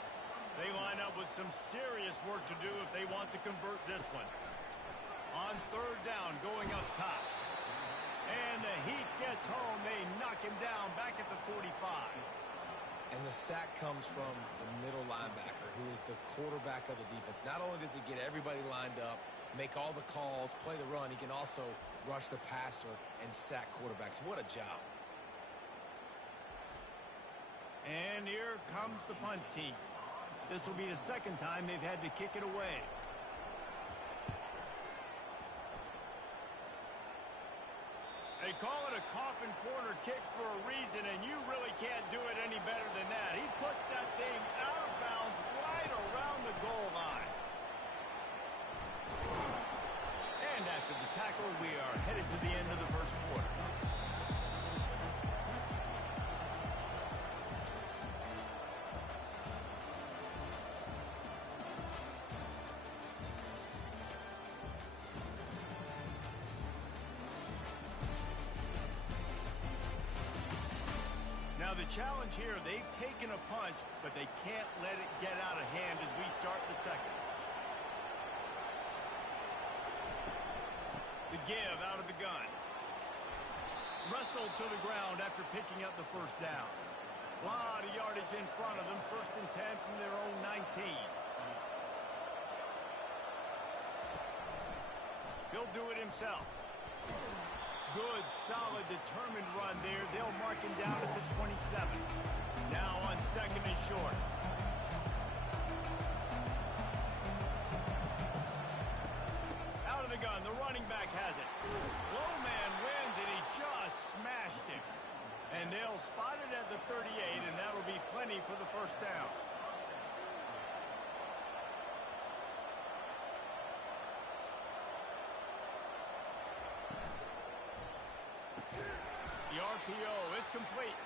They line up with some serious work to do if they want to convert this one. On 3rd down, going up top. And the heat gets home. They knock him down back at the 45. And the sack comes from the middle linebacker, who is the quarterback of the defense. Not only does he get everybody lined up, make all the calls, play the run, he can also rush the passer and sack quarterbacks. What a job. And here comes the punt team. This will be the 2nd time they've had to kick it away. They call it a coffin corner kick for a reason, and you really can't do it any better than that. He puts that thing out of bounds right around the goal line. And after the tackle, we are headed to the end of the first quarter. Now the challenge here, they've taken a punch, but they can't let it get out of hand as we start the 2nd. The give out of the gun. Wrestled to the ground after picking up the first down. A lot of yardage in front of them, 1st and 10 from their own 19. He'll do it himself. Good, solid, determined run there. They'll mark him down at the 27. Now on 2nd and short. Out of the gun, the running back has it. Low man wins, and he just smashed him. And they'll spot it at the 38, and that'll be plenty for the first down. The RPO, it's complete.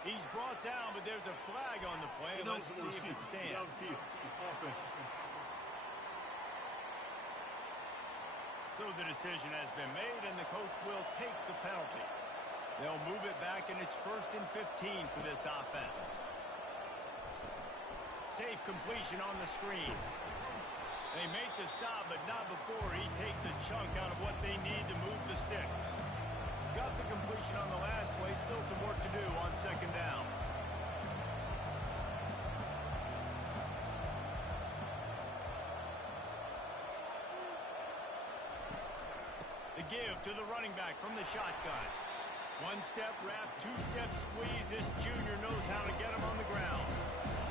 He's brought down, but there's a flag on the play. Let's see if it stands. Downfield, offense. So the decision has been made, and the coach will take the penalty. They'll move it back, and it's 1st and 15 for this offense. Safe completion on the screen. They make the stop, but not before he takes a chunk out of what they need to move the sticks. Got the completion on the last play. Still some work to do on 2nd down. The give to the running back from the shotgun. One-step wrap, two-step squeeze. This junior knows how to get him on the ground.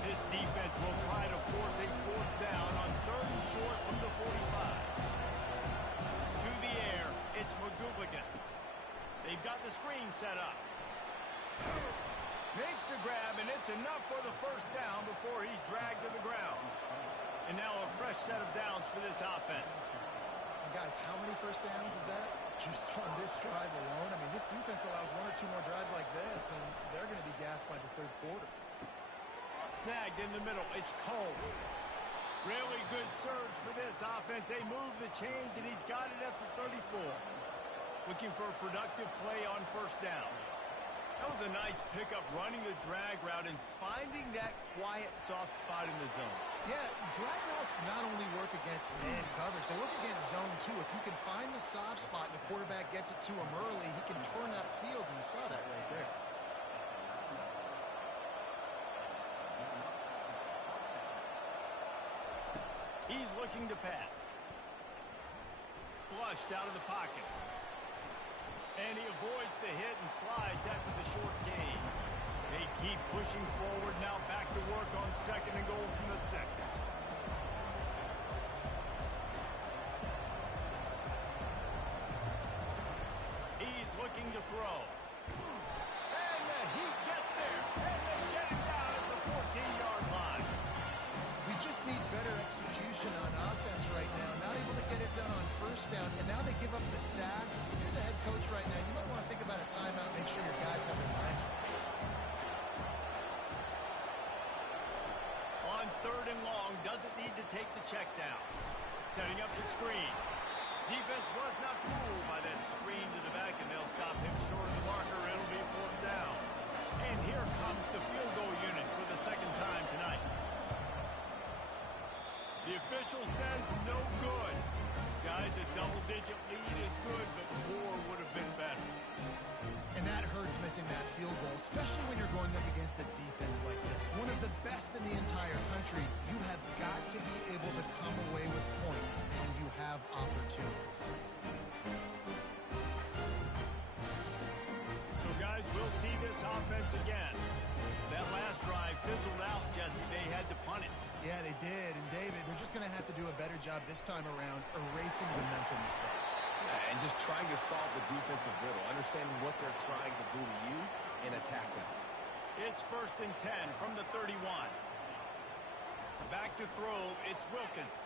This defense will try to force a fourth down on 3rd and short from the 45. To the air, it's McGooligan. They've got the screen set up. Makes the grab, and it's enough for the first down before he's dragged to the ground. And now a fresh set of downs for this offense. And guys, how many first downs is that? Just on this drive alone? I mean, this defense allows 1 or 2 more drives like this, and they're going to be gassed by the 3rd quarter. Snagged in the middle. It's Coles. Really good surge for this offense. They move the chains, and he's got it at the 34. Looking for a productive play on first down. That was a nice pickup, running the drag route and finding that quiet, soft spot in the zone. Yeah, drag routes not only work against man coverage, they work against zone too. If you can find the soft spot and the quarterback gets it to him early, he can turn that field, and you saw that right there. He's looking to pass. Flushed out of the pocket. And he avoids the hit and slides after the short gain. They keep pushing forward, now back to work on 2nd and goal from the 6. He's looking to throw. And he gets there. And they get him down at the 14-yard line. We just need better execution on offense right now. Not able to get it done on first down, and now they give up the sack. If you're the head coach right now, you might want to think about a timeout, make sure your guys have their minds right. On 3rd and long, doesn't need to take the check down. Setting up the screen. Defense was not fooled by that screen to the back, and they'll stop him short of the marker. It'll be 4th down. And here comes the field goal unit for the 2nd time tonight. The official says no good. Guys, a double-digit lead is good, but 4 would have been better. And that hurts missing that field goal, especially when you're going up against a defense like this. One of the best in the entire country. You have got to be able to come away with points when you have opportunities. So, guys, we'll see this offense again. That last drive fizzled out, Jesse. They had to punt it. Yeah, they did. And, David, they're just going to have to do a better job this time around erasing the mental mistakes. And just trying to solve the defensive riddle, understanding what they're trying to do to you and attack them. It's 1st and 10 from the 31. Back to throw, it's Wilkins.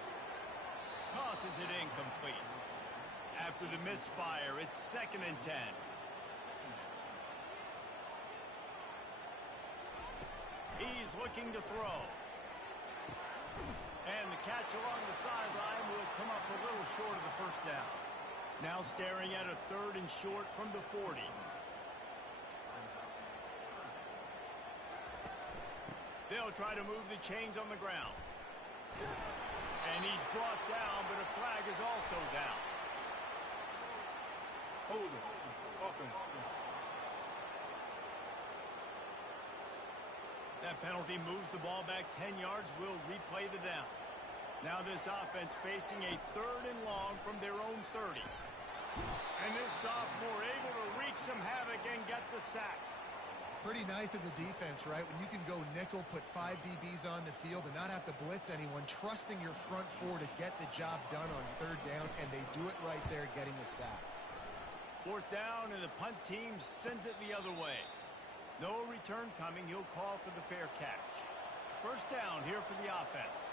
Tosses it incomplete. After the misfire, it's 2nd and 10. He's looking to throw. And the catch along the sideline will come up a little short of the first down. Now staring at a 3rd and short from the 40. They'll try to move the chains on the ground. And he's brought down, but a flag is also down. Holding. Offense. That penalty moves the ball back 10 yards. We'll replay the down. Now this offense facing a 3rd and long from their own 30. And this sophomore able to wreak some havoc and get the sack. Pretty nice as a defense, right? When you can go nickel, put 5 DBs on the field and not have to blitz anyone, trusting your front 4 to get the job done on 3rd down, and they do it right there, getting the sack. 4th down, and the punt team sends it the other way. No return coming. He'll call for the fair catch. First down here for the offense.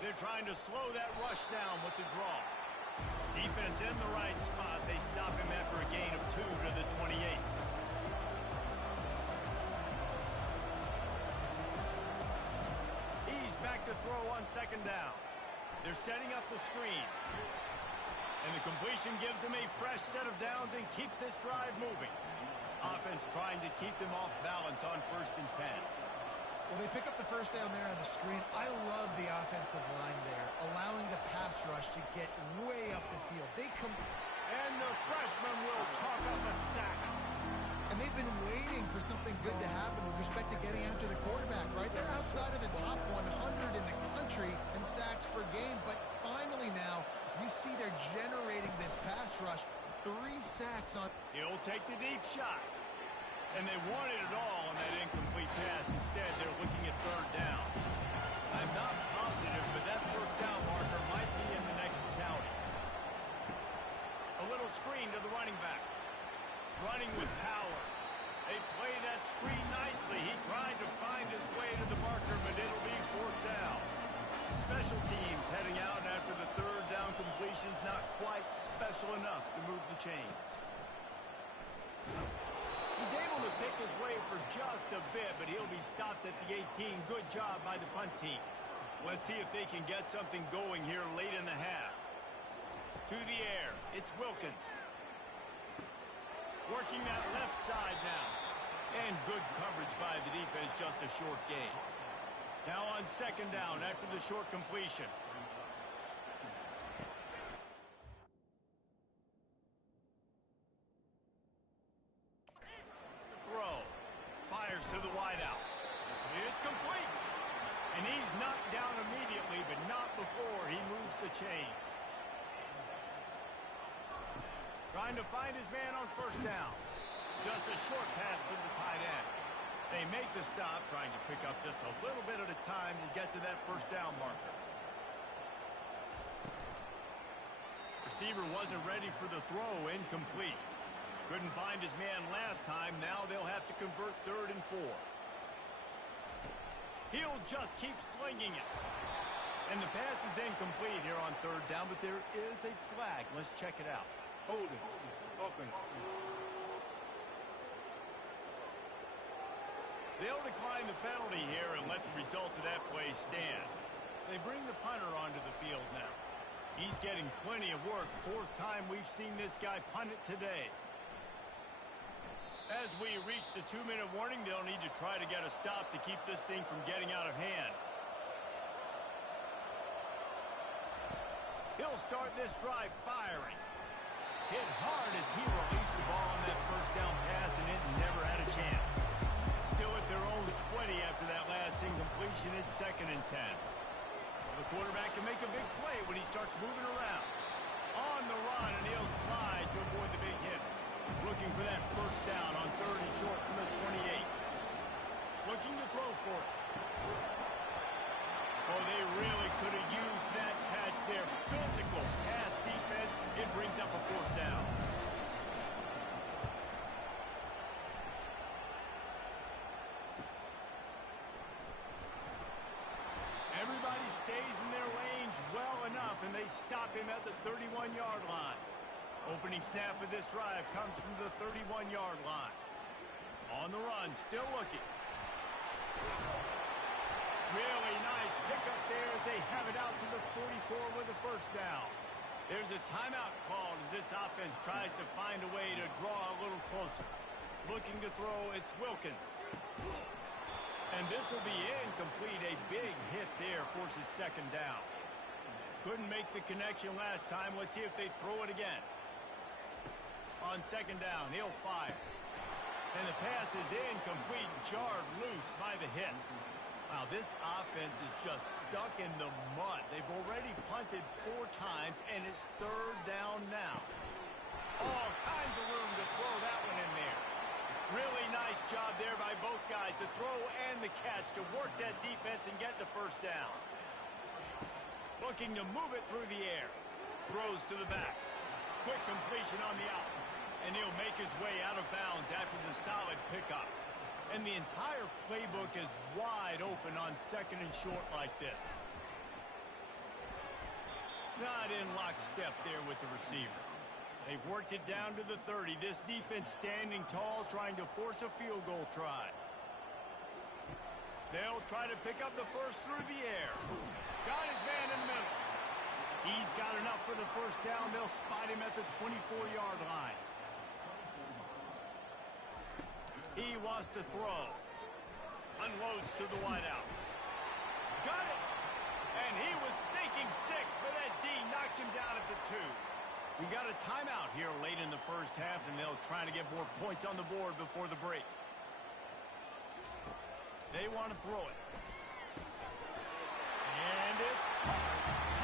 They're trying to slow that rush down with the draw. Defense in the right spot. They stop him after a gain of 2 to the 28. He's back to throw on 2nd down. They're setting up the screen. And the completion gives them a fresh set of downs and keeps this drive moving. Offense trying to keep them off balance on 1st and 10. Well, they pick up the first down there on the screen. I love the offensive line there, allowing the pass rush to get way up the field. And the freshman will chalk up a sack. And they've been waiting for something good to happen with respect to getting after the quarterback, right? They're outside of the top 100 in the country in sacks per per game, but finally now you see they're generating this pass rush. 3 sacks on. He'll take the deep shot. And they wanted it all on that incomplete pass. Instead, they're looking at third down. I'm not positive, but that first down marker might be in the next county. A little screen to the running back. Running with power. They play that screen nicely. He tried to find his way to the marker, but it'll be fourth down. Special teams heading out after the third down completion's not quite special enough to move the chains. He's able to pick his way for just a bit, but he'll be stopped at the 18. Good job by the punt team. Let's see if they can get something going here late in the half. To the air, it's Wilkins. Working that left side now. And good coverage by the defense, just a short gain. Now on second down after the short completion. Throw. Fires to the wideout. It's complete. And he's knocked down immediately, but not before he moves the chains. Trying to find his man on first down. Just a short pass to the tight end. They make the stop, trying to pick up just a little bit at a time to get to that first down marker. Receiver wasn't ready for the throw, incomplete. Couldn't find his man last time. Now they'll have to convert 3rd and 4. He'll just keep slinging it. And the pass is incomplete here on 3rd down, but there is a flag. Let's check it out. Holding. Offense. They'll decline the penalty here and let the result of that play stand. They bring the punter onto the field now. He's getting plenty of work. 4th time we've seen this guy punt it today. As we reach the 2-minute warning, they'll need to try to get a stop to keep this thing from getting out of hand. He'll start this drive firing. Hit hard as he released the ball on that first down pass, and it never had a chance. Still at their own 20 after that last incompletion. It's 2nd and 10. The quarterback can make a big play when he starts moving around. On the run, and he'll slide to avoid the big hit. Looking for that first down on 3rd and short from the 28. Looking to throw for it. Oh, they really could have used that catch there. Physical pass defense. It brings up a 4th down. Everybody stays in their lanes well enough, and they stop him at the 31-yard line. Opening snap of this drive comes from the 31-yard line. On the run, still looking. Really nice pickup there as they have it out to the 44 with a first down. There's a timeout called as this offense tries to find a way to draw a little closer. Looking to throw, it's Wilkins. And this will be incomplete. A big hit there forces 2nd down. Couldn't make the connection last time. Let's see if they throw it again. On 2nd down, he'll fire. And the pass is incomplete, jarred loose by the hit. Wow, this offense is just stuck in the mud. They've already punted 4 times, and it's 3rd down now. All kinds of room to throw that one in there. Really nice job there by both guys to throw and the catch to work that defense and get the first down. Looking to move it through the air. Throws to the back. Quick completion on the out. And he'll make his way out of bounds after the solid pickup. And the entire playbook is wide open on 2nd and short like this. Not in lockstep there with the receiver. They've worked it down to the 30. This defense standing tall, trying to force a field goal try. They'll try to pick up the first through the air. Got his man in the middle. He's got enough for the first down. They'll spot him at the 24-yard line. He wants to throw. Unloads to the wideout. Got it! And he was thinking 6, but that D knocks him down at the 2. We got a timeout here late in the first half, and they'll try to get more points on the board before the break. They want to throw it. And it's caught.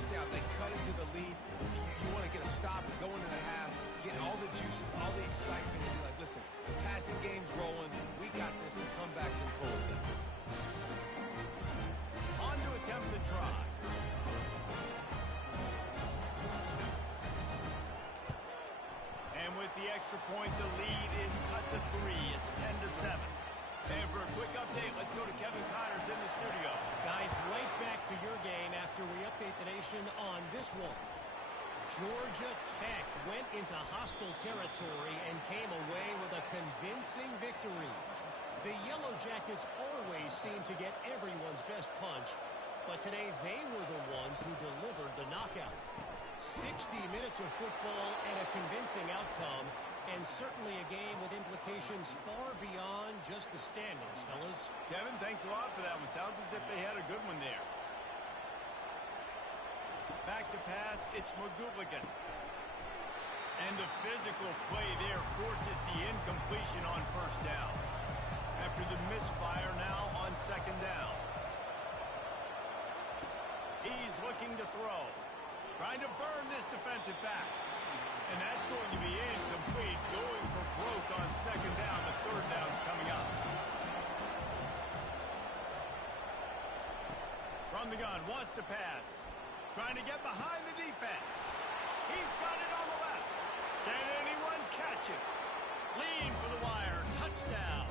touchdown. They cut into the lead. You want to get a stop and go into the half, get all the juices, all the excitement, and be like, listen, the passing game's rolling. We got this. The comeback's in full effect. On to attempt the try. And with the extra point, the lead is cut to 3. It's 10-7. And for a quick update, let's go to Kevin Connors in the studio. Guys, right back to your game after we update the nation on this one. Georgia Tech went into hostile territory and came away with a convincing victory. The Yellow Jackets always seem to get everyone's best punch, but today they were the ones who delivered the knockout. 60 minutes of football and a convincing outcome, and certainly a game with implications far beyond just the standings, fellas. Kevin, thanks a lot for that one. Sounds as if they had a good one there. Back to pass, it's McGooligan. And the physical play there forces the incompletion on first down. After the misfire now on second down. He's looking to throw. Trying to burn this defensive back. And that's going to be incomplete. Going for broke on second down. The third down's coming up. From the gun, wants to pass. Trying to get behind the defense. He's got it on the left. Can anyone catch it? Lean for the wire. Touchdown.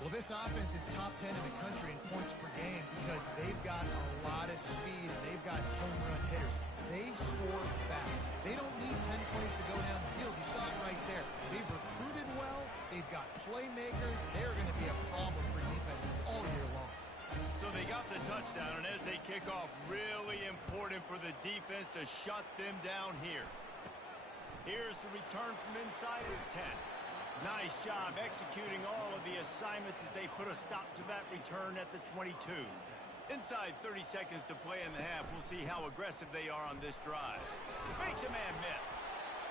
Well, this offense is top 10 in the country in points per game because they've got a lot of speed and they've got home run hitters. They score fast. They don't need 10 plays to go down the field. You saw it right there. They've recruited well. They've got playmakers. They're going to be a problem for defenses all year long. So they got the touchdown, and as they kick off, really important for the defense to shut them down here. Here's the return from inside his 10. Nice job executing all of the assignments as they put a stop to that return at the 22. Inside 30 seconds to play in the half. We'll see how aggressive they are on this drive. Makes a man miss.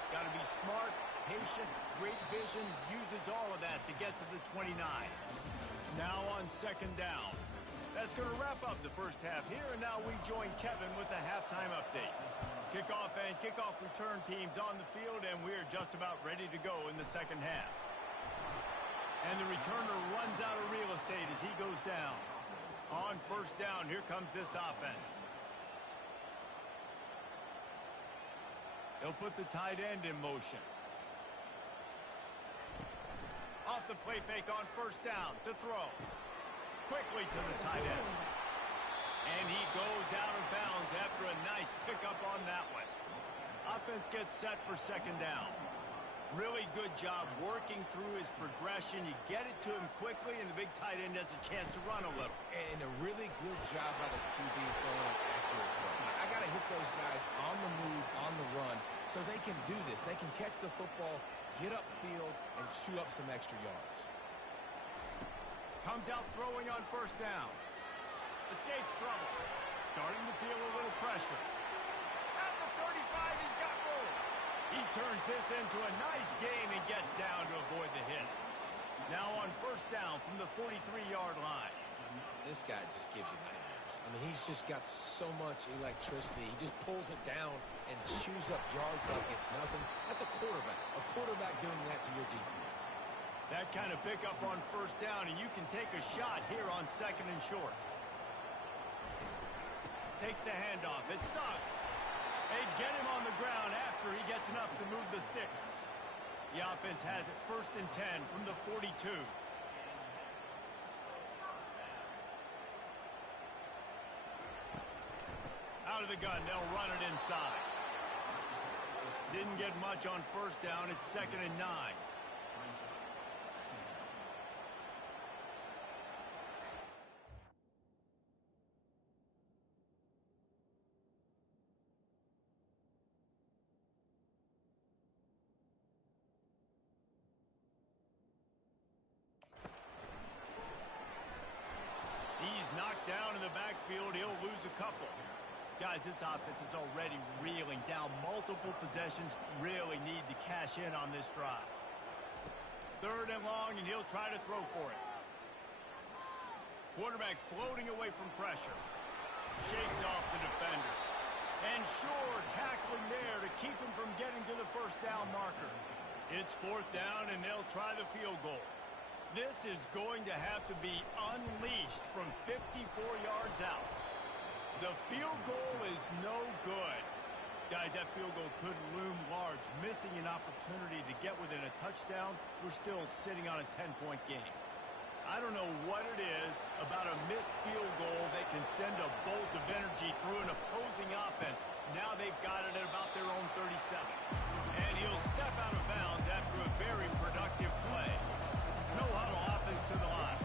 Got to be smart, patient, great vision, uses all of that to get to the 29. Now on second down. That's going to wrap up the first half here, and now we join Kevin with the halftime update. Kickoff and kickoff return teams on the field, and we're just about ready to go in the second half. And the returner runs out of real estate as he goes down. On first down, here comes this offense. He'll put the tight end in motion. Off the play fake on first down to throw. Quickly to the tight end. And he goes out of bounds after a nice pickup on that one. Offense gets set for second down. Really good job working through his progression. You get it to him quickly, and the big tight end has a chance to run a little. And a really good job by the QB throwing an accurate throw. I got to hit those guys on the move, on the run, so they can do this. They can catch the football, get upfield, and chew up some extra yards. Comes out throwing on first down. Escapes trouble. Starting to feel a little pressure. At the 35, he's got room. He turns this into a nice gain and gets down to avoid the hit. Now on first down from the 43-yard line. This guy just gives you nightmares. I mean, he's just got so much electricity. He just pulls it down and chews up yards like it's nothing. That's a quarterback. A quarterback doing that to your defense. That kind of pickup on first down, and you can take a shot here on second and short. Takes the handoff. It sucks. They get him on the ground after he gets enough to move the sticks. The offense has it first and 10 from the 42. Out of the gun, they'll run it inside. Didn't get much on first down. It's second and 9. He's knocked down in the backfield. He'll lose a couple. Guys, this offense is already reeling down multiple possessions. Really need to cash in on this drive. Third and long, and he'll try to throw for it. Quarterback floating away from pressure. Shakes off the defender. And sure, tackling there to keep him from getting to the first down marker. It's fourth down, and they'll try the field goal. This is going to have to be unleashed from 54 yards out. The field goal is no good. Guys, that field goal could loom large. Missing an opportunity to get within a touchdown, we're still sitting on a 10-point game. I don't know what it is about a missed field goal that can send a bolt of energy through an opposing offense. Now they've got it at about their own 37. And he'll step out of bounds after a very productive play. No huddle offense to the line.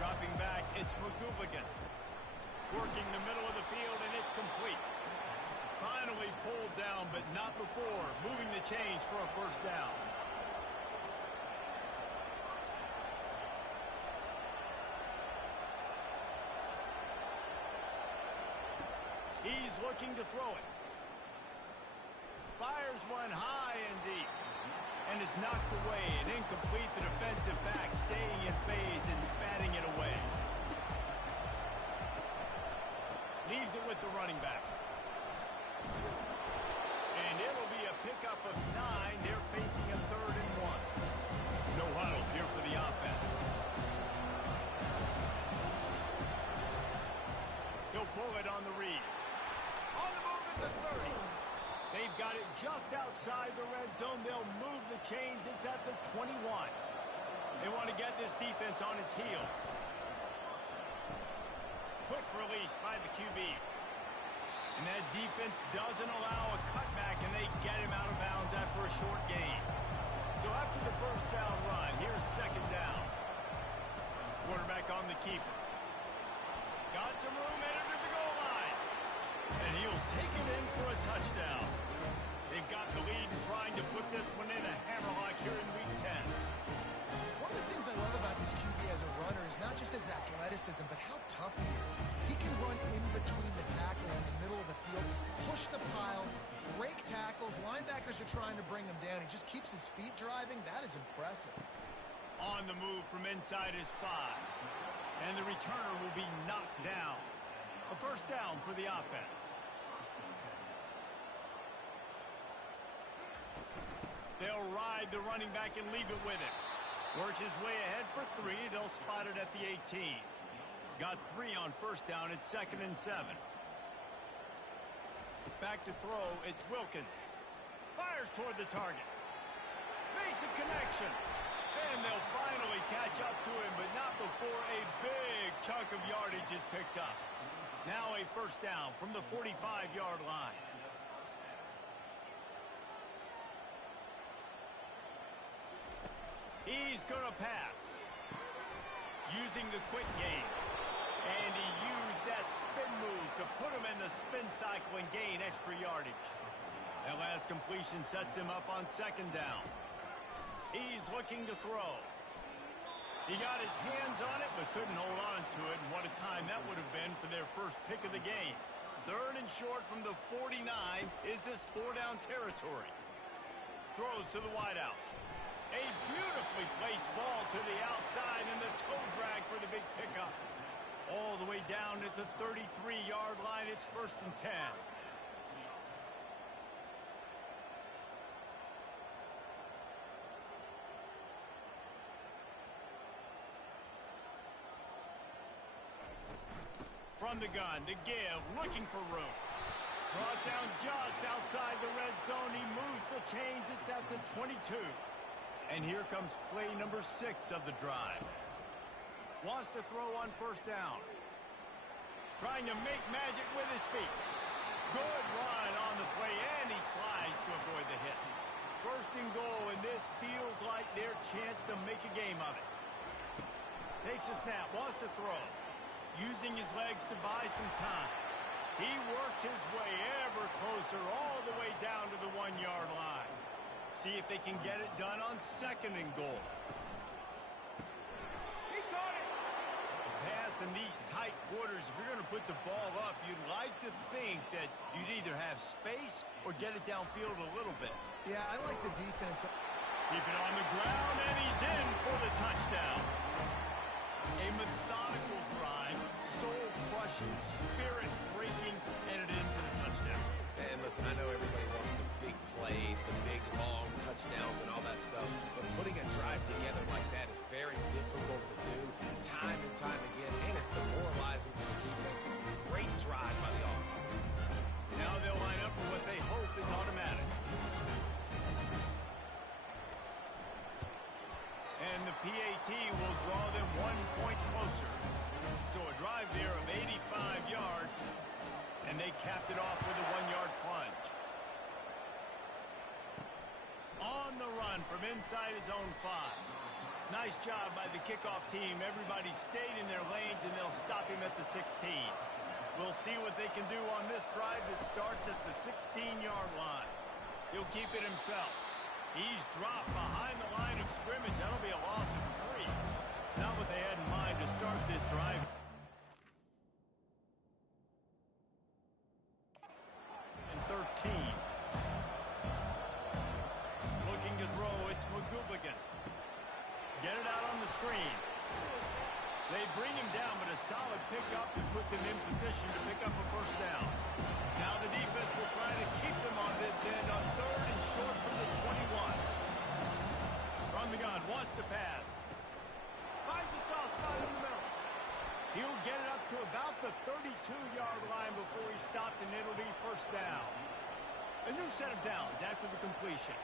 Dropping back, it's McGooligan. Working the middle of the field, and it's complete. Finally pulled down, but not before moving the chains for a first down. He's looking to throw it. Fires one high and deep. And is knocked away and incomplete. The defensive back staying in phase and batting it away. Leaves it with the running back. And it'll be a pickup of 9. They're facing a 3rd and 1. No huddle here for the offense. He'll pull it on the read. On the move at the 30. They've got it just outside the red zone. They'll move the chains. It's at the 21. They want to get this defense on its heels. Quick release by the QB. And that defense doesn't allow a cutback, and they get him out of bounds after a short gain. So after the first down run, here's second down. Quarterback on the keeper. Got some room headed to the goal line. And he'll take it in for a touchdown. They've got the lead and trying to put this one in a hammerlock here in Week 10. One of the things I love about this QB as a runner is not just his athleticism, but how tough he is. He can run in between the tackles in the middle of the field, push the pile, break tackles. Linebackers are trying to bring him down. He just keeps his feet driving. That is impressive. On the move from inside his 5. And the returner will be knocked down. A first down for the offense. They'll ride the running back and leave it with him. Works his way ahead for 3. They'll spot it at the 18. Got 3 on first down. It's 2nd and 7. Back to throw. It's Wilkins. Fires toward the target. Makes a connection. And they'll finally catch up to him, but not before a big chunk of yardage is picked up. Now a first down from the 45-yard line. He's going to pass. Using the quick game. And he used that spin move to put him in the spin cycle and gain extra yardage. That last completion sets him up on second down. He's looking to throw. He got his hands on it, but couldn't hold on to it. And what a time that would have been for their first pick of the game. 3rd and short from the 49. Is this 4-down territory? Throws to the wideout. A beautifully placed ball to the outside, and the toe drag for the big pickup. All the way down at the 33-yard line. It's 1st and 10. From the gun, to give, looking for room. Brought down just outside the red zone. He moves the chains. It's at the 22. And here comes play number 6 of the drive. Wants to throw on first down. Trying to make magic with his feet. Good run on the play, and he slides to avoid the hit. 1st and goal, and this feels like their chance to make a game of it. Takes a snap, wants to throw. Using his legs to buy some time. He works his way ever closer all the way down to the 1-yard line. See if they can get it done on 2nd and goal. He got it! Pass in these tight quarters, if you're going to put the ball up, you'd like to think that you'd either have space or get it downfield a little bit. Yeah, I like the defense. Keep it on the ground, and he's in for the touchdown. A methodical drive, soul-crushing, spirit-breaking, and it ends in a touchdown. And listen, I know everybody wants the big plays, the big, long touchdowns and all that stuff, but putting a drive together like that is very difficult to do time and time again, and it's demoralizing for the defense. Great drive by the offense. Now they'll line up for what they hope is automatic. And the PAT will draw them 1 point closer. So a drive there of 85 yards, and they capped it off with a 1-yard plunge. On the run from inside his own 5. Nice job by the kickoff team. Everybody stayed in their lanes, and they'll stop him at the 16. We'll see what they can do on this drive that starts at the 16-yard line. He'll keep it himself. He's dropped behind the line of scrimmage. That'll be a loss of 3. Not what they had in mind to start this drive. And 13. Looking to throw, it's McGooligan. Get it out on the screen. They bring him down, but a solid pickup to put them in position to pick up a first down. Now the defense will try to keep them on this end on 3rd and short from the 21. From the gun, wants to pass. Finds a soft spot in the middle. He'll get it up to about the 32-yard line before he's stopped, and it'll be first down. A new set of downs after the completion.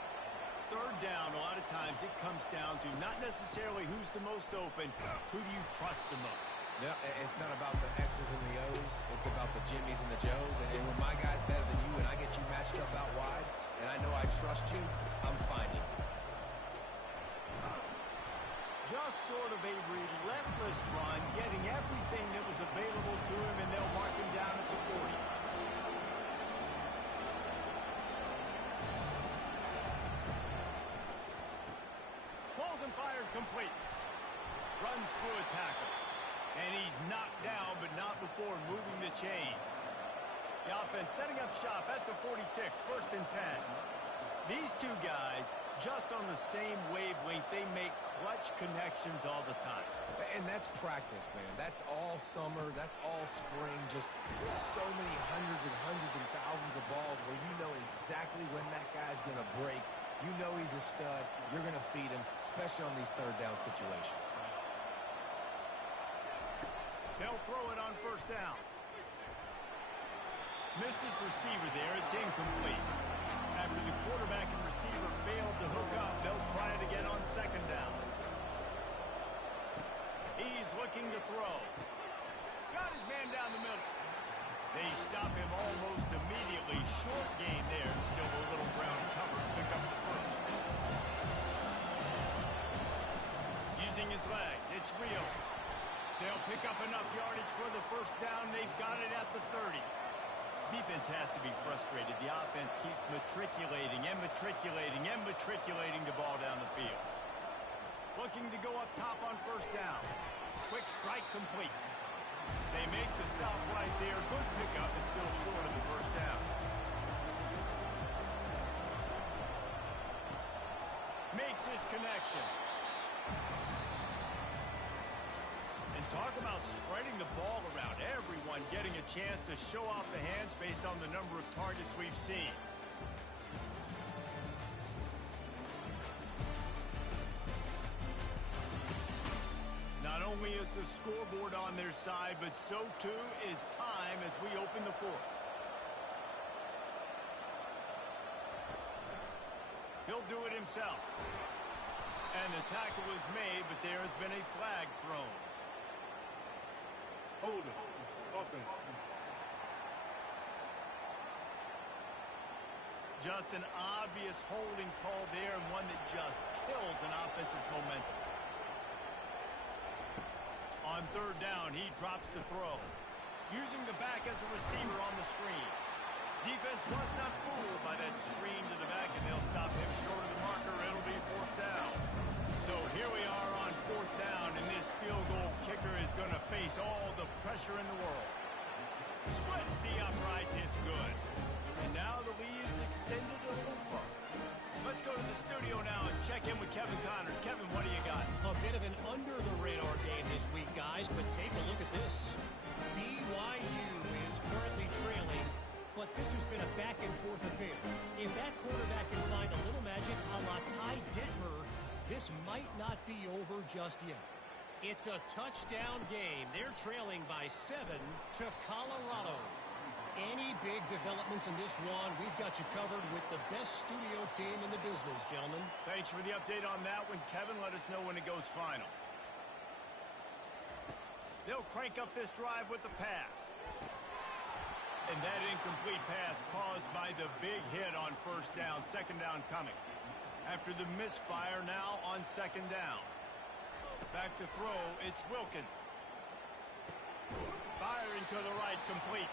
3rd down, a lot of times it comes down to not necessarily who's the most open, who do you trust the most? Yeah, it's not about the X's and the O's. It's about the Jimmies and the Joes. And when my guy's better than you and I get you matched up out wide, and I know I trust you, I'm finding you. Just sort of a relentless run, getting everything that was available to him, and they'll mark him down at the 40. Fired complete. Runs through a tackle. And he's knocked down, but not before moving the chains. The offense setting up shop at the 46, 1st and 10. These two guys, just on the same wavelength, they make clutch connections all the time. And that's practice, man. That's all summer. That's all spring. Just so many hundreds and thousands of balls where you know exactly when that guy's going to break. You know he's a stud. You're going to feed him, especially on these 3rd down situations. They'll throw it on 1st down. Missed his receiver there. It's incomplete. After the quarterback and receiver failed to hook up, they'll try it again on 2nd down. He's looking to throw. Got his man down the middle. They stop him almost immediately. Short gain there. Still a little ground cover to pick up the 1st. Using his legs, it's Rios. They'll pick up enough yardage for the 1st down. They've got it at the 30. Defense has to be frustrated. The offense keeps matriculating and matriculating and matriculating the ball down the field. Looking to go up top on 1st down. Quick strike complete. They make the stop right there. Good pickup. It's still short of the 1st down. Makes his connection. And talk about spreading the ball around. Everyone getting a chance to show off the hands based on the number of targets we've seen. Not only is the scoreboard on their side, but so too is time as we open the 4th. He'll do it himself. And the tackle is made, but there has been a flag thrown. Hold it. Offense. Just an obvious holding call there, and one that just kills an offense's momentum. On 3rd down, he drops to throw. Using the back as a receiver on the screen. Defense was not fooled by that screen to the back, and they'll stop him short of the marker. It'll be 4th down. So here we are on 4th down, and this field goal kicker is going to face all the pressure in the world. Splits the uprights, it's good. And now the lead is extended a little further. Let's Let's go to the studio now and check in with Kevin Connors. Kevin, what do you got? A bit of an under-the-radar game this week, guys, but take a look at this. BYU is currently trailing, but this has been a back-and-forth affair. If that quarterback can find a little magic a la Ty Detmer, this might not be over just yet. It's a touchdown game. They're trailing by 7 to Colorado. Any big developments in this one, we've got you covered with the best studio team in the business, gentlemen. Thanks for the update on that one, Kevin. Let us know when it goes final. They'll crank up this drive with the pass. And that incomplete pass caused by the big hit on first down. Second down coming. After the misfire, now on second down. Back to throw, it's Wilkins. Firing to the right, complete.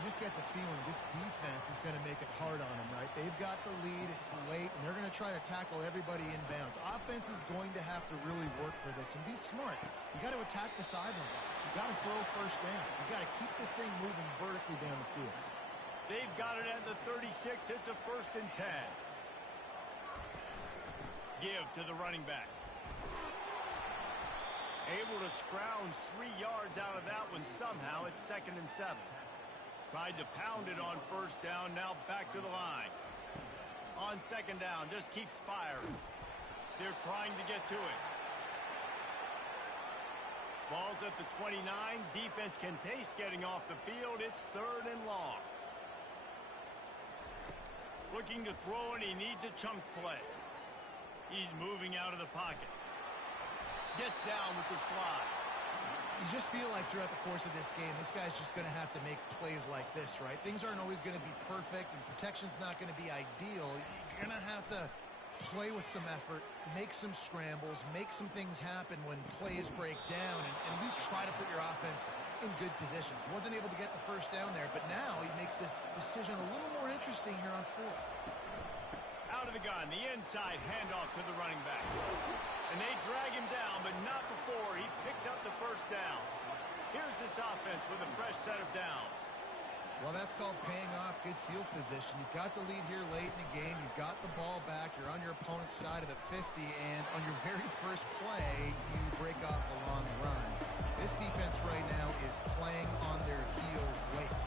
You just get the feeling this defense is going to make it hard on them, right? They've got the lead, it's late, and they're going to try to tackle everybody inbounds. Offense is going to have to really work for this and be smart. You got to attack the sidelines. You got to throw first down. You got to keep this thing moving vertically down the field. They've got it at the 36. It's a 1st and 10. Give to the running back. Able to scrounge 3 yards out of that one somehow. It's 2nd and 7. Tried to pound it on first down, now back to the line. On second down, just keeps firing. They're trying to get to it. Ball's at the 29. Defense can taste getting off the field. It's 3rd and long. Looking to throw, and he needs a chunk play. He's moving out of the pocket. Gets down with the slide. You just feel like throughout the course of this game, this guy's just going to have to make plays like this, right? Things aren't always going to be perfect, and protection's not going to be ideal. You're going to have to play with some effort, make some scrambles, make some things happen when plays break down, and at least try to put your offense in good positions. Wasn't able to get the first down there, but now he makes this decision a little more interesting here on 4th. Out of the gun, the inside handoff to the running back. And they drag him down, but not before he picks up the first down. Here's this offense with a fresh set of downs. Well, that's called paying off good field position. You've got the lead here late in the game. You've got the ball back. You're on your opponent's side of the 50, and on your very first play, you break off a long run. This defense right now is playing on their heels late.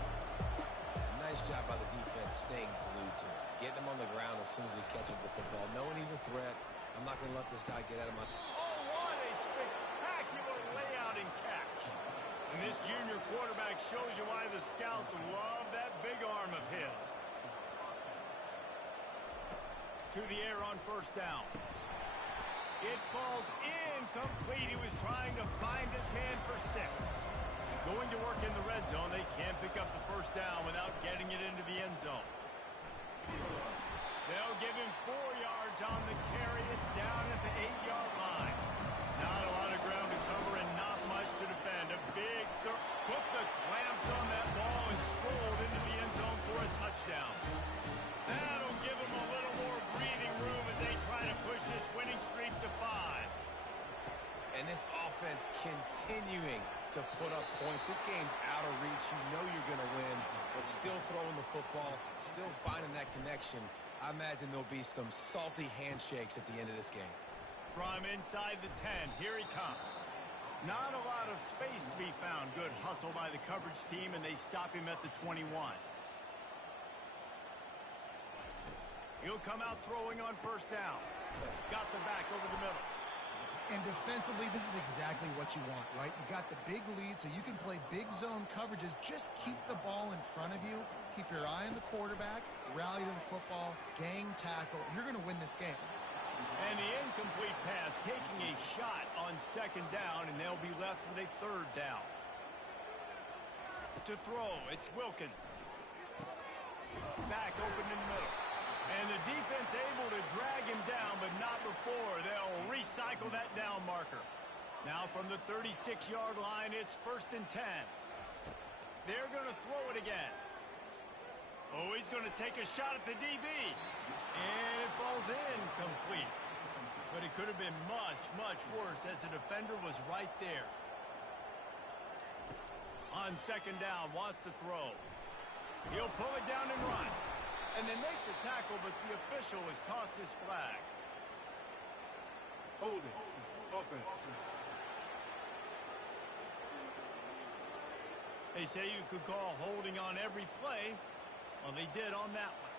Nice job by the defense staying glued to it. Getting him on the ground as soon as he catches the football. Knowing he's a threat, I'm not going to let this guy get out of my... Oh, what a spectacular layout and catch. And this junior quarterback shows you why the scouts love that big arm of his. To the air on first down. It falls incomplete. He was trying to find his man for 6. Going to work in the red zone. They can't pick up the first down without getting it into the end zone. They'll give him 4 yards on the carry. It's down at the 8-yard line. Not a lot of ground to cover and not much to defend. A big put the clamps on that ball and strolled into the end zone for a touchdown. That'll give him a little more breathing room as they try to push this winning streak to 5. And this offense continuing to put up points. This game's out of reach. You know you're going to win, but still throwing the football, still finding that connection. I imagine there'll be some salty handshakes at the end of this game. From inside the 10, here he comes. Not a lot of space to be found. Good hustle by the coverage team, and they stop him at the 21. He'll come out throwing on first down. Got the back over the middle. And defensively, this is exactly what you want, right? You got the big lead, so you can play big zone coverages. Just keep the ball in front of you. Keep your eye on the quarterback, rally to the football, gang tackle. You're going to win this game. And the incomplete pass taking a shot on second down, and they'll be left with a 3rd down. To throw, it's Wilkins. Back open in the middle. And the defense able to drag him down, but not before. They'll recycle that down marker. Now from the 36-yard line, it's 1st and 10. They're going to throw it again. Oh, he's going to take a shot at the DB. And it falls incomplete. But it could have been much, much worse as the defender was right there. On second down, wants to throw. He'll pull it down and run. And they make the tackle, but the official has tossed his flag. Holding. Offense. They say you could call holding on every play. Well, they did on that one.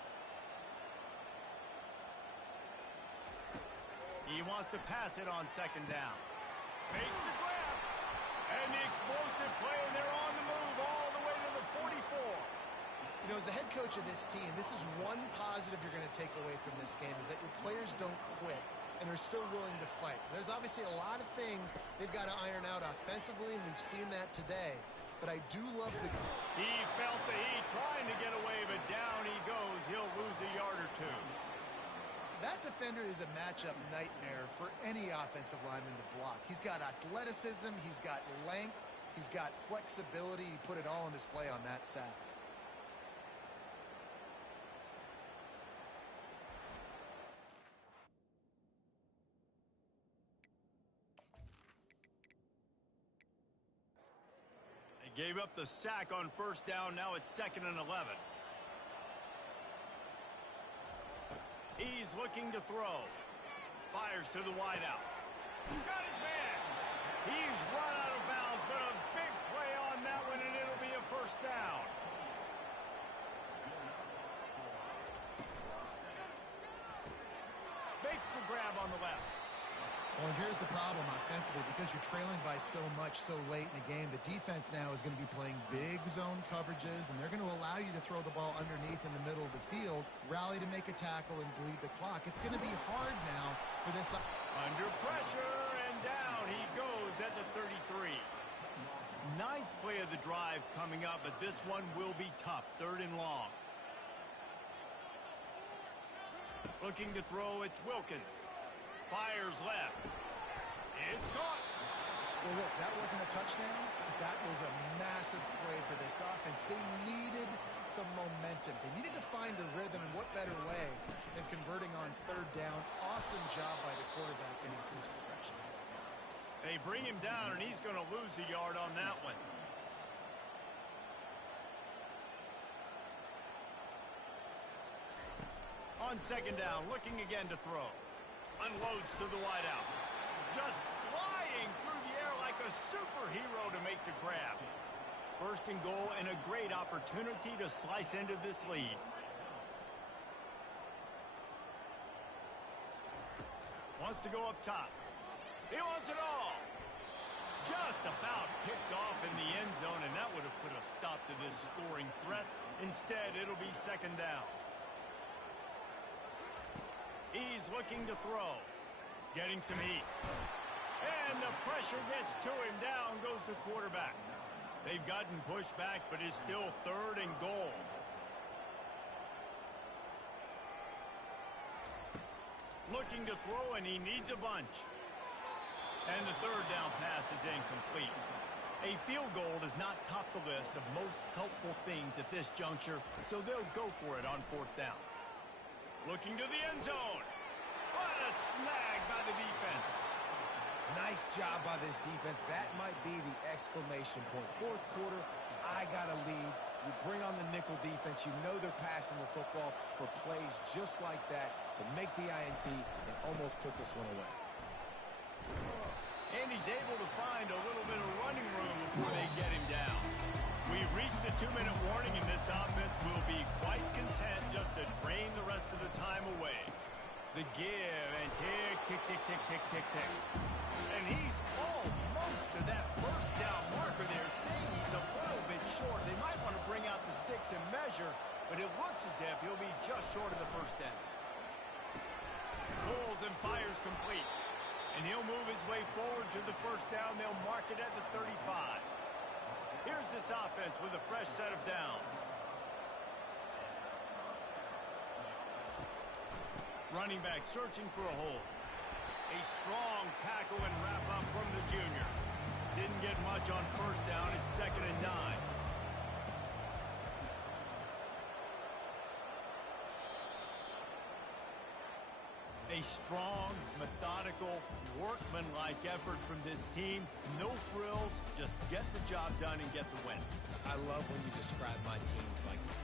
He wants to pass it on second down. Makes the grab. And the explosive play, and they're on the move all the way to the 44. You know, as the head coach of this team, this is one positive you're going to take away from this game, is that your players don't quit, and they're still willing to fight. There's obviously a lot of things they've got to iron out offensively, and we've seen that today. But I do love the... He felt the heat trying to get away, but down he goes. He'll lose a yard or two. That defender is a matchup nightmare for any offensive lineman to block. He's got athleticism, he's got length, he's got flexibility. He put it all on display on that sack. They gave up the sack on first down. Now it's 2nd and 11. He's looking to throw. Fires to the wideout. Got his man. He's run out of bounds, but a big play on that one, and it'll be a first down. Makes the grab on the left. Well, and here's the problem offensively. Because you're trailing by so much so late in the game, the defense now is going to be playing big zone coverages, and they're going to allow you to throw the ball underneath in the middle of the field, rally to make a tackle, and bleed the clock. It's going to be hard now for this... Under pressure, and down he goes at the 33. Ninth play of the drive coming up, but this one will be tough. 3rd and long. Looking to throw, it's Wilkins. Fires left. It's caught. Well, look, that wasn't a touchdown. That was a massive play for this offense. They needed some momentum. They needed to find a rhythm, and what better way than converting on 3rd down. Awesome job by the quarterback getting through his progression. They bring him down, and he's going to lose a yard on that one. On 2nd down, looking again to throw. Unloads to the wideout. Just flying through the air like a superhero to make the grab. 1st and goal, and a great opportunity to slice into this lead. Wants to go up top. He wants it all. Just about picked off in the end zone, and that would have put a stop to this scoring threat. Instead, it'll be 2nd down. He's looking to throw. Getting some heat. And the pressure gets to him. Down goes the quarterback. They've gotten pushed back, but it's still 3rd and goal. Looking to throw, and he needs a bunch. And the 3rd down pass is incomplete. A field goal does not top the list of most helpful things at this juncture, so they'll go for it on 4th down. Looking to the end zone. What a snag by the defense. Nice job by this defense. That might be the exclamation point. 4th quarter, I got a lead. You bring on the nickel defense. You know they're passing the football for plays just like that to make the INT and almost put this one away. And he's able to find a little bit of running room before they get him down. We've reached the 2-minute warning, and this offense will be quite content just to drain the rest of the time away. The give and tick, tick, tick, tick, tick, tick, tick. And he's almost to that 1st down marker there, saying he's a little bit short. They might want to bring out the sticks and measure, but it looks as if he'll be just short of the 1st down. Pulls and fires complete. And he'll move his way forward to the 1st down. They'll mark it at the 35. Here's this offense with a fresh set of downs. Running back searching for a hole. A strong tackle and wrap up from the junior. Didn't get much on 1st down. It's 2nd and 9. A strong, methodical, workmanlike effort from this team. No frills, just get the job done and get the win. I love when you describe my teams like that.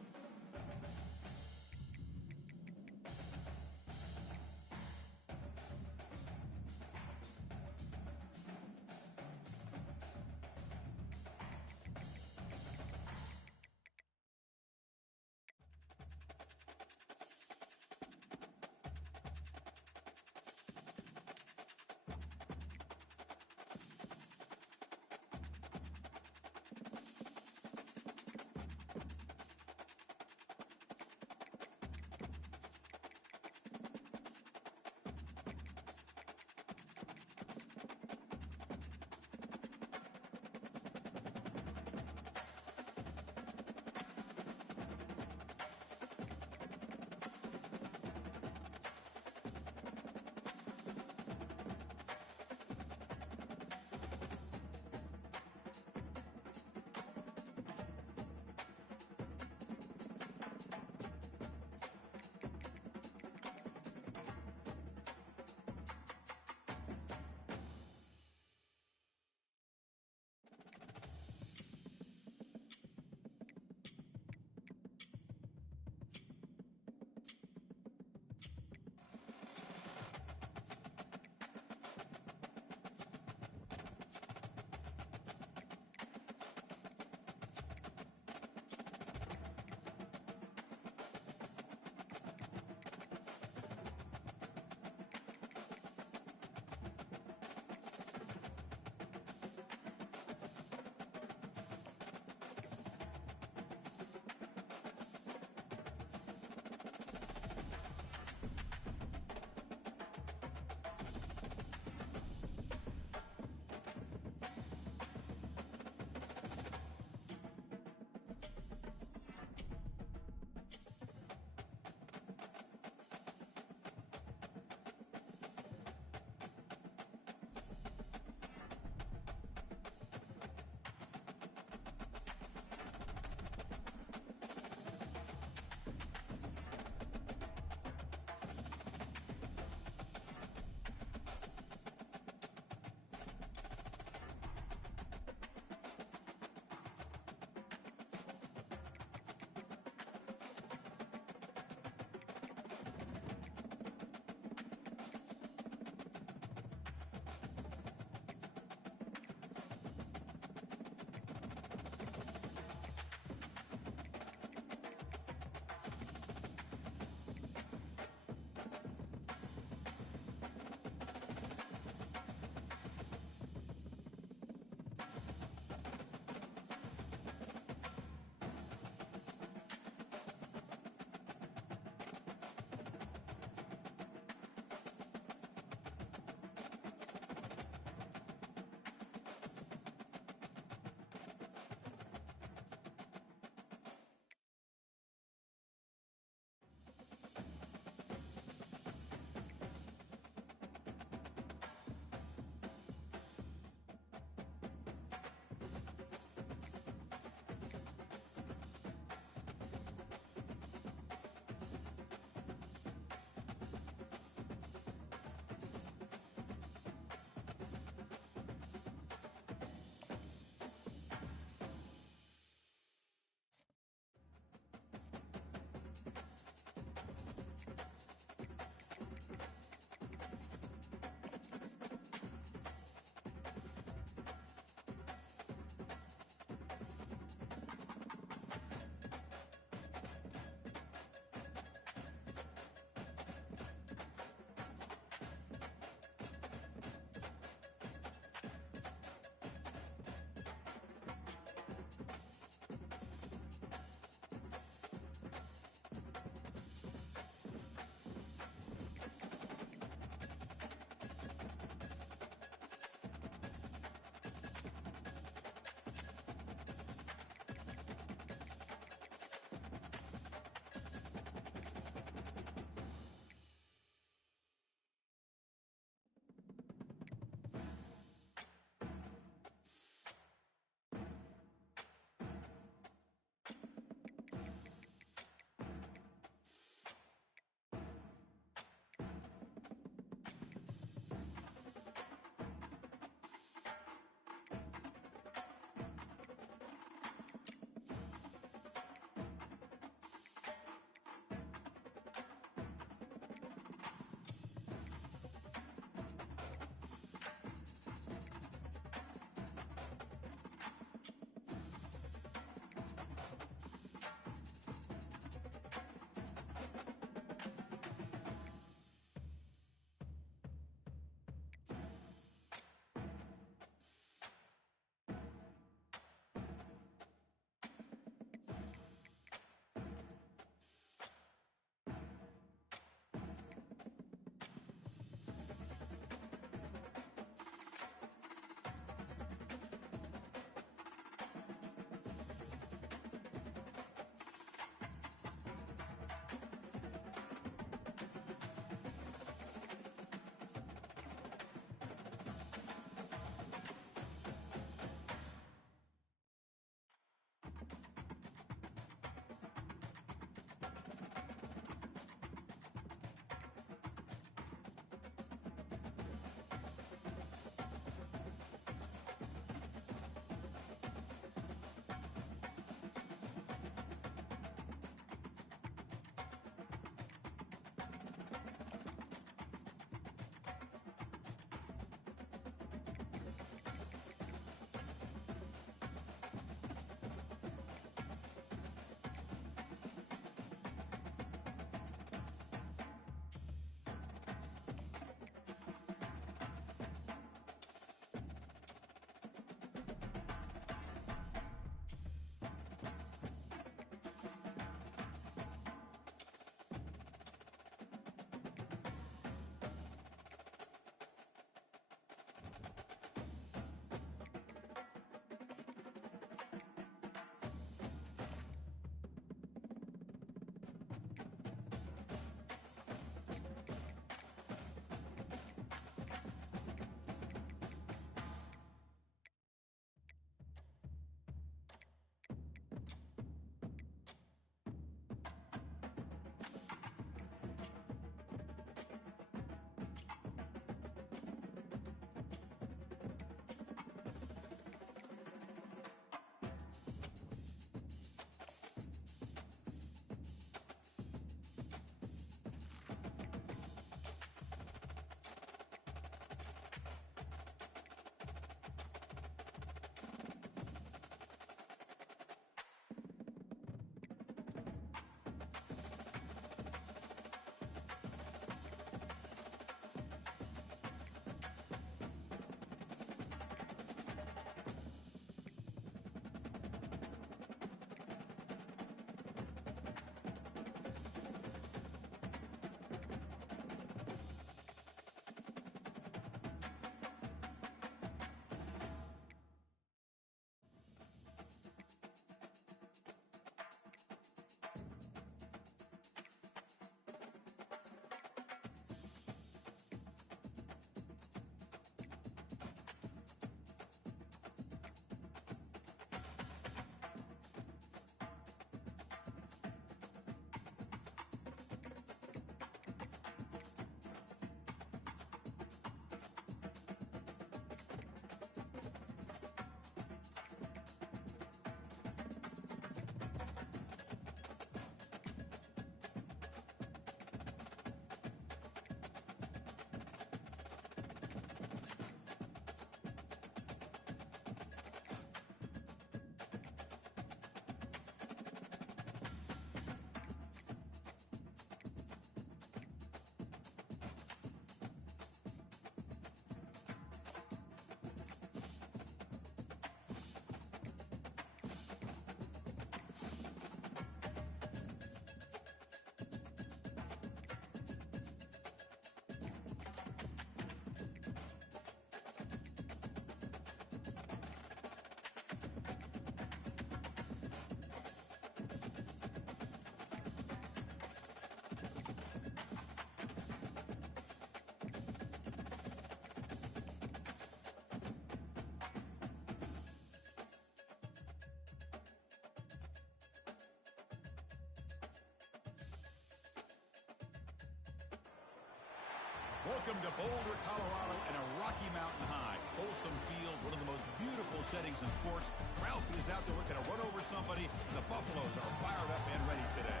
Welcome to Boulder, Colorado, and a Rocky Mountain high. Folsom Field, one of the most beautiful settings in sports. Ralphie is out there looking to run over somebody, and the Buffaloes are fired up and ready today.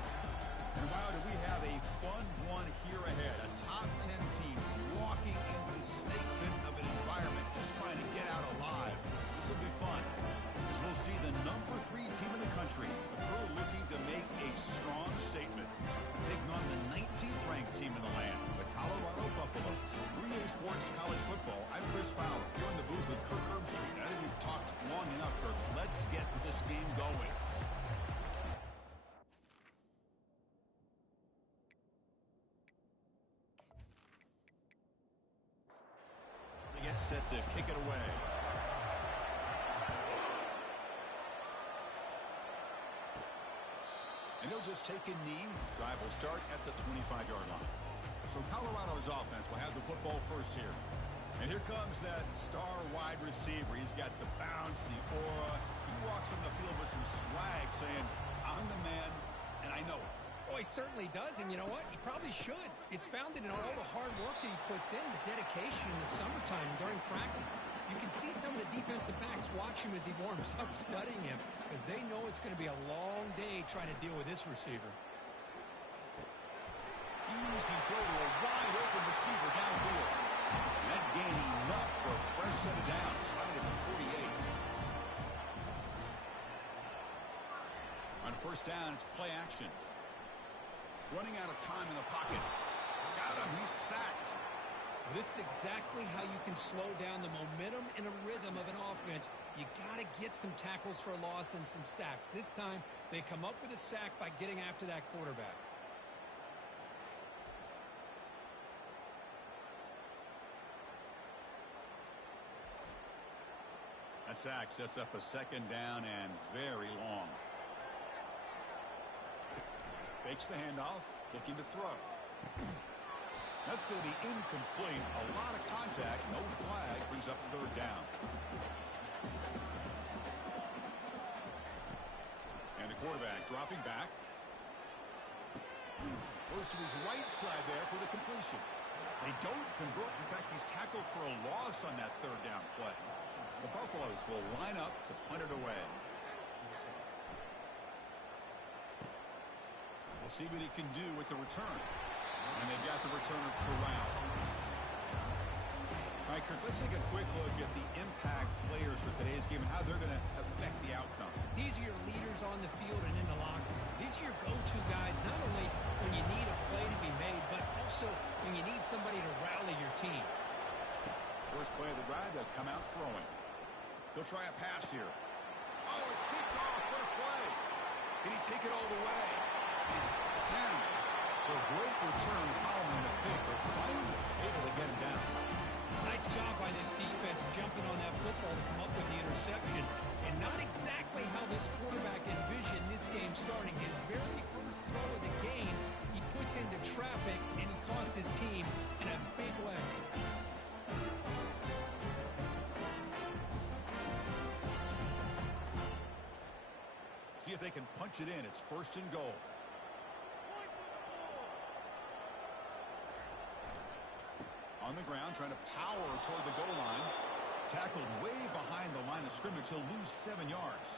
And wow, do we have a fun one here ahead. A top 10 team walking into the snake pit of an environment, just trying to get out alive. This will be fun, as we'll see the number 3 team in the country, a crew looking to make a strong statement, taking on the 19th ranked team in the land, the Colorado Buffaloes. 3A Sports College Football, I'm Chris Fowler, here in the booth with Kirk Herbstreit. I think we've talked long enough, Kirk. Let's get this game going. They get set to kick it away. And he'll just take a knee. Drive will start at the 25-yard line. So Colorado's offense will have the football first here. And here comes that star wide receiver. He's got the bounce, the aura. He walks on the field with some swag saying, I'm the man, and I know it. Oh, he certainly does, and you know what? He probably should. It's founded in all the hard work that he puts in, the dedication in the summertime during practice. You can see some of the defensive backs watch him as he warms up, studying him, because they know it's going to be a long day trying to deal with this receiver. Easy throw to a wide-open receiver downfield. And that gained enough for a fresh set of downs, spotted at the 48. On first down, it's play action. Running out of time in the pocket. Got him. He's sacked. This is exactly how you can slow down the momentum and a rhythm of an offense. You got to get some tackles for a loss and some sacks. This time, they come up with a sack by getting after that quarterback. That sack sets up a second down and very long. Fakes the handoff, looking to throw. That's going to be incomplete. A lot of contact, no flag, brings up third down. And the quarterback dropping back. Goes to his right side there for the completion. They don't convert. In fact, he's tackled for a loss on that third down play. The Buffaloes will line up to punt it away. We'll see what he can do with the return. And they've got the returner corralled. All right, Kirk, let's take a quick look at the impact players for today's game and how they're going to affect the outcome. These are your leaders on the field and in the locker room. These are your go-to guys, not only when you need a play to be made, but also when you need somebody to rally your team. First play of the drive, they'll come out throwing. They'll try a pass here. Oh, it's picked off. What a play. Can he take it all the way? It's in. So a great return following the pick. They're finally able to get him down. Nice job by this defense jumping on that football to come up with the interception. And not exactly how this quarterback envisioned this game starting. His very first throw of the game, he puts into traffic, and he costs his team in a big way. See if they can punch it in. It's first and goal. On the ground, trying to power toward the goal line. Tackled way behind the line of scrimmage. He'll lose 7 yards.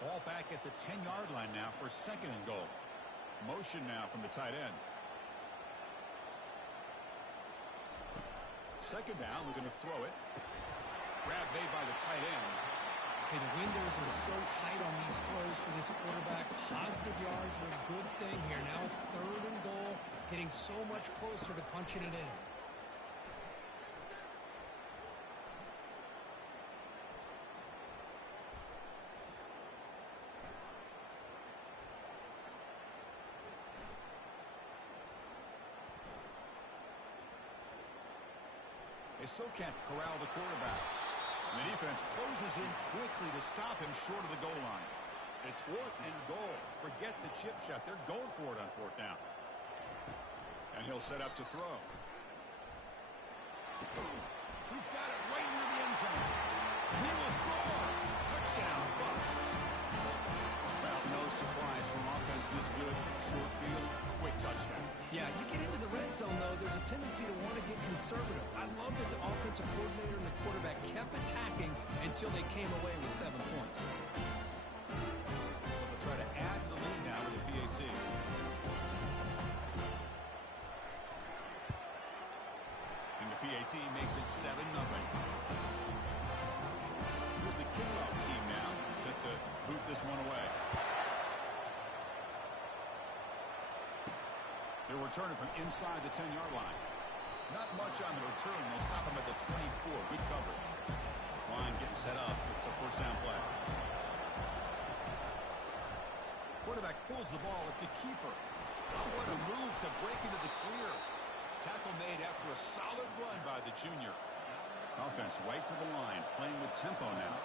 Ball back at the 10-yard line now for second and goal. Motion now from the tight end. Second down, we're going to throw it. Grab made by the tight end. Okay, the windows are so tight on these throws for this quarterback. Positive yards are a good thing here. Now it's third and goal, getting so much closer to punching it in. They still can't corral the quarterback. And the defense closes in quickly to stop him short of the goal line. It's fourth and goal. Forget the chip shot. They're going for it on fourth down. And he'll set up to throw. He's got it right near the end zone. He will score. Touchdown, Bucs. Well, no surprise from offense this good. Short field, quick touchdown. Yeah, you get into the red zone, though, there's a tendency to want to get conservative. I love that the offensive coordinator and the quarterback kept attacking until they came away with 7 points. They'll try to add to the lead now with the PAT. And the PAT makes it 7-0. Here's the kickoff team now, set to boot this one away. They're returning from inside the 10-yard line. Not much on the return. They'll stop him at the 24. Good coverage. This line getting set up. It's a first down play. Quarterback pulls the ball. It's a keeper. Oh, what a move to break into the clear. Tackle made after a solid run by the junior. Offense right to the line, playing with tempo now.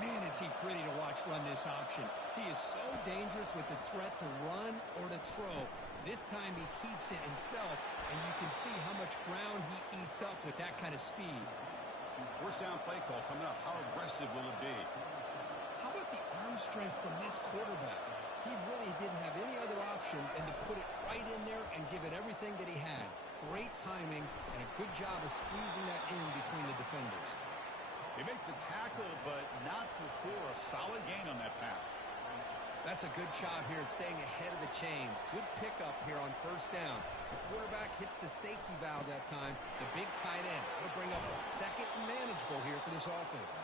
Man, is he pretty to watch run this option. He is so dangerous with the threat to run or to throw. This time he keeps it himself, and you can see how much ground he eats up with that kind of speed. First down play call coming up. How aggressive will it be? How about the arm strength from this quarterback? He really didn't have any other option than to put it right in there and give it everything that he had. Great timing and a good job of squeezing that in between the defenders. They make the tackle, but not before a solid gain on that pass. That's a good job here staying ahead of the chains. Good pickup here on first down. The quarterback hits the safety valve that time. The big tight end will bring up a second manageable here for this offense.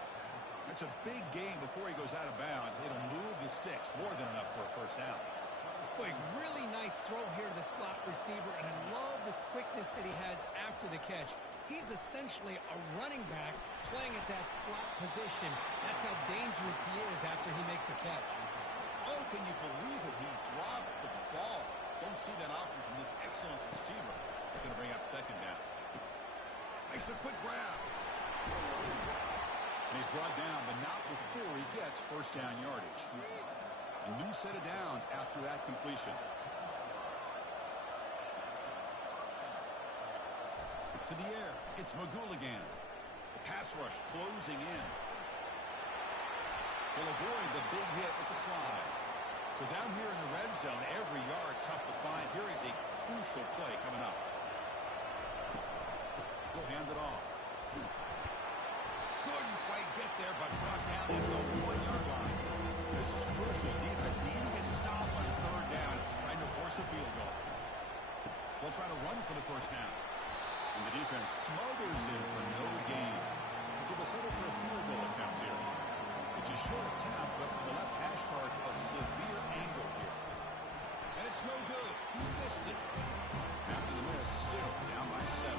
That's a big gain before he goes out of bounds. It'll move the sticks more than enough for a first down. Boy, really nice throw here to the slot receiver, and I love the quickness that he has after the catch. He's essentially a running back playing at that slot position. That's how dangerous he is after he makes a catch. Oh, can you believe it? He dropped the ball. Don't see that often from this excellent receiver. He's going to bring up second down. Makes a quick grab. And he's brought down, but not before he gets first down yardage. A new set of downs after that completion. To the air, it's McGooligan. The pass rush closing in. Will avoid the big hit with the slide. So down here in the red zone, every yard tough to find. Here is a crucial play coming up. He'll hand it off. Couldn't quite get there, but brought down at the 1-yard line. This is crucial. Defense needing a stop on third down, trying to force a field goal. They'll try to run for the first down. And the defense smothers it for no gain. So they'll settle for a field goal attempt here. It's a short attempt, but from the left hash mark, a severe angle here. And it's no good. He missed it. After the miss, still down by 7.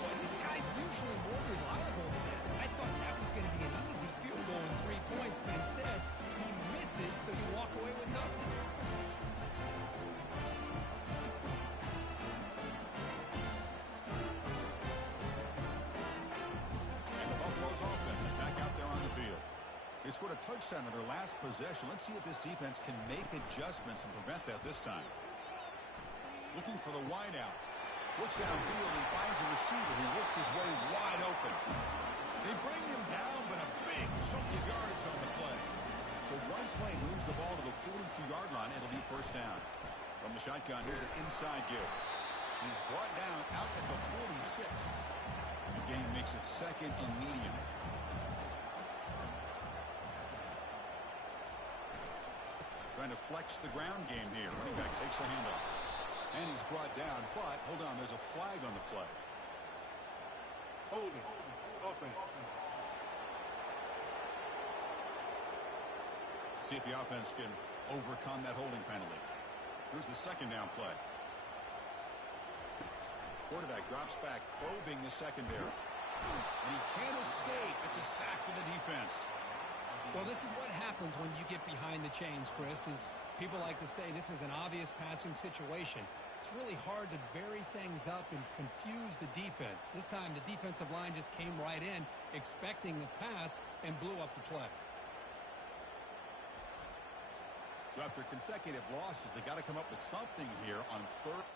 Boy, this guy's usually more reliable than this. I thought that was going to be an easy field goal in 3 points, but instead, he misses, so you walk away with nothing. They scored a touchdown on their last possession. Let's see if this defense can make adjustments and prevent that this time. Looking for the wideout. Looks downfield and finds a receiver who worked his way wide open. They bring him down, but a big chunk of yards on the play. So one play moves the ball to the 42-yard line. It'll be first down. From the shotgun, here's an inside give. He's brought down out at the 46. The game makes it second and medium. Trying to flex the ground game here. Running back takes the handoff. And he's brought down, but hold on, there's a flag on the play. Holding. Offense. See if the offense can overcome that holding penalty. Here's the second down play. Quarterback drops back, probing the secondary. And he can't escape. It's a sack for the defense. Well, this is what happens when you get behind the chains, Chris, is people like to say this is an obvious passing situation. It's really hard to vary things up and confuse the defense. This time, the defensive line just came right in, expecting the pass, and blew up the play. So after consecutive losses, they got to come up with something here on third.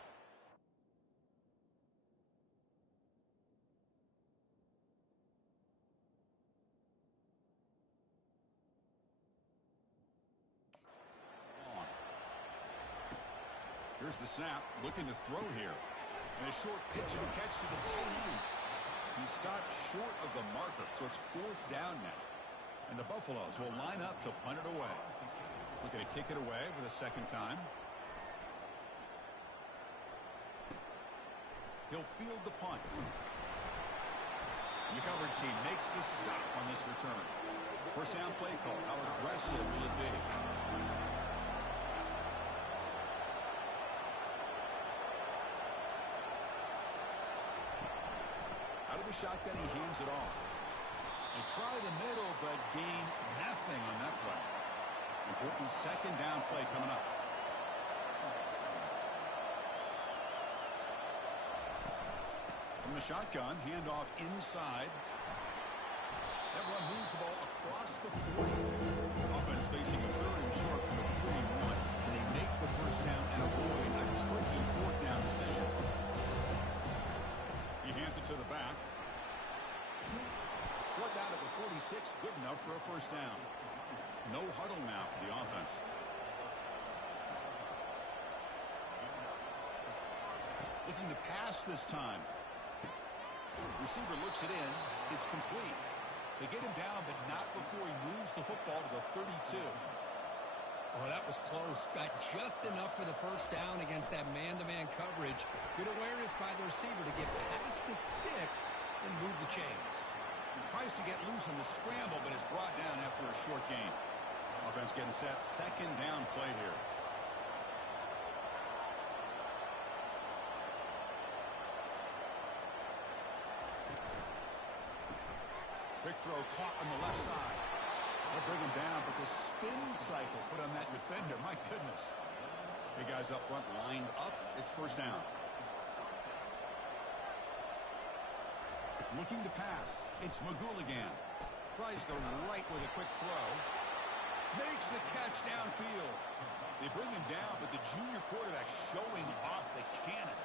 Here's the snap, looking to throw here. And a short pitch and catch to the tight end. He stopped short of the marker, so it's 4th down now. And the Buffaloes will line up to punt it away. Looking to kick it away for the 2nd time. He'll field the punt. And the coverage team makes the stop on this return. 1st down play call. How aggressive will it be? Out of the shotgun, he hands it off. They try the middle, but gain nothing on that play. Important 2nd down play coming up. From the shotgun, handoff inside. That run moves the ball across the 40. Offense facing a 3rd and short from the 41, and they make the 1st down and avoid a tricky 4th down decision. He hands it to the back. 4th down at the 46, good enough for a 1st down. No huddle now for the offense. Looking to pass this time. Receiver looks it in. It's complete. They get him down, but not before he moves the football to the 32. Oh, that was close. Got just enough for the 1st down against that man-to-man coverage. Good awareness by the receiver to get past the sticks and move the chains. Tries to get loose on the scramble, but is brought down after a short gain. Offense getting set. 2nd down play here. Quick throw caught on the left side. They'll bring him down, but the spin cycle put on that defender, my goodness. Big guys up front lined up. It's 1st down. Looking to pass. It's McGooligan. Tries the right with a quick throw. Makes the catch downfield. They bring him down, but the junior quarterback showing off the cannon.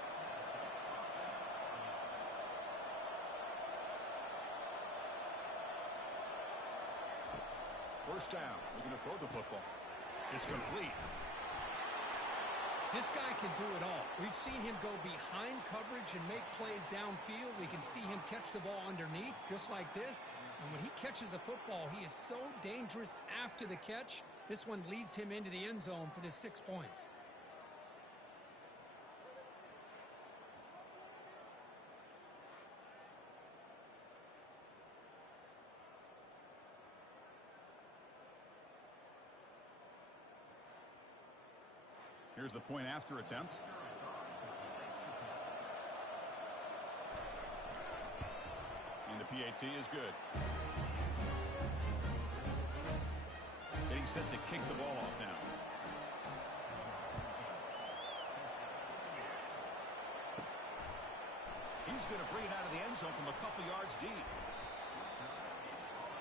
First down. Looking to throw the football. It's complete. This guy can do it all. We've seen him go behind coverage and make plays downfield. We can see him catch the ball underneath just like this. And when he catches a football, he is so dangerous after the catch. This one leads him into the end zone for the 6 points. Here's the point after attempt. And the PAT is good. Getting set to kick the ball off now. He's going to bring it out of the end zone from a couple yards deep.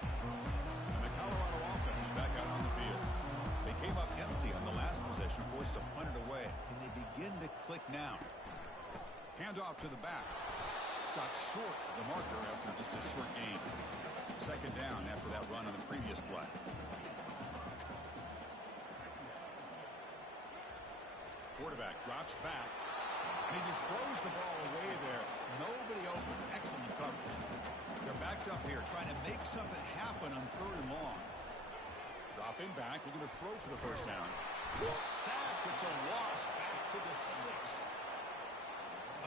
And the Colorado offense is back out on the field. They came up empty on the last possession, forced to punt it away. Can they begin to click now? Handoff to the back. Stopped short of the marker after just a short gain. 2nd down after that run on the previous play. Quarterback drops back. And he just throws the ball away there. Nobody open. Excellent coverage. They're backed up here trying to make something happen on 3rd and long. Dropping back, looking to throw for the 1st down. Sacked, it's a loss, back to the 6.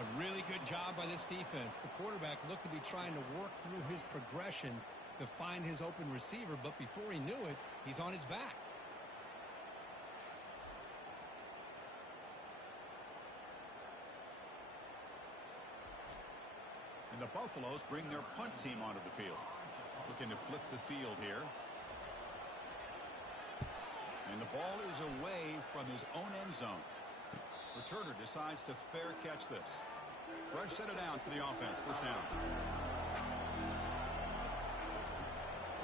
A really good job by this defense. The quarterback looked to be trying to work through his progressions to find his open receiver, but before he knew it, he's on his back. And the Buffaloes bring their punt team onto the field. Looking to flip the field here. And the ball is away from his own end zone. Returner decides to fair catch this. Fresh set of downs for the offense. 1st down.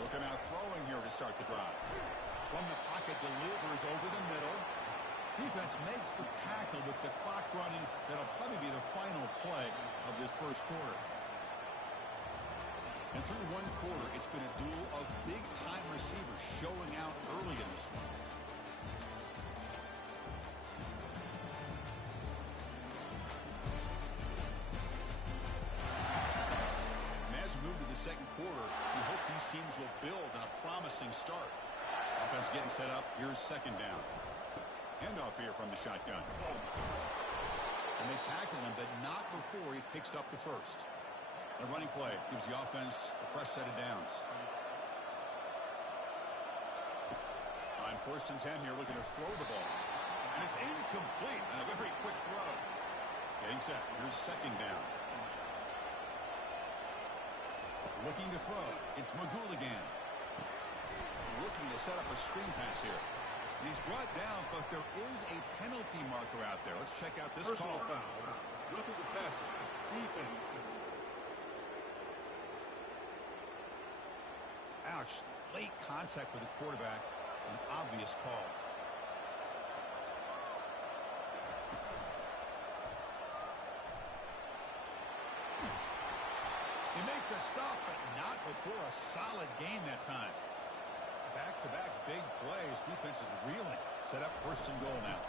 Looking out throwing here to start the drive. From the pocket, delivers over the middle. Defense makes the tackle with the clock running. That'll probably be the final play of this 1st quarter. And through 1 quarter, it's been a duel of big-time receivers showing out early in this one. second quarter. You hope these teams will build on a promising start. Offense getting set up. Here's second down. Handoff here from the shotgun. And they tackle him, but not before he picks up the first. A running play gives the offense a fresh set of downs. On 1st and 10 here, looking to throw the ball. And it's incomplete on a very quick throw. Getting set. Here's second down. Looking to throw. It's Magouligan. Looking to set up a screen pass here. He's brought down, but there is a penalty marker out there. Let's check out this Personal call. foul. Roughing the passer. Defense. Ouch. Late contact with the quarterback. An obvious call. They make the stop, but not before a solid gain that time. Back-to-back big plays. Defense is reeling. Set up 1st and goal now.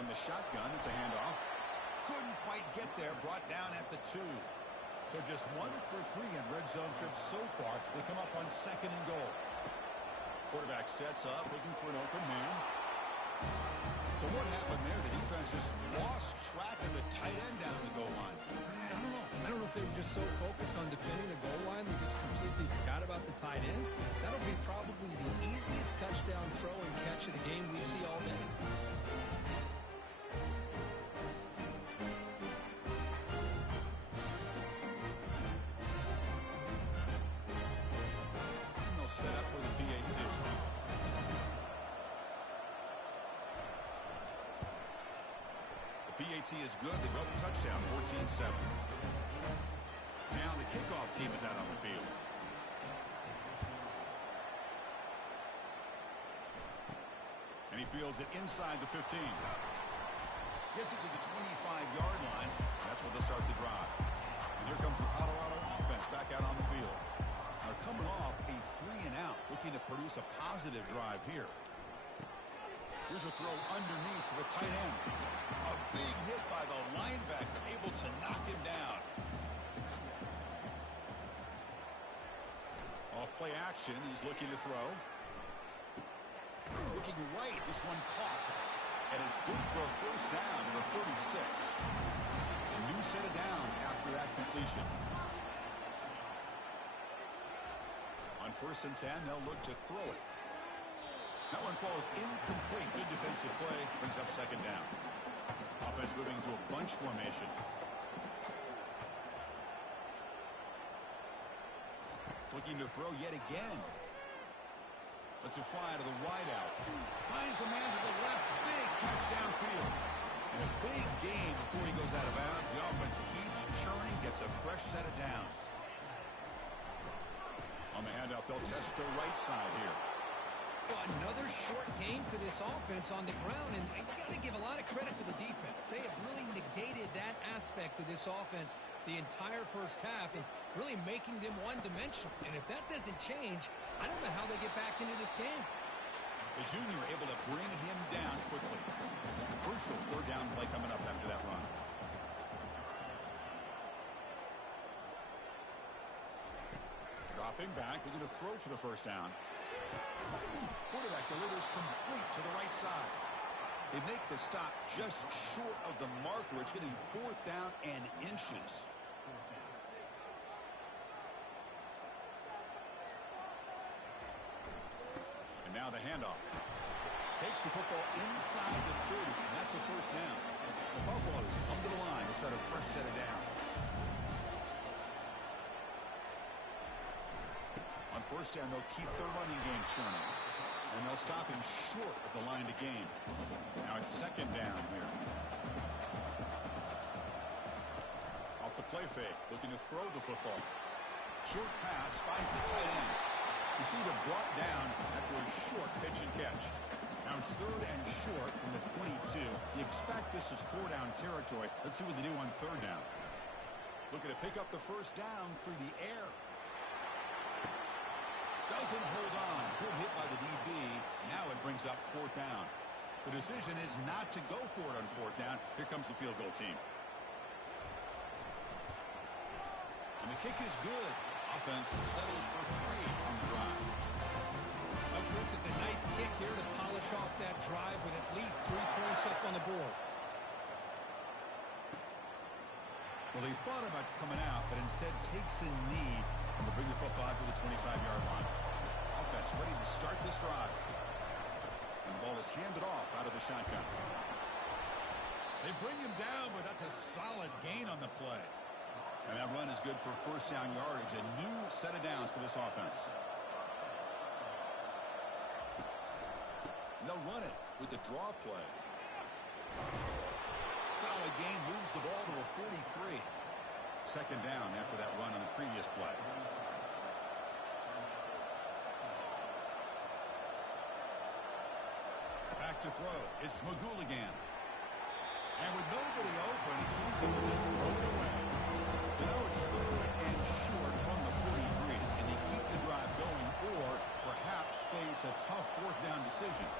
On the shotgun, it's a handoff. Couldn't quite get there. Brought down at the 2. So just 1 for 3 in red zone trips so far. They come up on 2nd and goal. Quarterback sets up, looking for an open man. So what happened there? The defense just lost track of the tight end down the goal line. I don't know. I don't know if they were just so focused on defending the goal line, they just completely forgot about the tight end. That'll be probably the easiest touchdown throw and catch of the game we see all day. And they'll set up with a PAT. The PAT is good. They go up a touchdown, 14-7. Now the kickoff team is out on the field. And he fields it inside the 15. Gets it to the 25-yard line. That's where they'll start the drive. And here comes the Colorado offense back out on the field. Now coming off a 3-and-out, looking to produce a positive drive here. Here's a throw underneath to the tight end. A big hit by the linebacker, able to knock him down. Off play action, he's looking to throw. Looking right, this one caught. And it's good for a 1st down to the 36. A new set of downs after that completion. On 1st and 10, they'll look to throw it. That one falls incomplete. Good defensive play. Brings up 2nd down. Offense moving to a bunch formation. Looking to throw yet again. Lets it fly to the wideout. Finds a man to the left. Big catch downfield. And a big gain before he goes out of bounds. The offense keeps churning. Gets a fresh set of downs. On the handoff, they'll test the right side here. Well, another short game for this offense on the ground, and you got to give a lot of credit to the defense. They have really negated that aspect of this offense the entire 1st half and really making them one-dimensional. And if that doesn't change, I don't know how they get back into this game. The junior able to bring him down quickly. Crucial 3rd down play coming up after that run. Dropping back, looking to throw for the 1st down. Quarterback delivers complete to the right side. They make the stop just short of the marker. It's going to be 4th down and inches. And now the handoff. Takes the football inside the 30, and that's a 1st down. The Buffaloes come to the line to start a fresh set of downs. On 1st down, they'll keep their running game churning. And they'll stop him short of the line to gain. Now it's 2nd down here. Off the play fake, looking to throw the football. Short pass, finds the tight end. Receiver brought down after a short pitch and catch. Now it's 3rd and short from the 22. You expect this is 4-down territory. Let's see what they do on 3rd down. Looking to pick up the 1st down through the air. Doesn't hold on. Good hit by the DB. Now it brings up 4th down. The decision is not to go for it on 4th down. Here comes the field goal team. And the kick is good. offense settles for 3 on the drive. Well, Chris, it's a nice kick here to polish off that drive with at least 3 points up on the board. Well, he thought about coming out, but instead takes a knee to bring the football to the 25-yard line. Offense ready to start this drive. And the ball is handed off out of the shotgun. They bring him down, but that's a solid gain on the play. And that run is good for first down yardage. A new set of downs for this offense. And they'll run it with the draw play. Solid gain, moves the ball to a 43. Second down after that run on the previous play. Back to throw. It's Magouligan. And with nobody open, he chooses to just throw it away. So now it's third and short from the 43. And they keep the drive going or perhaps face a tough fourth down decision.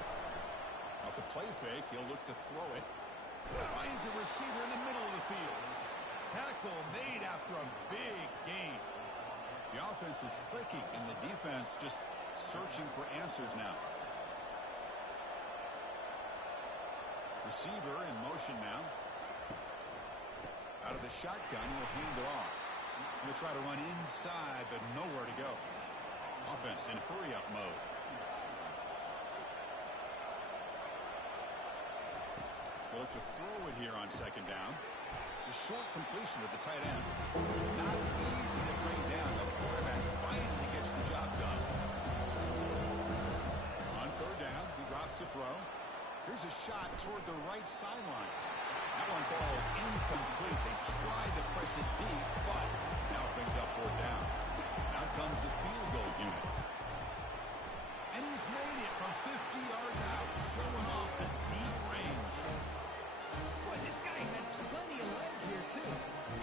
Off the play fake, he'll look to throw it. Finds a receiver in the middle of the field. Tackle made after a big gain. The offense is clicking and the defense just searching for answers now. Receiver in motion now. Out of the shotgun, he'll hand it off. He'll try to run inside, but nowhere to go. Offense in hurry-up mode. He'll look to throw it here on second down. It's a short completion at the tight end. Not easy to bring down. The quarterback finally gets the job done. On third down, he drops to throw. Here's a shot toward the right sideline. That one falls incomplete. They tried to press it deep, but now it brings up fourth down. Now comes the field goal unit. And he's made it from 50 yards out, showing off the deep range. Boy, this guy had plenty of leg here, too.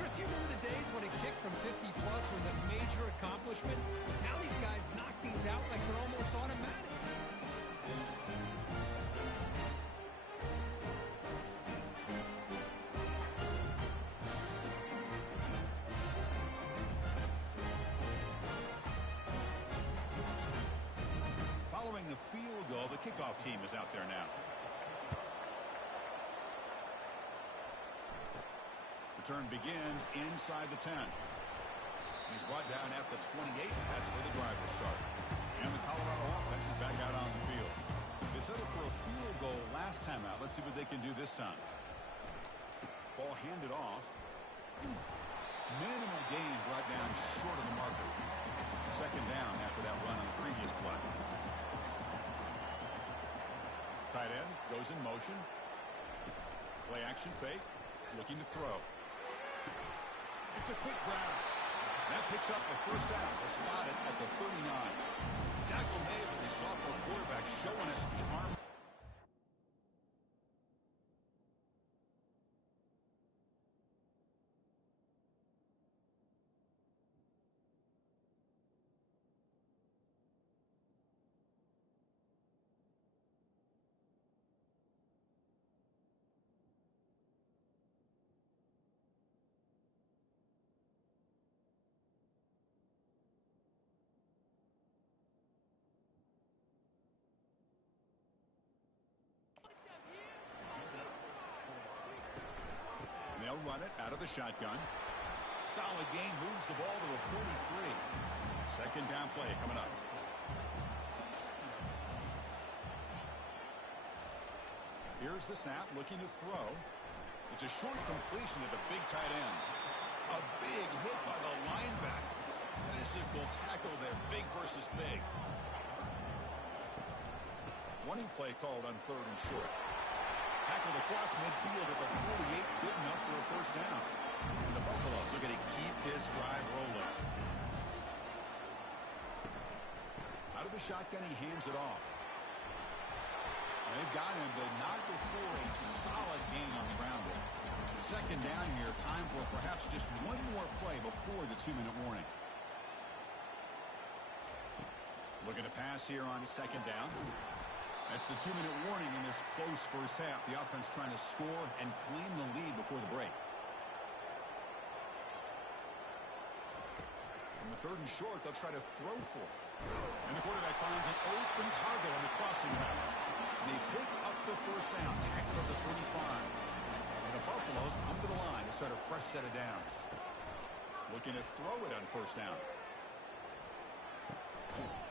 Chris, you remember the days when a kick from 50-plus was a major accomplishment? Now these guys knock these out like they're almost automatic. Following the field goal, the kickoff team is out there now. Return begins inside the 10. He's brought down at the 28. That's where the drive will start. And the Colorado offense is back out on the field. They settled for a field goal last time out. Let's see what they can do this time. Ball handed off. Minimal gain brought down short of the marker. Second down after that run on the previous play. Tight end goes in motion. Play action fake. Looking to throw. It's a quick grab. That picks up the first down. They'll spot it at the 39. Tackle made with the sophomore quarterback showing us the arm. They'll run it out of the shotgun. Solid gain, moves the ball to the 43. Second down play coming up. Here's the snap, looking to throw. It's a short completion to the big tight end. A big hit by the linebacker. Physical tackle there, big versus big. Running play called on third and short. Tackled across midfield at the 48, good enough for a first down. And the Buffaloes are going to keep this drive rolling. Out of the shotgun, he hands it off. They've got him, but not before a solid gain on the ground. Second down here, time for perhaps just one more play before the 2-minute warning. Looking to pass here on second down. That's the 2-minute warning in this close first half. The offense trying to score and claim the lead before the break. From On 3rd and short, they'll try to throw for it. And the quarterback finds an open target on the crossing route. And they pick up the first down, tackled at the 25. And the Buffaloes come to the line to start a fresh set of downs. Looking to throw it on 1st down.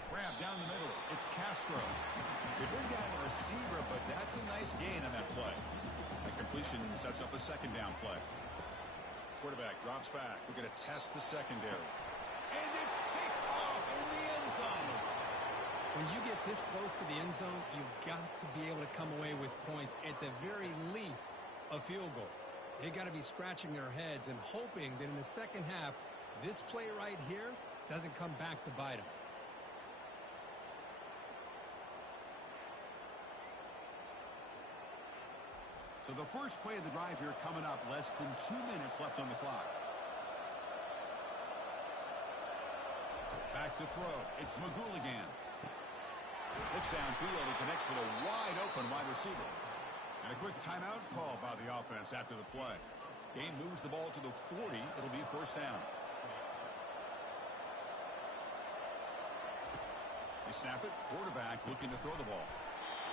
Grab down the middle. It's Castro. They bring down the receiver, but that's a nice gain on that play. The completion sets up a 2nd down play. Quarterback drops back. We're going to test the secondary. And it's picked off in the end zone. When you get this close to the end zone, you've got to be able to come away with points, at the very least a field goal. They got to be scratching their heads and hoping that in the second half, this play right here doesn't come back to bite them. So the first play of the drive here coming up, less than 2 minutes left on the clock. Back to throw. It's Magouligan. Looks downfield and connects with a wide open wide receiver. And a quick timeout call by the offense after the play. Game moves the ball to the 40. It'll be 1st down. They snap it. Quarterback looking to throw the ball.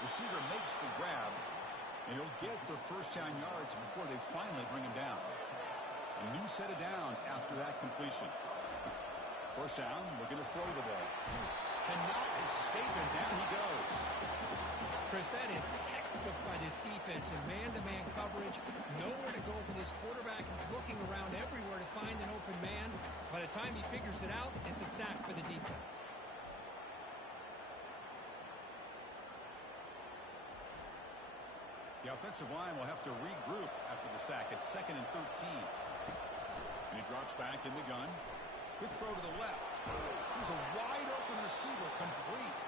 Receiver makes the grab. And he'll get the 1st down yards before they finally bring him down. A new set of downs after that completion. 1st down, looking to throw the ball. Cannot escape him. Down he goes. Chris, that is textbook by this defense in man-to-man coverage. Nowhere to go for this quarterback. He's looking around everywhere to find an open man. By the time he figures it out, it's a sack for the defense. The offensive line will have to regroup after the sack. It's 2nd and 13. And he drops back in the gun. Quick throw to the left. He's a wide open receiver, complete.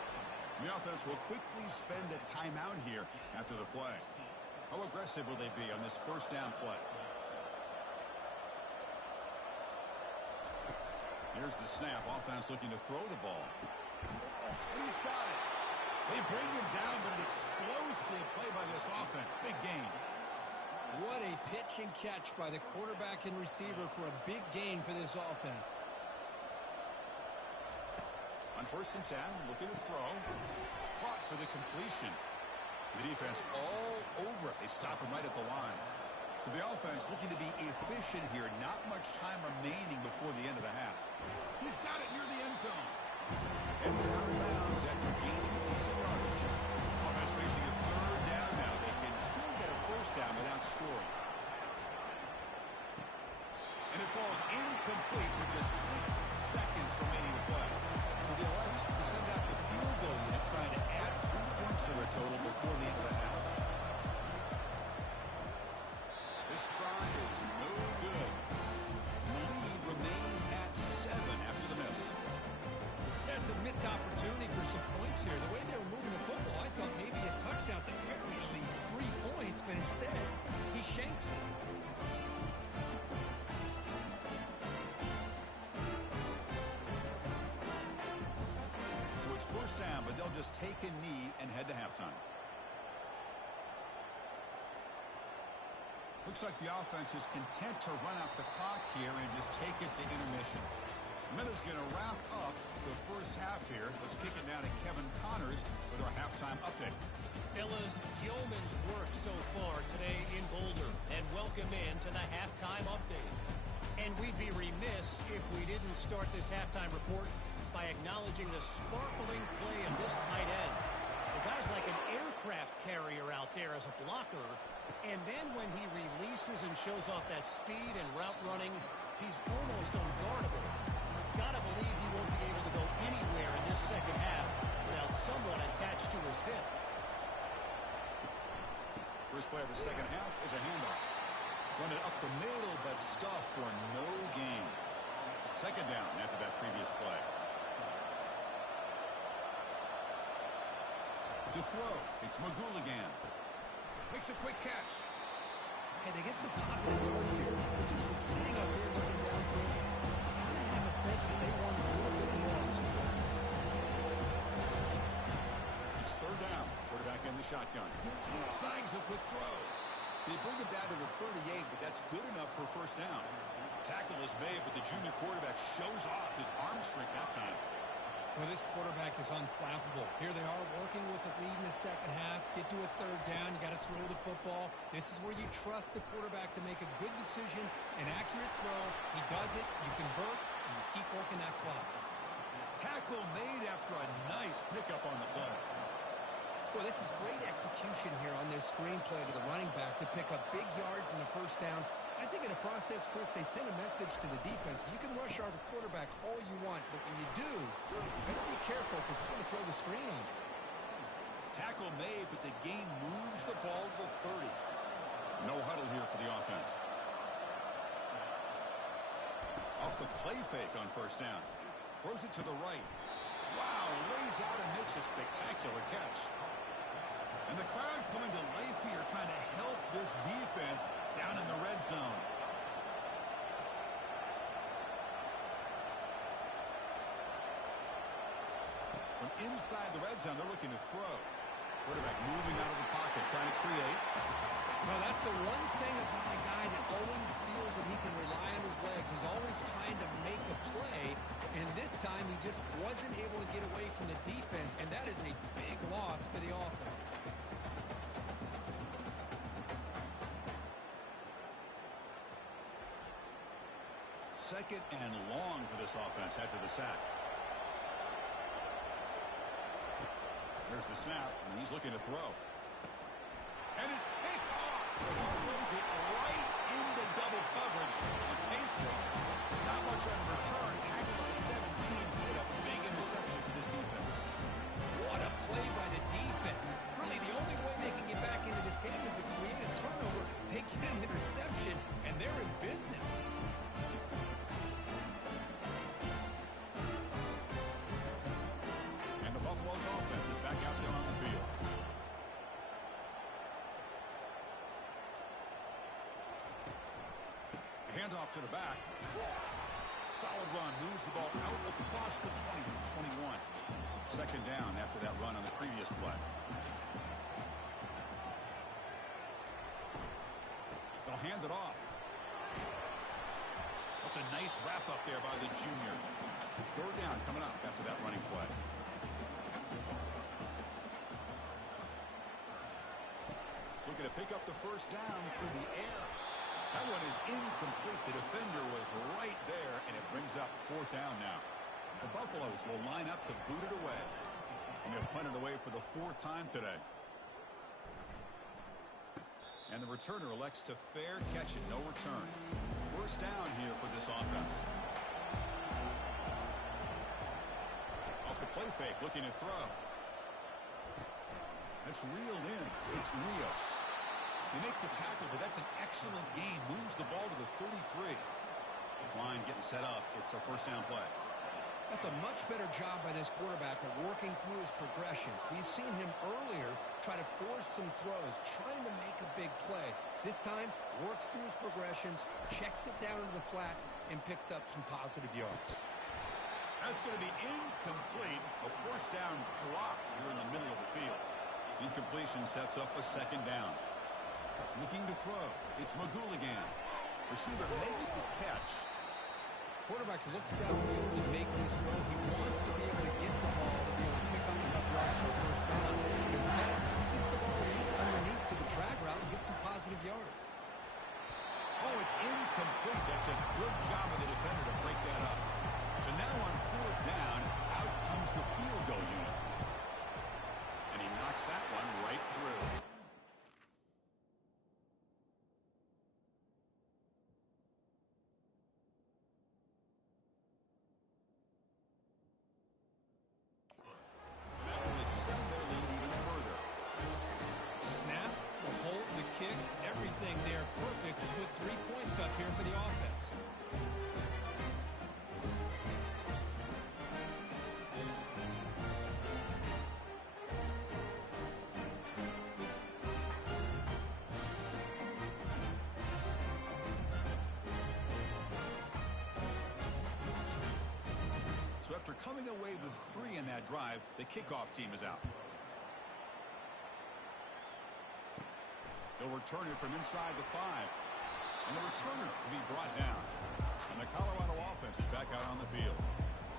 The offense will quickly spend a timeout here after the play. How aggressive will they be on this 1st down play? Here's the snap. Offense looking to throw the ball. And he's got it. They bring him down, but an explosive play by this offense. Big gain. What a pitch and catch by the quarterback and receiver for a big gain for this offense. On 1st and 10, looking to throw. Caught for the completion. The defense all over it. They stop him right at the line. So the offense looking to be efficient here. Not much time remaining before the end of the half. He's got it near the end zone. And he's out of bounds after gaining decent yardage. Offense facing a 3rd down now. They can still get a 1st down without scoring. And it falls incomplete with just 6 seconds remaining to play. So they elect to send out the field goal unit, trying to add 3 points to their total before the end of the half. This try is no good. The lead remains at 7 after the miss. That's a missed opportunity for some points here. The way they were moving the football, I thought maybe a touchdown, at the very least 3 points, but instead, he shanks it. So it's 1st down, but they'll just take a knee and head to halftime. Looks like the offense is content to run out the clock here and just take it to intermission. Miller's going to wrap up the 1st half here. Let's kick it down to Kevin Connors with our halftime update. Fellas, yeoman's work so far today in Boulder, and welcome in to the halftime update. And we'd be remiss if we didn't start this halftime report by acknowledging the sparkling play of this tight end. The guy's like an aircraft carrier out there as a blocker, and then when he releases and shows off that speed and route running, he's almost unguardable. Gotta believe he won't be able to go anywhere in this second half without someone attached to his hip. First play of the second half is a handoff. Run it up the middle, but stuffed for no gain. 2nd down after that previous play. To throw, it's Magouligan. Makes a quick catch. Hey, they get some positive yards here. Just from sitting up here looking down, Chris, I have a sense that they want a little bit more. It's 3rd down. Quarterback in the shotgun. Snags a quick throw. They bring him down to the 38, but that's good enough for 1st down. Tackle is made, but the junior quarterback shows off his arm strength that time. Well, this quarterback is unflappable. Here they are working with the lead in the second half. Get to a third down. You got to throw the football. This is where you trust the quarterback to make a good decision, an accurate throw. He does it. You convert, and you keep working that clock. Tackle made after a nice pickup on the play. Well, this is great execution here on this screenplay to the running back to pick up big yards in the first down. I think in the process, Chris, they send a message to the defense. You can rush our quarterback all you want, but when you do, you better be careful because we're going to throw the screen on you. Tackle made, but the game moves the ball to the 30. No huddle here for the offense. Off the play fake on first down. Throws it to the right. Wow, lays out and makes a spectacular catch. And the crowd coming to life here, trying to help this defense down in the red zone. From inside the red zone, they're looking to throw. Quarterback moving out of the pocket, trying to create. Well, that's the one thing about a guy that always feels that he can rely on his legs. He's always trying to make a play, and this time he just wasn't able to get away from the defense, and that is a big loss for the offense. Second and long for this offense after the sack. There's the snap, and he's looking to throw. And it's picked off. He throws it right into double coverage and pays for it. Not much on return. Tackle at the 17. But a big interception for this defense. What a play by the defense. Really, the only way they can get back into this game is to create a turnover. They get an interception, and they're in business. And the Buffalo's offense is back out there on the field. Handoff to the back. Solid run. Moves the ball out across the 20-21. Second down after that run on the previous play. They'll hand it off. That's a nice wrap up there by the junior. Third down coming up after that running play. Looking to pick up the first down through the air. That one is incomplete. The defender was right there, and it brings up fourth down now. The Buffaloes will line up to boot it away. And they'll punt it away for the fourth time today. And the returner elects to fair catch it, no return. First down here for this offense. Off the play fake, looking to throw. That's reeled in. It's Rios. They make the tackle, but that's an excellent game. Moves the ball to the 33. This line getting set up. It's a first down play. That's a much better job by this quarterback of working through his progressions. We've seen him earlier try to force some throws, trying to make a big play. This time, works through his progressions, checks it down into the flat, and picks up some positive yards. That's going to be incomplete. A first down drop here in the middle of the field. Incompletion sets up a second down. Looking to throw. It's Magouligan. Receiver makes the catch. Quarterback looks downfield to make this throw. He wants to be able to get the ball to be able to pick up enough yards for a first down. Instead, he gets the ball released underneath to the drag route and gets some positive yards. Oh, it's incomplete. That's a good job of the defender to break that up. So now on fourth down, out comes the field goal unit. And he knocks that one right through. Everything there perfect to put 3 points up here for the offense. So after coming away with 3 in that drive, the kickoff team is out. They'll return it from inside the 5. And the returner will be brought down. And the Colorado offense is back out on the field.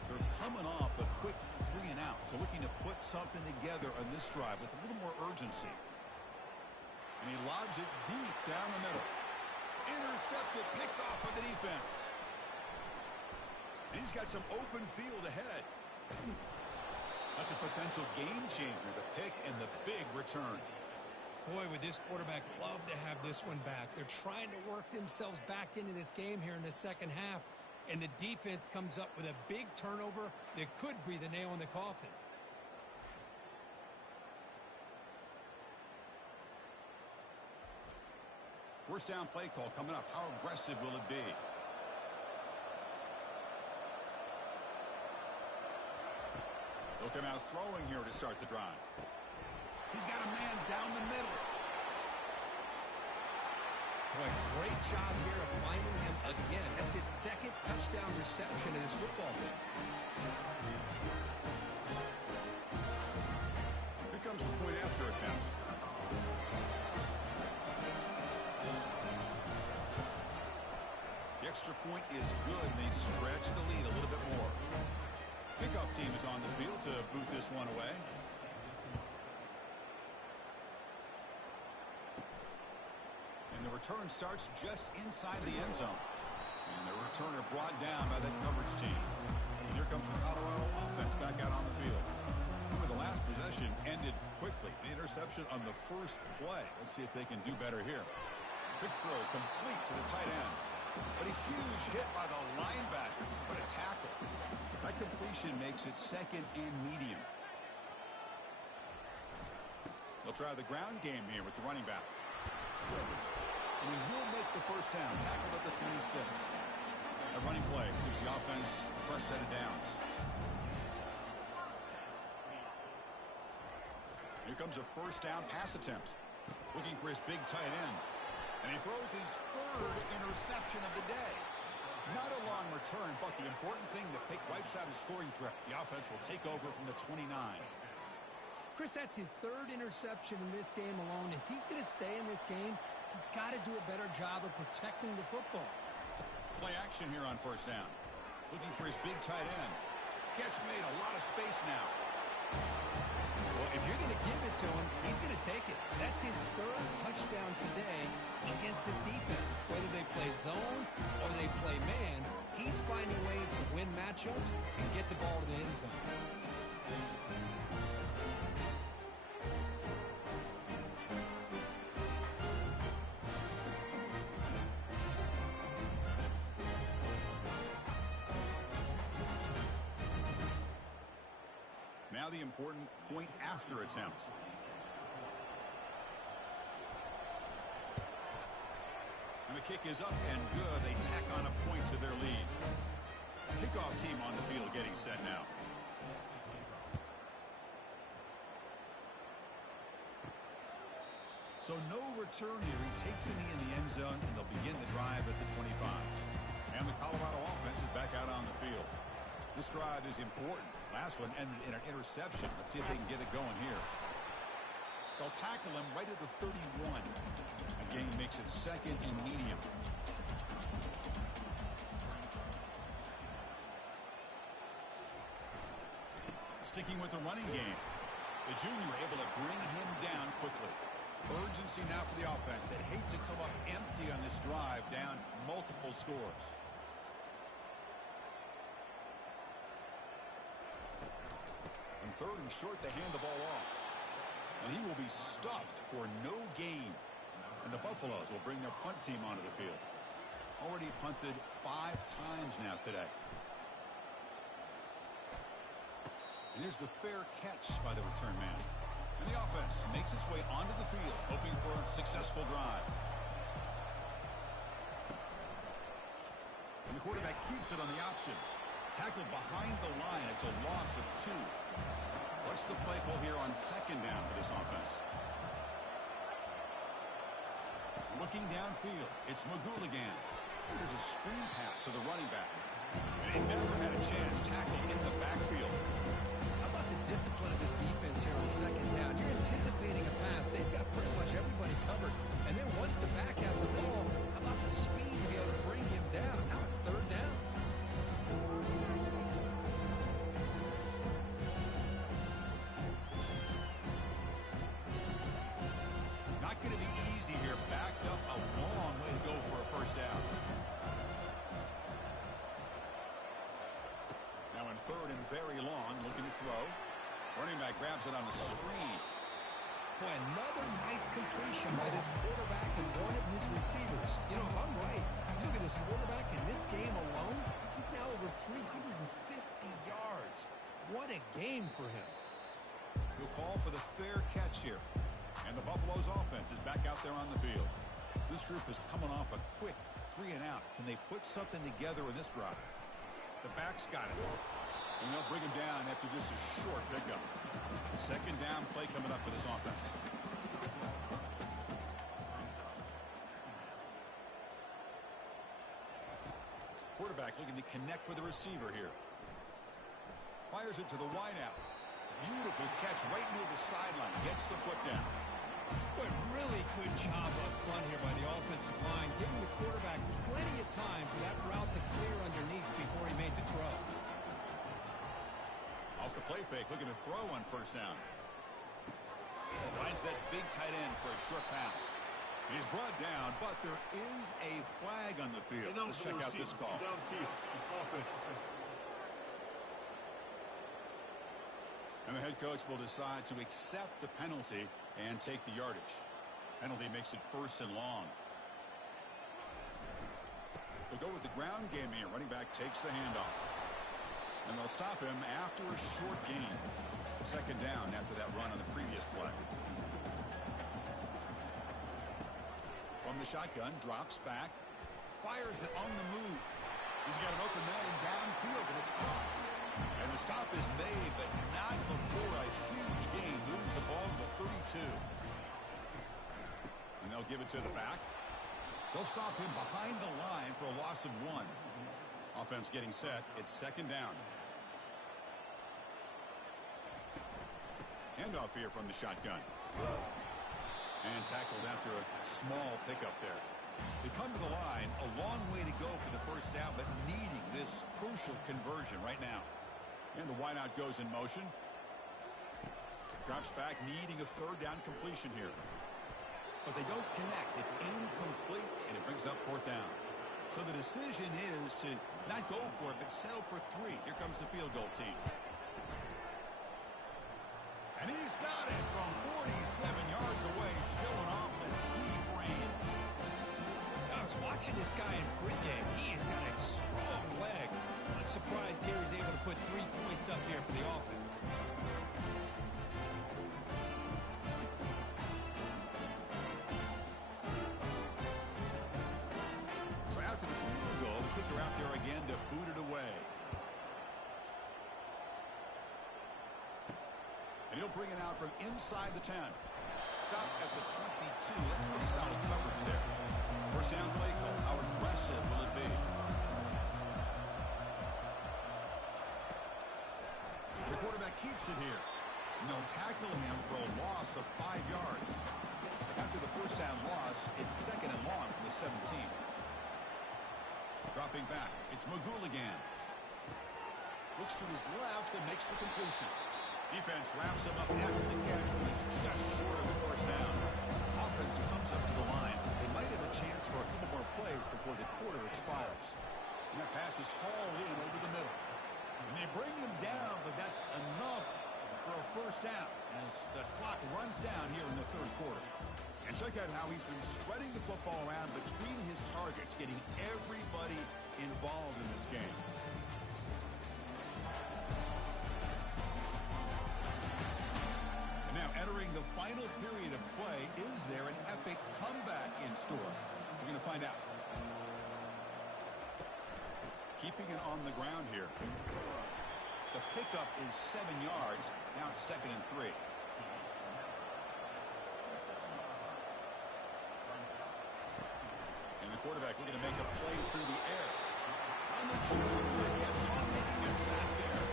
They're coming off a quick 3-and-out, so looking to put something together on this drive with a little more urgency. And he lobs it deep down the middle. Intercepted, picked off by the defense. And he's got some open field ahead. That's a potential game changer, the pick and the big return. Boy, would this quarterback love to have this one back. They're trying to work themselves back into this game here in the second half, and the defense comes up with a big turnover that could be the nail in the coffin. First down play call coming up. How aggressive will it be? They'll come out throwing here to start the drive. He's got a man down the middle. Boy, great job here of finding him again. That's his second touchdown reception in this football game. Here comes the point after attempt. The extra point is good, and they stretch the lead a little bit more. Kickoff team is on the field to boot this one away. And the return starts just inside the end zone. And the returner brought down by that coverage team. And here comes the Colorado offense back out on the field. Remember, the last possession ended quickly. An interception on the first play. Let's see if they can do better here. Quick throw complete to the tight end. But a huge hit by the linebacker. What a tackle. That completion makes it second and medium. They'll try the ground game here with the running back. And he will make the first down. Tackled at the 26. A running play gives the offense a fresh set of downs. Here comes a first down pass attempt. Looking for his big tight end. And he throws his third interception of the day. Not a long return, but the important thing, the pick wipes out his scoring threat. The offense will take over from the 29. Chris, that's his third interception in this game alone. If he's going to stay in this game, he's got to do a better job of protecting the football. Play action here on first down. Looking for his big tight end. Catch made, a lot of space now. Well, if you're going to give it to him, he's going to take it. That's his third touchdown today against this defense. Whether they play zone or they play man, he's finding ways to win matchups and get the ball to the end zone. Now the important point after attempt. And the kick is up and good. They tack on a point to their lead. Kickoff team on the field getting set now. So no return here. He takes a knee in the end zone, and they'll begin the drive at the 25. And the Colorado offense is back out on the field. This drive is important. Last one ended in an interception. Let's see if they can get it going here. They'll tackle him right at the 31. Again, makes it second and medium. Sticking with the running game. The junior able to bring him down quickly. Urgency now for the offense. They hate to come up empty on this drive, down multiple scores. And third and short, they hand the ball off. And he will be stuffed for no gain. And the Buffaloes will bring their punt team onto the field. Already punted 5 times now today. And here's the fair catch by the return man. And the offense makes its way onto the field, hoping for a successful drive. And the quarterback keeps it on the option. Tackled behind the line. It's a loss of 2. What's the play call here on second down for this offense? Looking downfield, it's Magouligan. There's a screen pass to the running back. And he never had a chance. Tackled in the backfield. How about the discipline of this defense here on second down? You're anticipating a pass. They've got pretty much everybody covered. And then once the back has the ball, how about the speed to be able to bring him down? Now it's third down. going to be easy here. Backed up a long way to go for a first down. Now in third and very long, looking to throw. Running back grabs it on the screen. Boy, another nice completion by this quarterback and one of his receivers. You know, if I'm right, look at this quarterback in this game alone. He's now over 350 yards. What a game for him. He'll call for the fair catch here. And the Buffalo's offense is back out there on the field. This group is coming off a quick 3 and out. Can they put something together in this drive? The back's got it. And they'll bring him down after just a short pickup. Second down play coming up for this offense. Quarterback looking to connect with the receiver here. Fires it to the wideout. Beautiful catch right near the sideline. Gets the foot down. But really good job up front here by the offensive line, giving the quarterback plenty of time for that route to clear underneath before he made the throw. Off the play fake, looking to throw on first down. Finds that big tight end for a short pass. He's brought down, but there is a flag on the field. Let's check out this call. Downfield. Offense. And the head coach will decide to accept the penalty and take the yardage. Penalty makes it first and long. They'll go with the ground game here. Running back takes the handoff. And they'll stop him after a short gain. Second down after that run on the previous play. From the shotgun, drops back. Fires it on the move. He's got an open man downfield, and it's caught. And the stop is made, but not before a huge gain. Moves the ball to the 32. And they'll give it to the back. They'll stop him behind the line for a loss of 1. Offense getting set. It's second down. Handoff here from the shotgun. And tackled after a small pickup there. They come to the line, a long way to go for the first down, but needing this crucial conversion right now. And the wideout goes in motion. Drops back, needing a third down completion here. But they don't connect. It's incomplete, and it brings up fourth down. So the decision is to not go for it, but settle for 3. Here comes the field goal team. And he's got it from 47 yards away, showing off the deep range. I was watching this guy in pregame. He has got a strong leg. I'm surprised here he's able to put 3 points up here for the offense. So after the field goal, the kicker out there again to boot it away. And he'll bring it out from inside the 10. Stop at the 22. That's pretty solid coverage there. First down play call. How aggressive will it be? The quarterback keeps it here. And they'll tackle him for a loss of 5 yards. After the first down loss, it's second and long from the 17. Dropping back, it's Magouligan. Looks to his left and makes the completion. Defense wraps him up after the catch, but he's just short of the first down. Offense comes up to the line. They might have a chance for a couple more plays before the quarter expires. And that pass is hauled in over the middle. And they bring him down, but that's enough for a first down as the clock runs down here in the third quarter. And check out how he's been spreading the football around between his targets, getting everybody involved in this game. Now entering the final period of play, is there an epic comeback in store? We're going to find out. Keeping it on the ground here. The pickup is 7 yards. Now it's second and 3. And the quarterback looking to make a play through the air. On the jumper, gets on, making a sack there.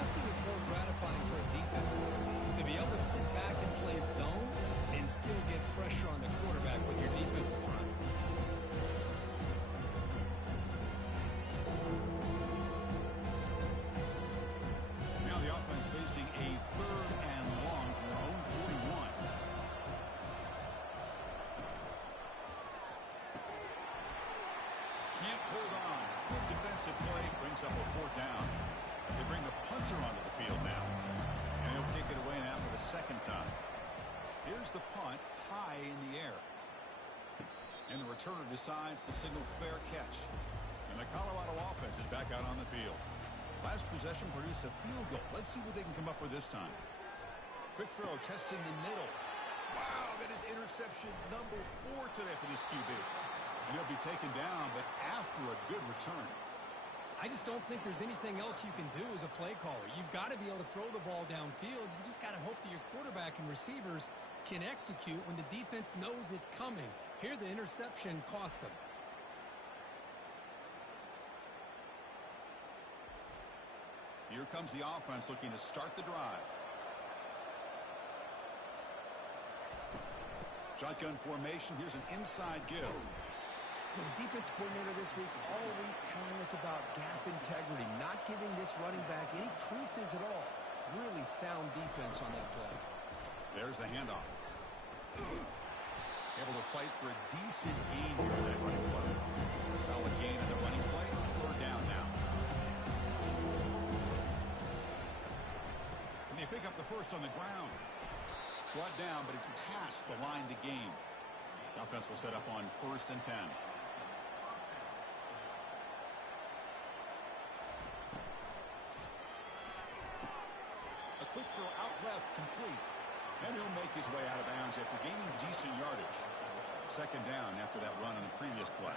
Nothing is more gratifying for a defense to be able to sit back and play zone and still get pressure on the quarterback with your defensive front. Now the offense facing a third and long from their own 41. hold on. Good defensive play brings up a 4th down. They bring the punter onto the field now. And he'll kick it away now for the 2nd time. Here's the punt high in the air. And the returner decides to signal fair catch. And the Colorado offense is back out on the field. Last possession produced a field goal. Let's see what they can come up with this time. Quick throw testing the middle. Wow, that is interception number 4 today for this QB. And he'll be taken down, but after a good return. I just don't think there's anything else you can do as a play caller. You've got to be able to throw the ball downfield. You just got to hope that your quarterback and receivers can execute when the defense knows it's coming. Here, the interception cost them. Here comes the offense looking to start the drive. Shotgun formation. Here's an inside give. Well, the defense coordinator this week all week telling us about gap integrity, not giving this running back any creases at all. Really sound defense on that play. There's the handoff. Able to fight for a decent gain here in that running play. Solid gain in the running play. 3rd down now. Can they pick up the first on the ground? Brought down, but it's past the line to gain. The offense will set up on 1st and 10. A quick throw out left, complete. And he'll make his way out of bounds after gaining decent yardage. 2nd down after that run on the previous play.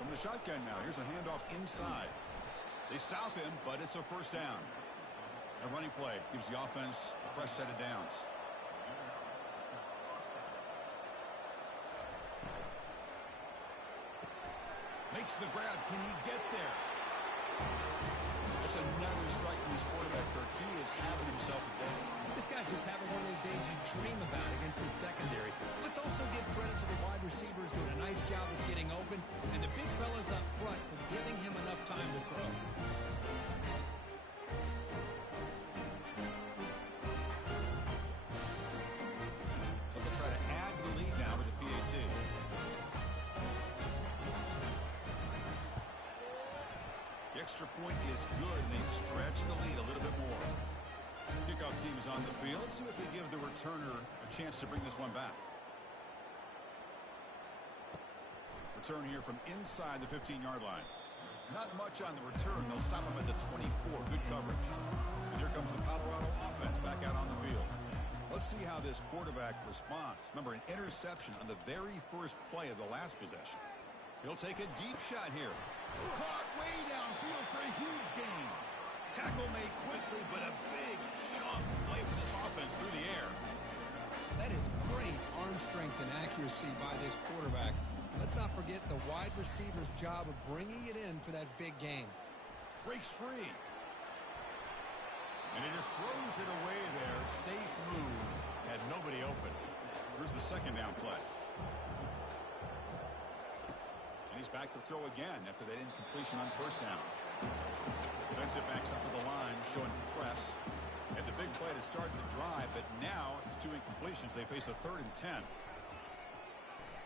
From the shotgun now, here's a handoff inside. They stop him, but it's a 1st down. A running play gives the offense a fresh set of downs. Makes the grab. Can he get there? That's another strike from his quarterback, Kirk. He is having himself a day. This guy's just having one of those days you dream about against the secondary. Let's also give credit to the wide receivers doing a nice job of getting open, and the big fellas up front for giving him enough time to throw. So they'll try to add to the lead now with the PAT. The extra point is good, and they stretch the lead a little bit more. Kickoff team is on the field. Let's see if they give the returner a chance to bring this one back. Return here from inside the 15-yard line. Not much on the return. They'll stop him at the 24. Good coverage. And here comes the Colorado offense back out on the field. Let's see how this quarterback responds. Remember, an interception on the very first play of the last possession. He'll take a deep shot here. Caught way downfield for a huge gain. Tackle made quickly, but a big chunk play for this offense through the air. That is great arm strength and accuracy by this quarterback. Let's not forget the wide receiver's job of bringing it in for that big gain. Breaks free. And he just throws it away there. Safe move. Had nobody open. Here's the 2nd down play. And he's back to throw again after that incompletion on 1st down. Defensive backs up to the line, showing press. Had the big play to start the drive, but now, the 2 incompletions, they face a 3rd and 10.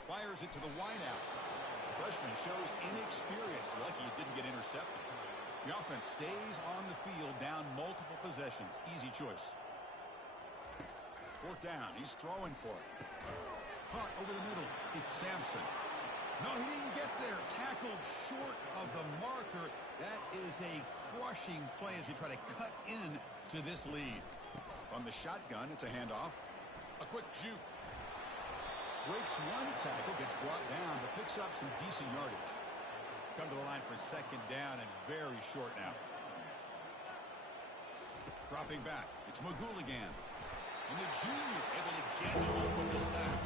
Fires it to the wideout. The freshman shows inexperience. Lucky it didn't get intercepted. The offense stays on the field, down multiple possessions. Easy choice. 4th down. He's throwing for it. Caught over the middle. It's Sampson. No, he didn't get there. Tackled short of the marker. That is a crushing play as they try to cut in to this lead. From the shotgun, it's a handoff. A quick juke. Breaks one tackle, gets brought down, but picks up some decent yardage. Come to the line for 2nd down and very short now. Dropping back. It's Magouligan. And the junior able to get home with the sack.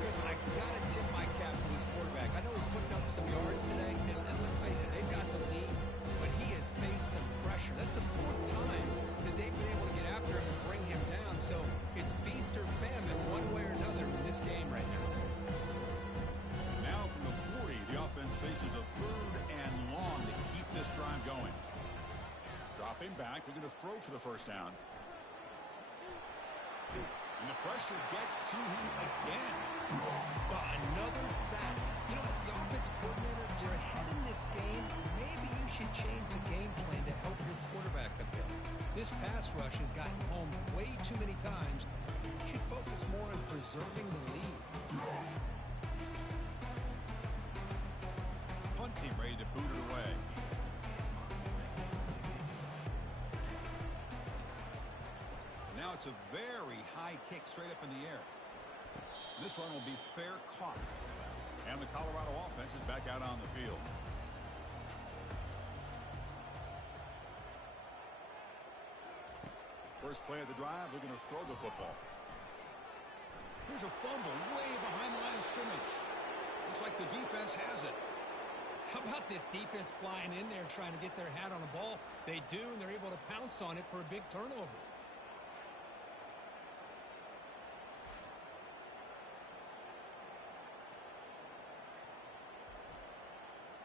Because I got to tip my cap to this quarterback. I know he's putting up some yards today, and let's face it, they've got the lead, but he has faced some pressure. That's the 4th time that they've been able to get after him and bring him down. So it's feast or famine one way or another in this game right now. Now from the 40, the offense faces a 3rd and long to keep this drive going. Dropping back, we're going to throw for the 1st down. And And the pressure gets to him again. Another sack. You know, as the offensive coordinator, you're ahead in this game. Maybe you should change the game plan to help your quarterback a bit. This pass rush has gotten home way too many times. You should focus more on preserving the lead. Punt team ready to boot it away. Now it's a very high kick straight up in the air. This one will be fair caught. And the Colorado offense is back out on the field. First play of the drive, they're going to throw the football. Here's a fumble way behind the line of scrimmage. Looks like the defense has it. How about this defense flying in there trying to get their hat on a ball? They do, and they're able to pounce on it for a big turnover.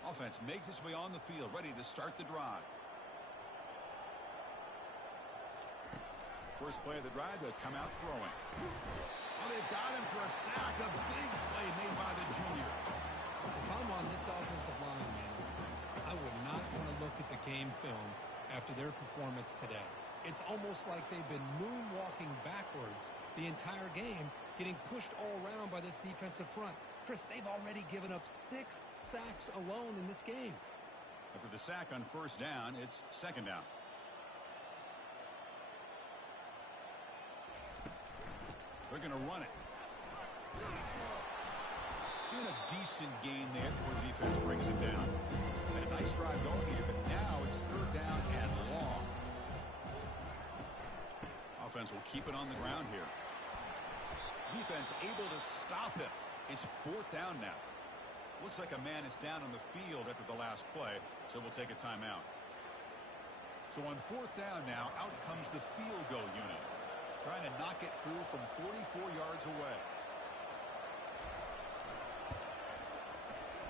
Offense makes its way on the field, ready to start the drive. First play of the drive, they'll come out throwing. Oh, they've got him for a sack. A big play made by the junior. If I'm on this offensive line, man, I would not want to look at the game film after their performance today. It's almost like they've been moonwalking backwards the entire game, getting pushed all around by this defensive front. Chris, they've already given up 6 sacks alone in this game. After the sack on first down, it's second down. They're going to run it. And a decent gain there before the defense brings it down. Had a nice drive going here, but now it's third down and long. Offense will keep it on the ground here. Defense able to stop him. It's fourth down now. Looks like a man is down on the field after the last play, so we'll take a timeout. So on fourth down now, out comes the field goal unit, trying to knock it through from 44 yards away.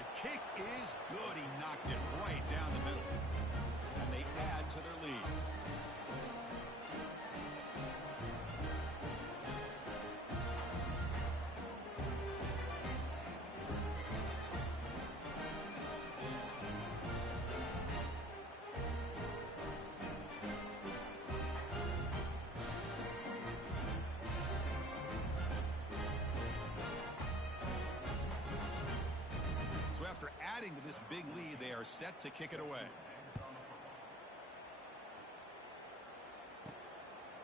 The kick is good. He knocked it right down the middle. And they add to their lead. After adding to this big lead, they are set to kick it away.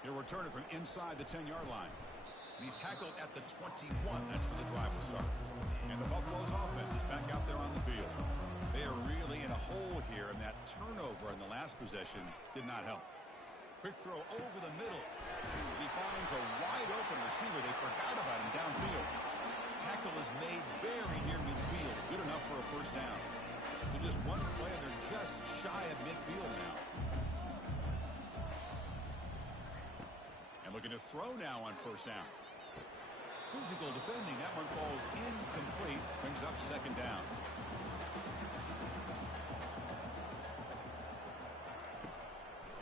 He'll return it from inside the 10-yard line. And he's tackled at the 21. That's where the drive will start. And the Buffalo's offense is back out there on the field. They are really in a hole here, and that turnover in the last possession did not help. Quick throw over the middle. He finds a wide-open receiver. They forgot about him downfield. Tackle is made very near midfield. Good enough for a first down. So just one play, and they're just shy of midfield now. And looking to throw now on first down. Physical defending. That one falls incomplete. Brings up second down.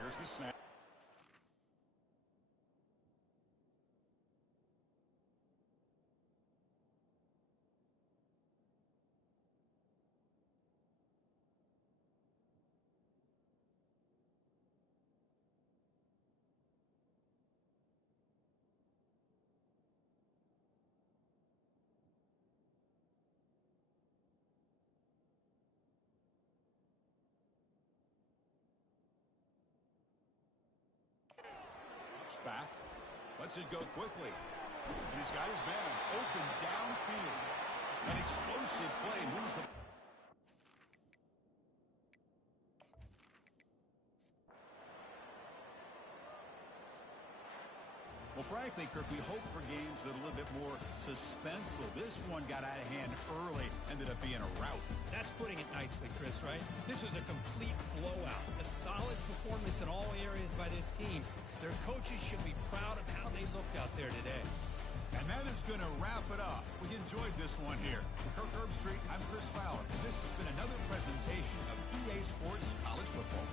Here's the snap. Back, lets it go quickly, and he's got his man open downfield. An explosive play moves the. Well, frankly, Kirk, we hope for games that are a little bit more suspenseful. This one got out of hand early, ended up being a rout. That's putting it nicely, Chris, right? This was a complete blowout. A solid performance in all areas by this team. Their coaches should be proud of how they looked out there today. And that is going to wrap it up. We enjoyed this one here. For Kirk Herbstreit, I'm Chris Fowler. And this has been another presentation of EA Sports College Football.